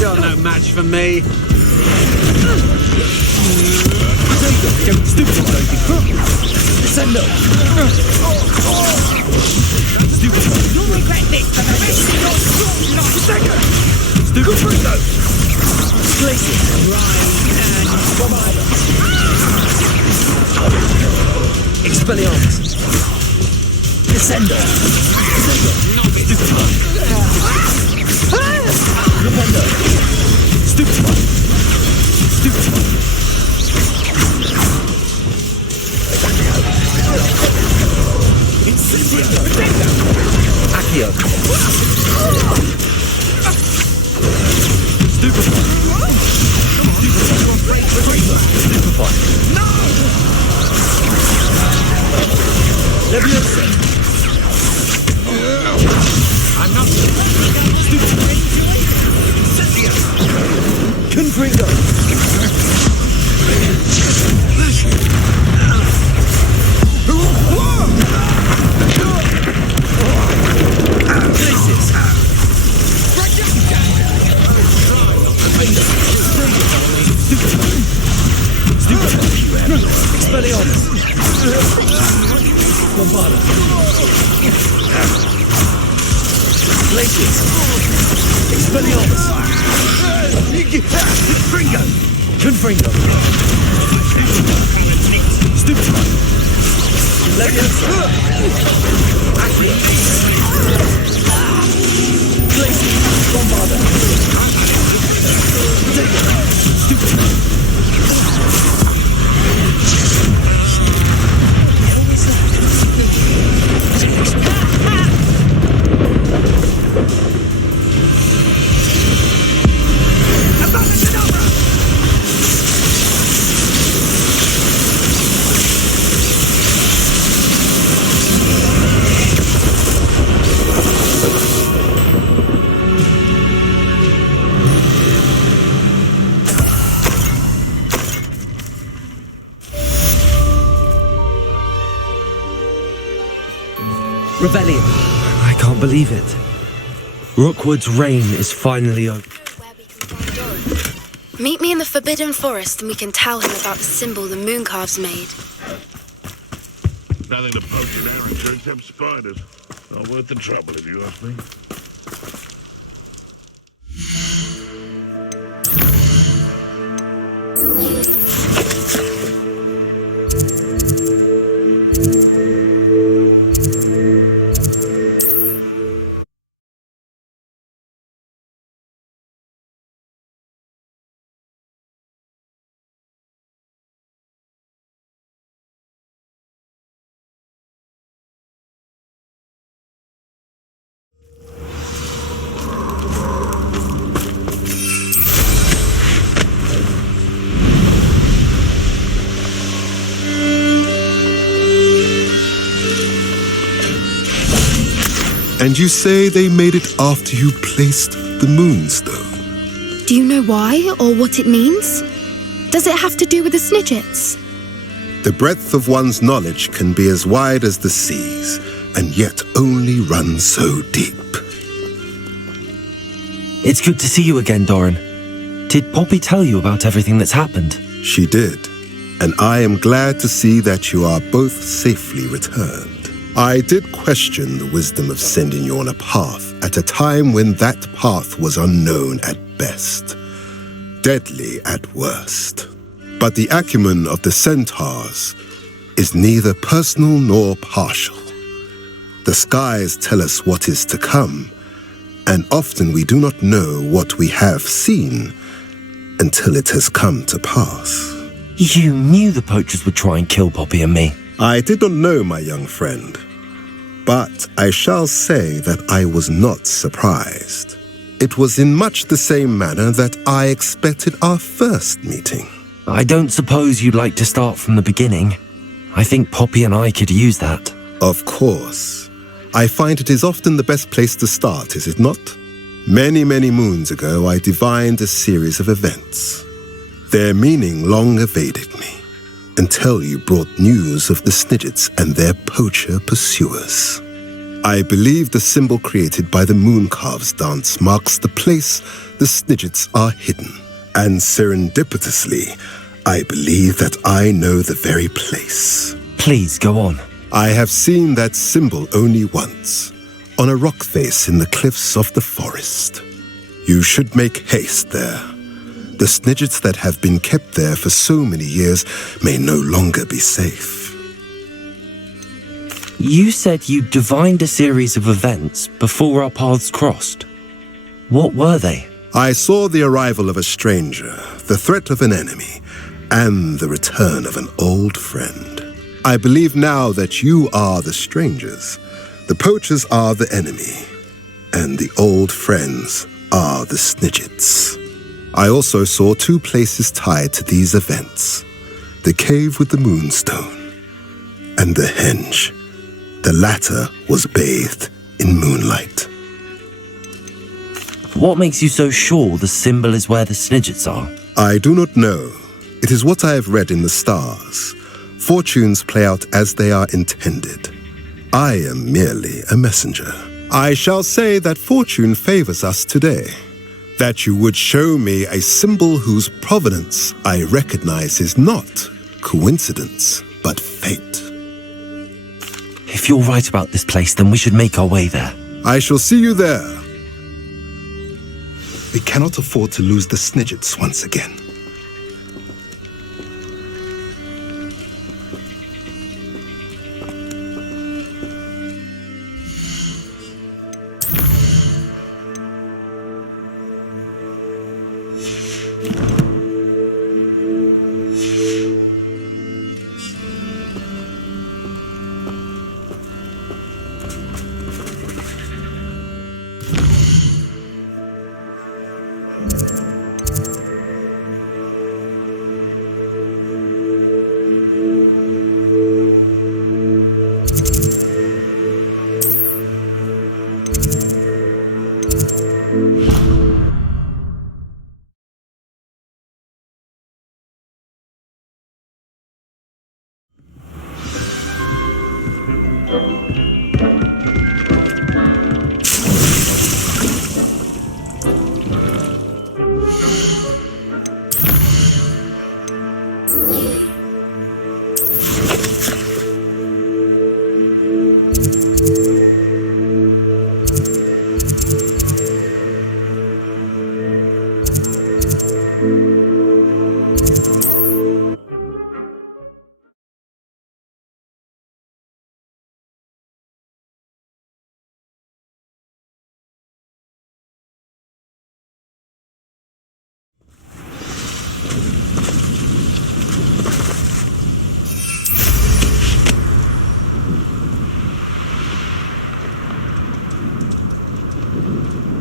You're no match for me. Stupid one. Descendo. Stupid one. You'll regret this for the rest of your short life! Second. Stupid Bruto. Glacius. Bombarder. Expelliarmus. Descendo. Stupid one. Defender. Stupid one. Stupid one. Incendio. Accio. Stupid one. Stupid one. No! Leviosa. I'm not stupid. Incendio. Confringo. Glacius. Stupid. Expelliarmus. Bombarder. Glacius. Expelliarmus. Confringo. Stupid. Leviosa. Accio. Glacius. Bombarder. Stupid. Rebellion. I can't believe it. Rookwood's reign is finally over. Meet me in the Forbidden Forest and we can tell him about the symbol the Mooncalves made. Nothing to poach an arrow to except spiders. Not worth the trouble, if you ask me. And you say they made it after you placed the moonstone. Do you know why or what it means? Does it have to do with the Snidgets? The breadth of one's knowledge can be as wide as the seas, and yet only run so deep. It's good to see you again, Doran. Did Poppy tell you about everything that's happened? She did, and I am glad to see that you are both safely returned. I did question the wisdom of sending you on a path at a time when that path was unknown at best, deadly at worst. But the acumen of the centaurs is neither personal nor partial. The skies tell us what is to come, and often we do not know what we have seen until it has come to pass. You knew the poachers would try and kill Poppy and me. I did not know, my young friend, but I shall say that I was not surprised. It was in much the same manner that I expected our first meeting. I don't suppose you'd like to start from the beginning. I think Poppy and I could use that. Of course. I find it is often the best place to start, is it not? Many, many moons ago, I divined a series of events. Their meaning long evaded me, until you brought news of the Snidgets and their poacher pursuers. I believe the symbol created by the Mooncalves dance marks the place the Snidgets are hidden. And serendipitously, I believe that I know the very place. Please, go on. I have seen that symbol only once, on a rock face in the cliffs of the forest. You should make haste there. The Snidgets that have been kept there for so many years may no longer be safe. You said you divined a series of events before our paths crossed. What were they? I saw the arrival of a stranger, the threat of an enemy, and the return of an old friend. I believe now that you are the strangers, the poachers are the enemy, and the old friends are the Snidgets. I also saw two places tied to these events, the cave with the moonstone and the henge. The latter was bathed in moonlight. What makes you so sure the symbol is where the Snidgets are? I do not know. It is what I have read in the stars. Fortunes play out as they are intended. I am merely a messenger. I shall say that fortune favors us today. That you would show me a symbol whose provenance I recognize is not coincidence, but fate. If you're right about this place, then we should make our way there. I shall see you there. We cannot afford to lose the Snidgets once again.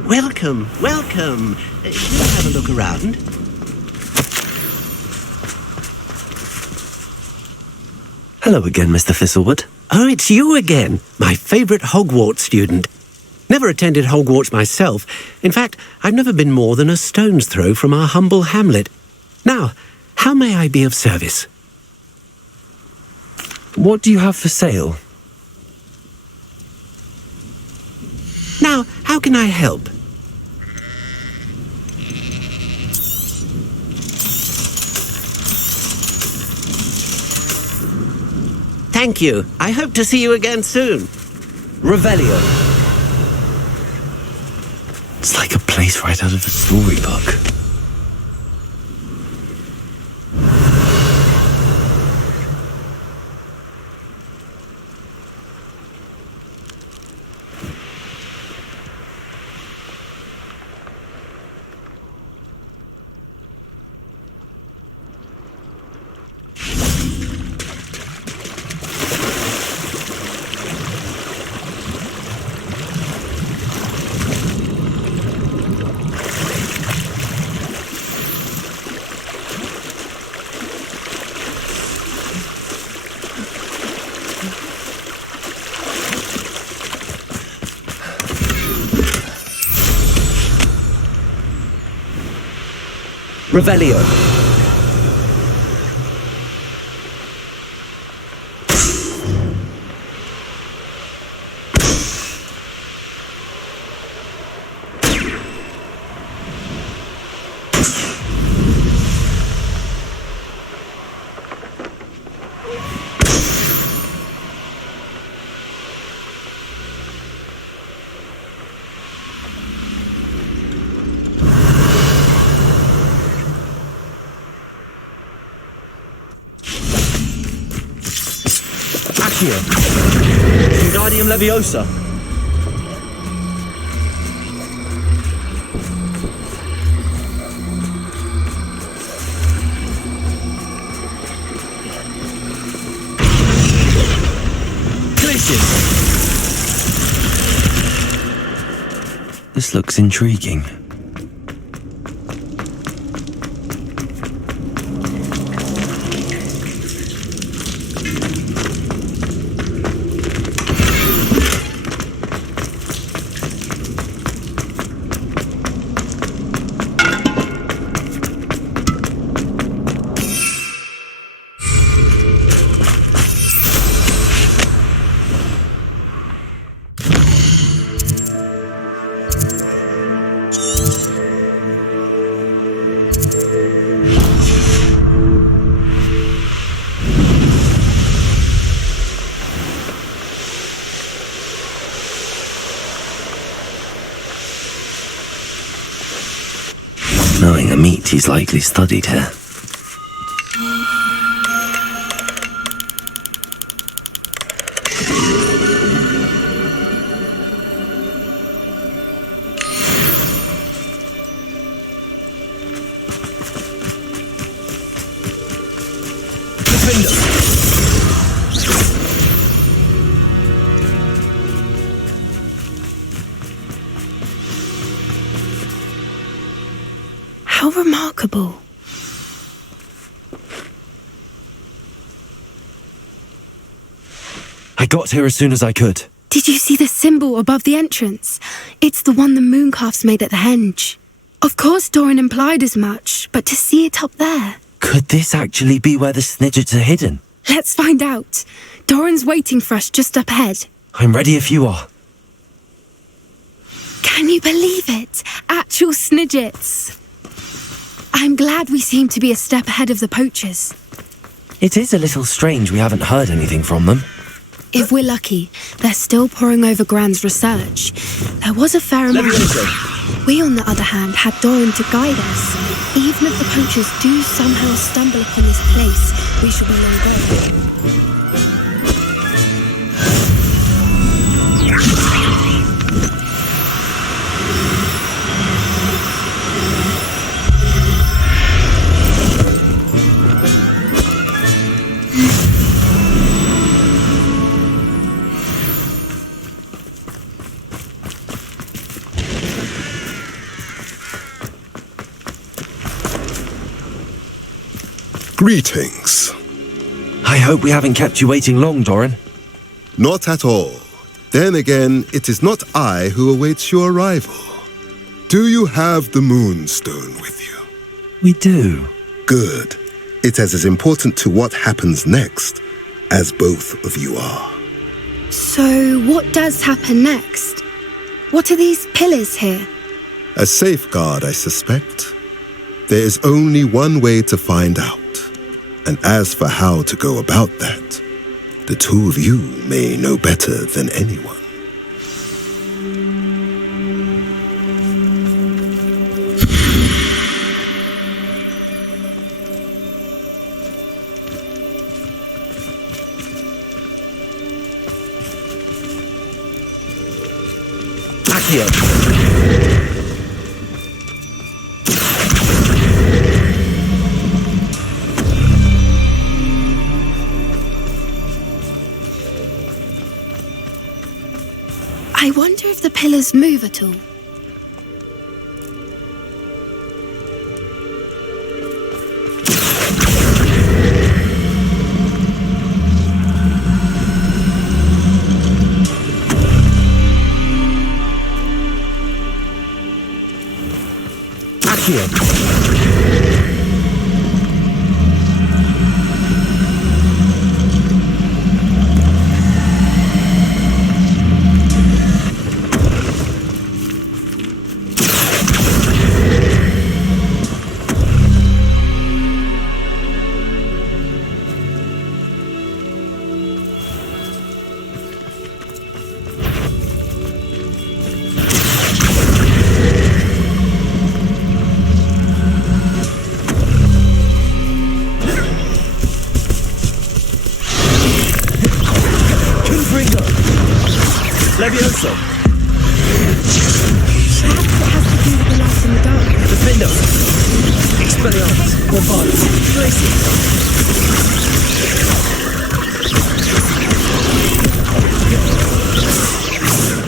Welcome, welcome. Shall we have a look around? Hello again, Mr. Thistlewood. Oh, it's you again, my favourite Hogwarts student. Never attended Hogwarts myself. In fact, I've never been more than a stone's throw from our humble hamlet. Now, how may I be of service? What do you have for sale? Now, how can I help? Thank you. I hope to see you again soon. Revelio. It's like a place right out of a storybook. Revelio. Wingardium Leviosa. This looks intriguing. Knowing the meat, he's likely studied here. How remarkable. I got here as soon as I could. Did you see the symbol above the entrance? It's the one the mooncalfs made at the henge. Of course Doran implied as much, but to see it up there... Could this actually be where the Snidgets are hidden? Let's find out. Doran's waiting for us just up ahead. I'm ready if you are. Can you believe it? Actual Snidgets. I'm glad we seem to be a step ahead of the poachers. It is a little strange we haven't heard anything from them. If we're lucky, they're still poring over Gran's research. There was a fair amount. We, on the other hand, had Doran to guide us. Even if the poachers do somehow stumble upon this place, we shall be long gone. Greetings. I hope we haven't kept you waiting long, Doran. Not at all. Then again, it is not I who awaits your arrival. Do you have the Moonstone with you? We do. Good. It is as important to what happens next as both of you are. So, what does happen next? What are these pillars here? A safeguard, I suspect. There is only one way to find out. And as for how to go about that, the two of you may know better than anyone. I wonder if the pillars move at all. Levioso! Perhaps it has to do with the light in the dark. Defendo! Expelliarmus! Bombard! Glacier!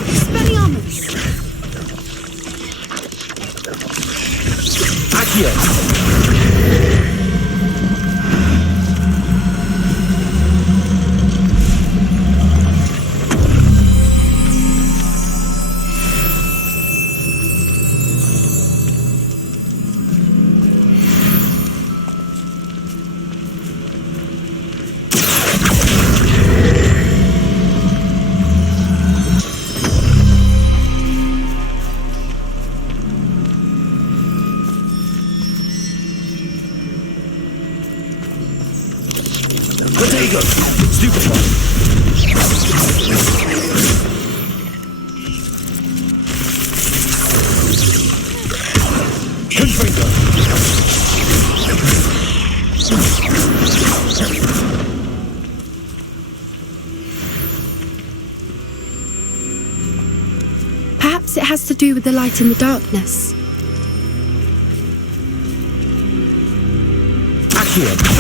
Expelliarmus! Accio! Protego! Stupefy! Confringo! Perhaps it has to do with the light in the darkness. Accio!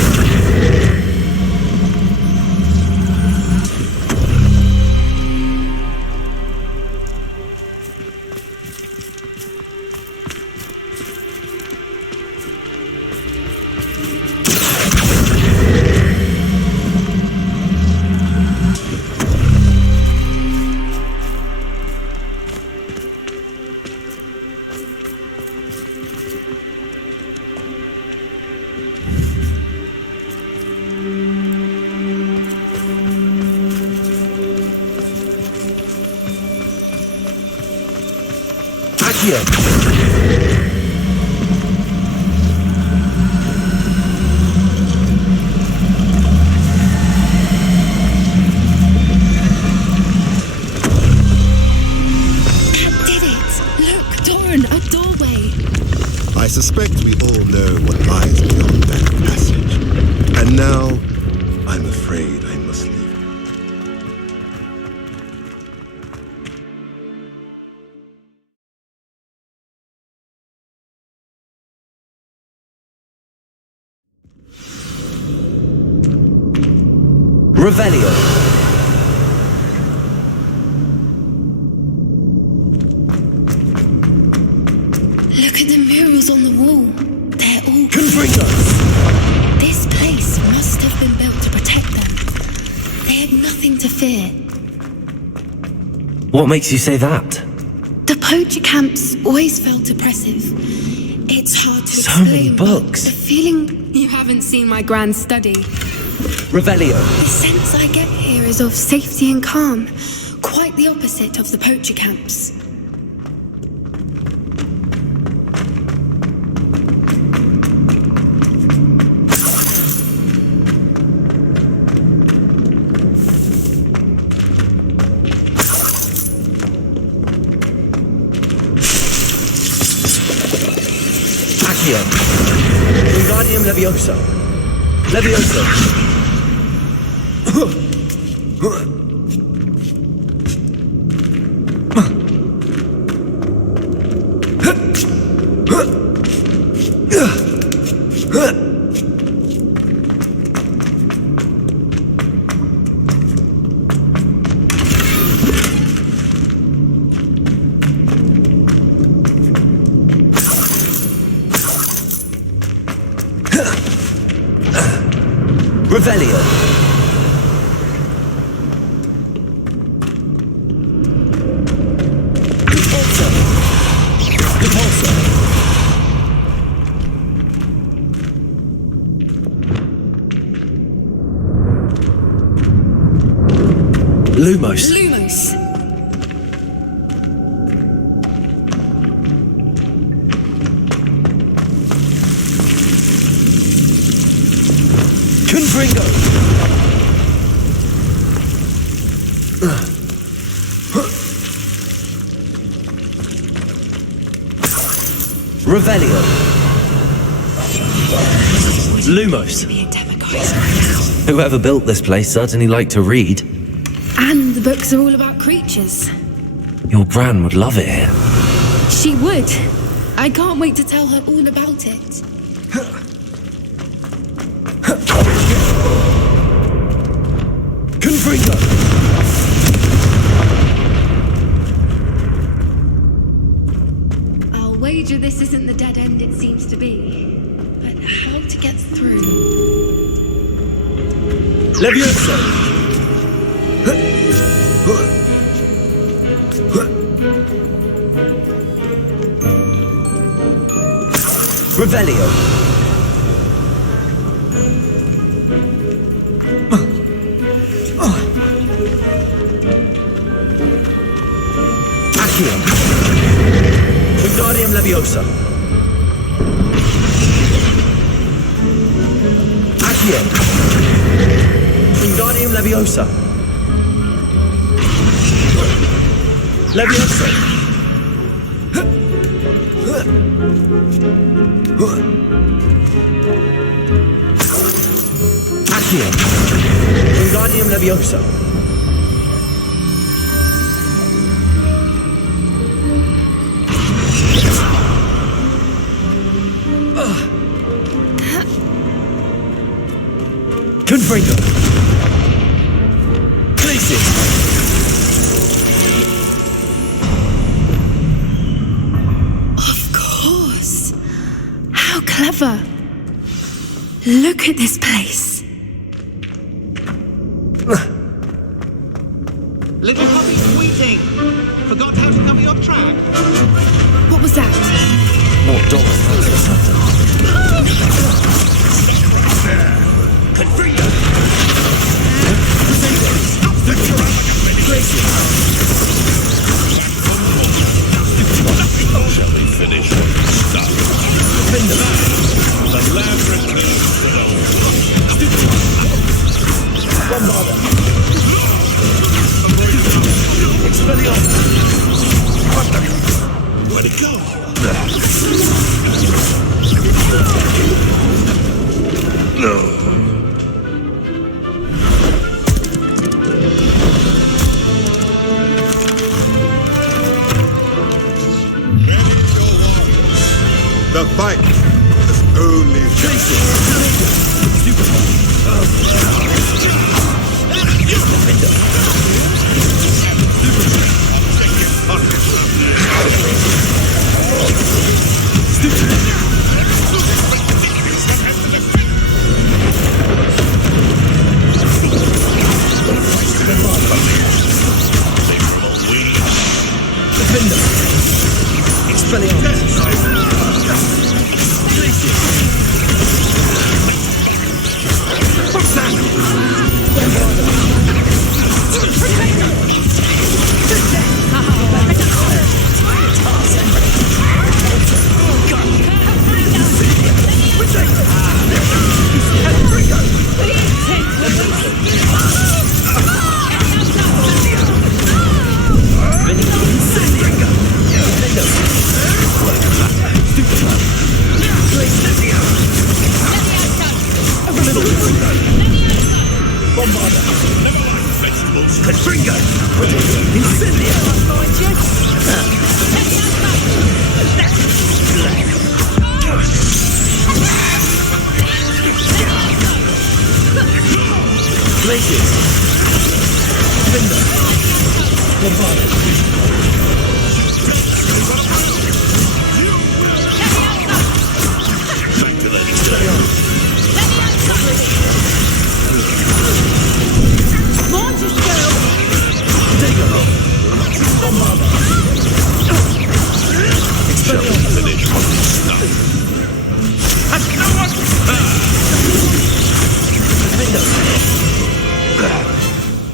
I suspect we all know what lies beyond that passage. And now, I'm afraid I must leave you. Revelio! Look at the murals on the wall. They're all Confringo! This place must have been built to protect them. They had nothing to fear. What makes you say that? The poacher camps always felt oppressive. It's hard to So explain. many books. The feeling you haven't seen my grand study. Revelio. The sense I get here is of safety and calm. Quite the opposite of the poacher camps. Accio. Wingardium Leviosa. Leviosa. Revelio. Repulsor. Repulsor. Lumos. Lumos. Confringo. Revelio. Lumos. Whoever built this place certainly liked to read. And the books are all about creatures. Your Gran would love it here. She would. I can't wait to tell her all about it. Confringo. I'll wager this isn't the dead end it seems to be. But how to get through? Leviosa. Revelio. Accio. Wingardium Leviosa. Accio. Wingardium Leviosa. Leviosa. Accio. Wingardium Leviosa. Confringo. Glacius. Of course. How clever. Look at this place. Little puppy squeaking. Forgot how to cover your track. What was that? More dollars or something. Confringo. Shall we finish what we started? The lab returns to the Expelliarmus. Where'd it go? No. The fight is only They from a winged What's that?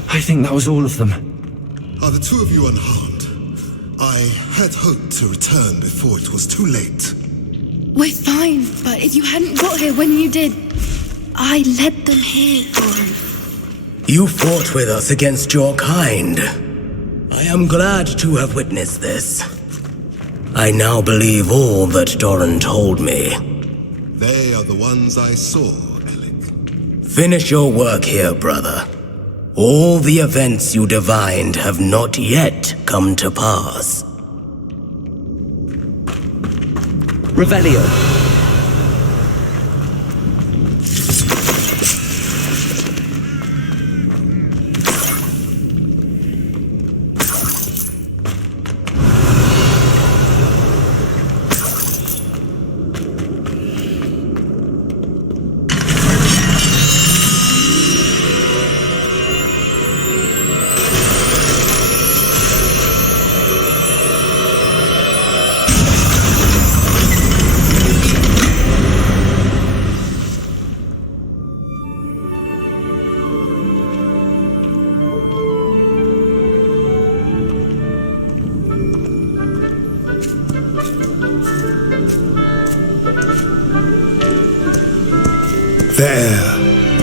I think that was all of them. Are the two of you unharmed? I had hoped to return before it was too late. We're fine, but if you hadn't got here when you did, I led them here, Doran. You fought with us against your kind. I am glad to have witnessed this. I now believe all that Doran told me. They are the ones I saw. Finish your work here, brother. All the events you divined have not yet come to pass. Revelio.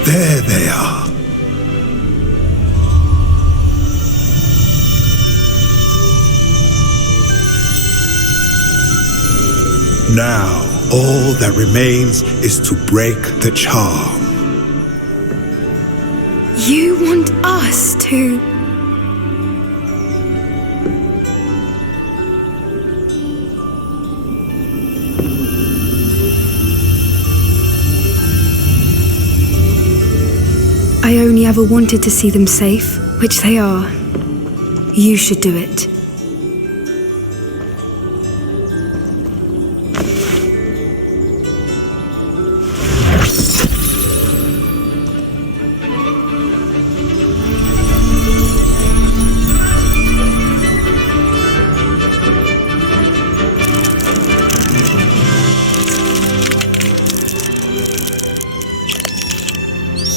There they are. Now, all that remains is to break the charm. You want us to... I only ever wanted to see them safe, which they are. You should do it.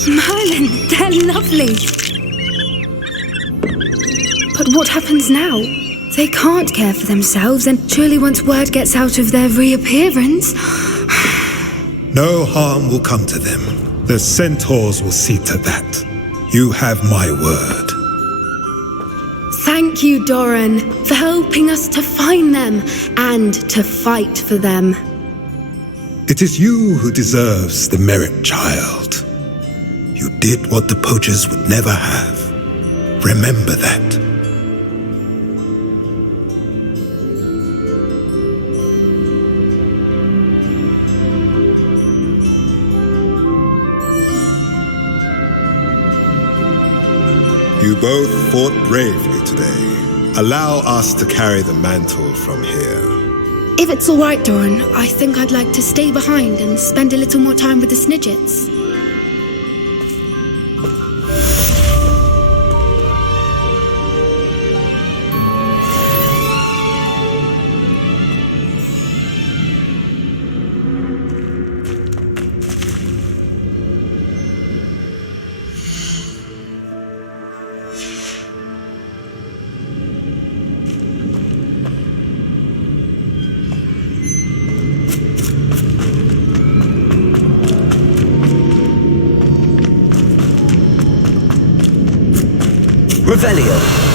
Merlin, they're lovely. But what happens now? They can't care for themselves, and surely once word gets out of their reappearance... No harm will come to them. The centaurs will see to that. You have my word. Thank you, Doran, for helping us to find them and to fight for them. It is you who deserves the merit, child. You did what the poachers would never have. Remember that. You both fought bravely today. Allow us to carry the mantle from here. If it's all right, Doran, I think I'd like to stay behind and spend a little more time with the Snidgets. Revelio.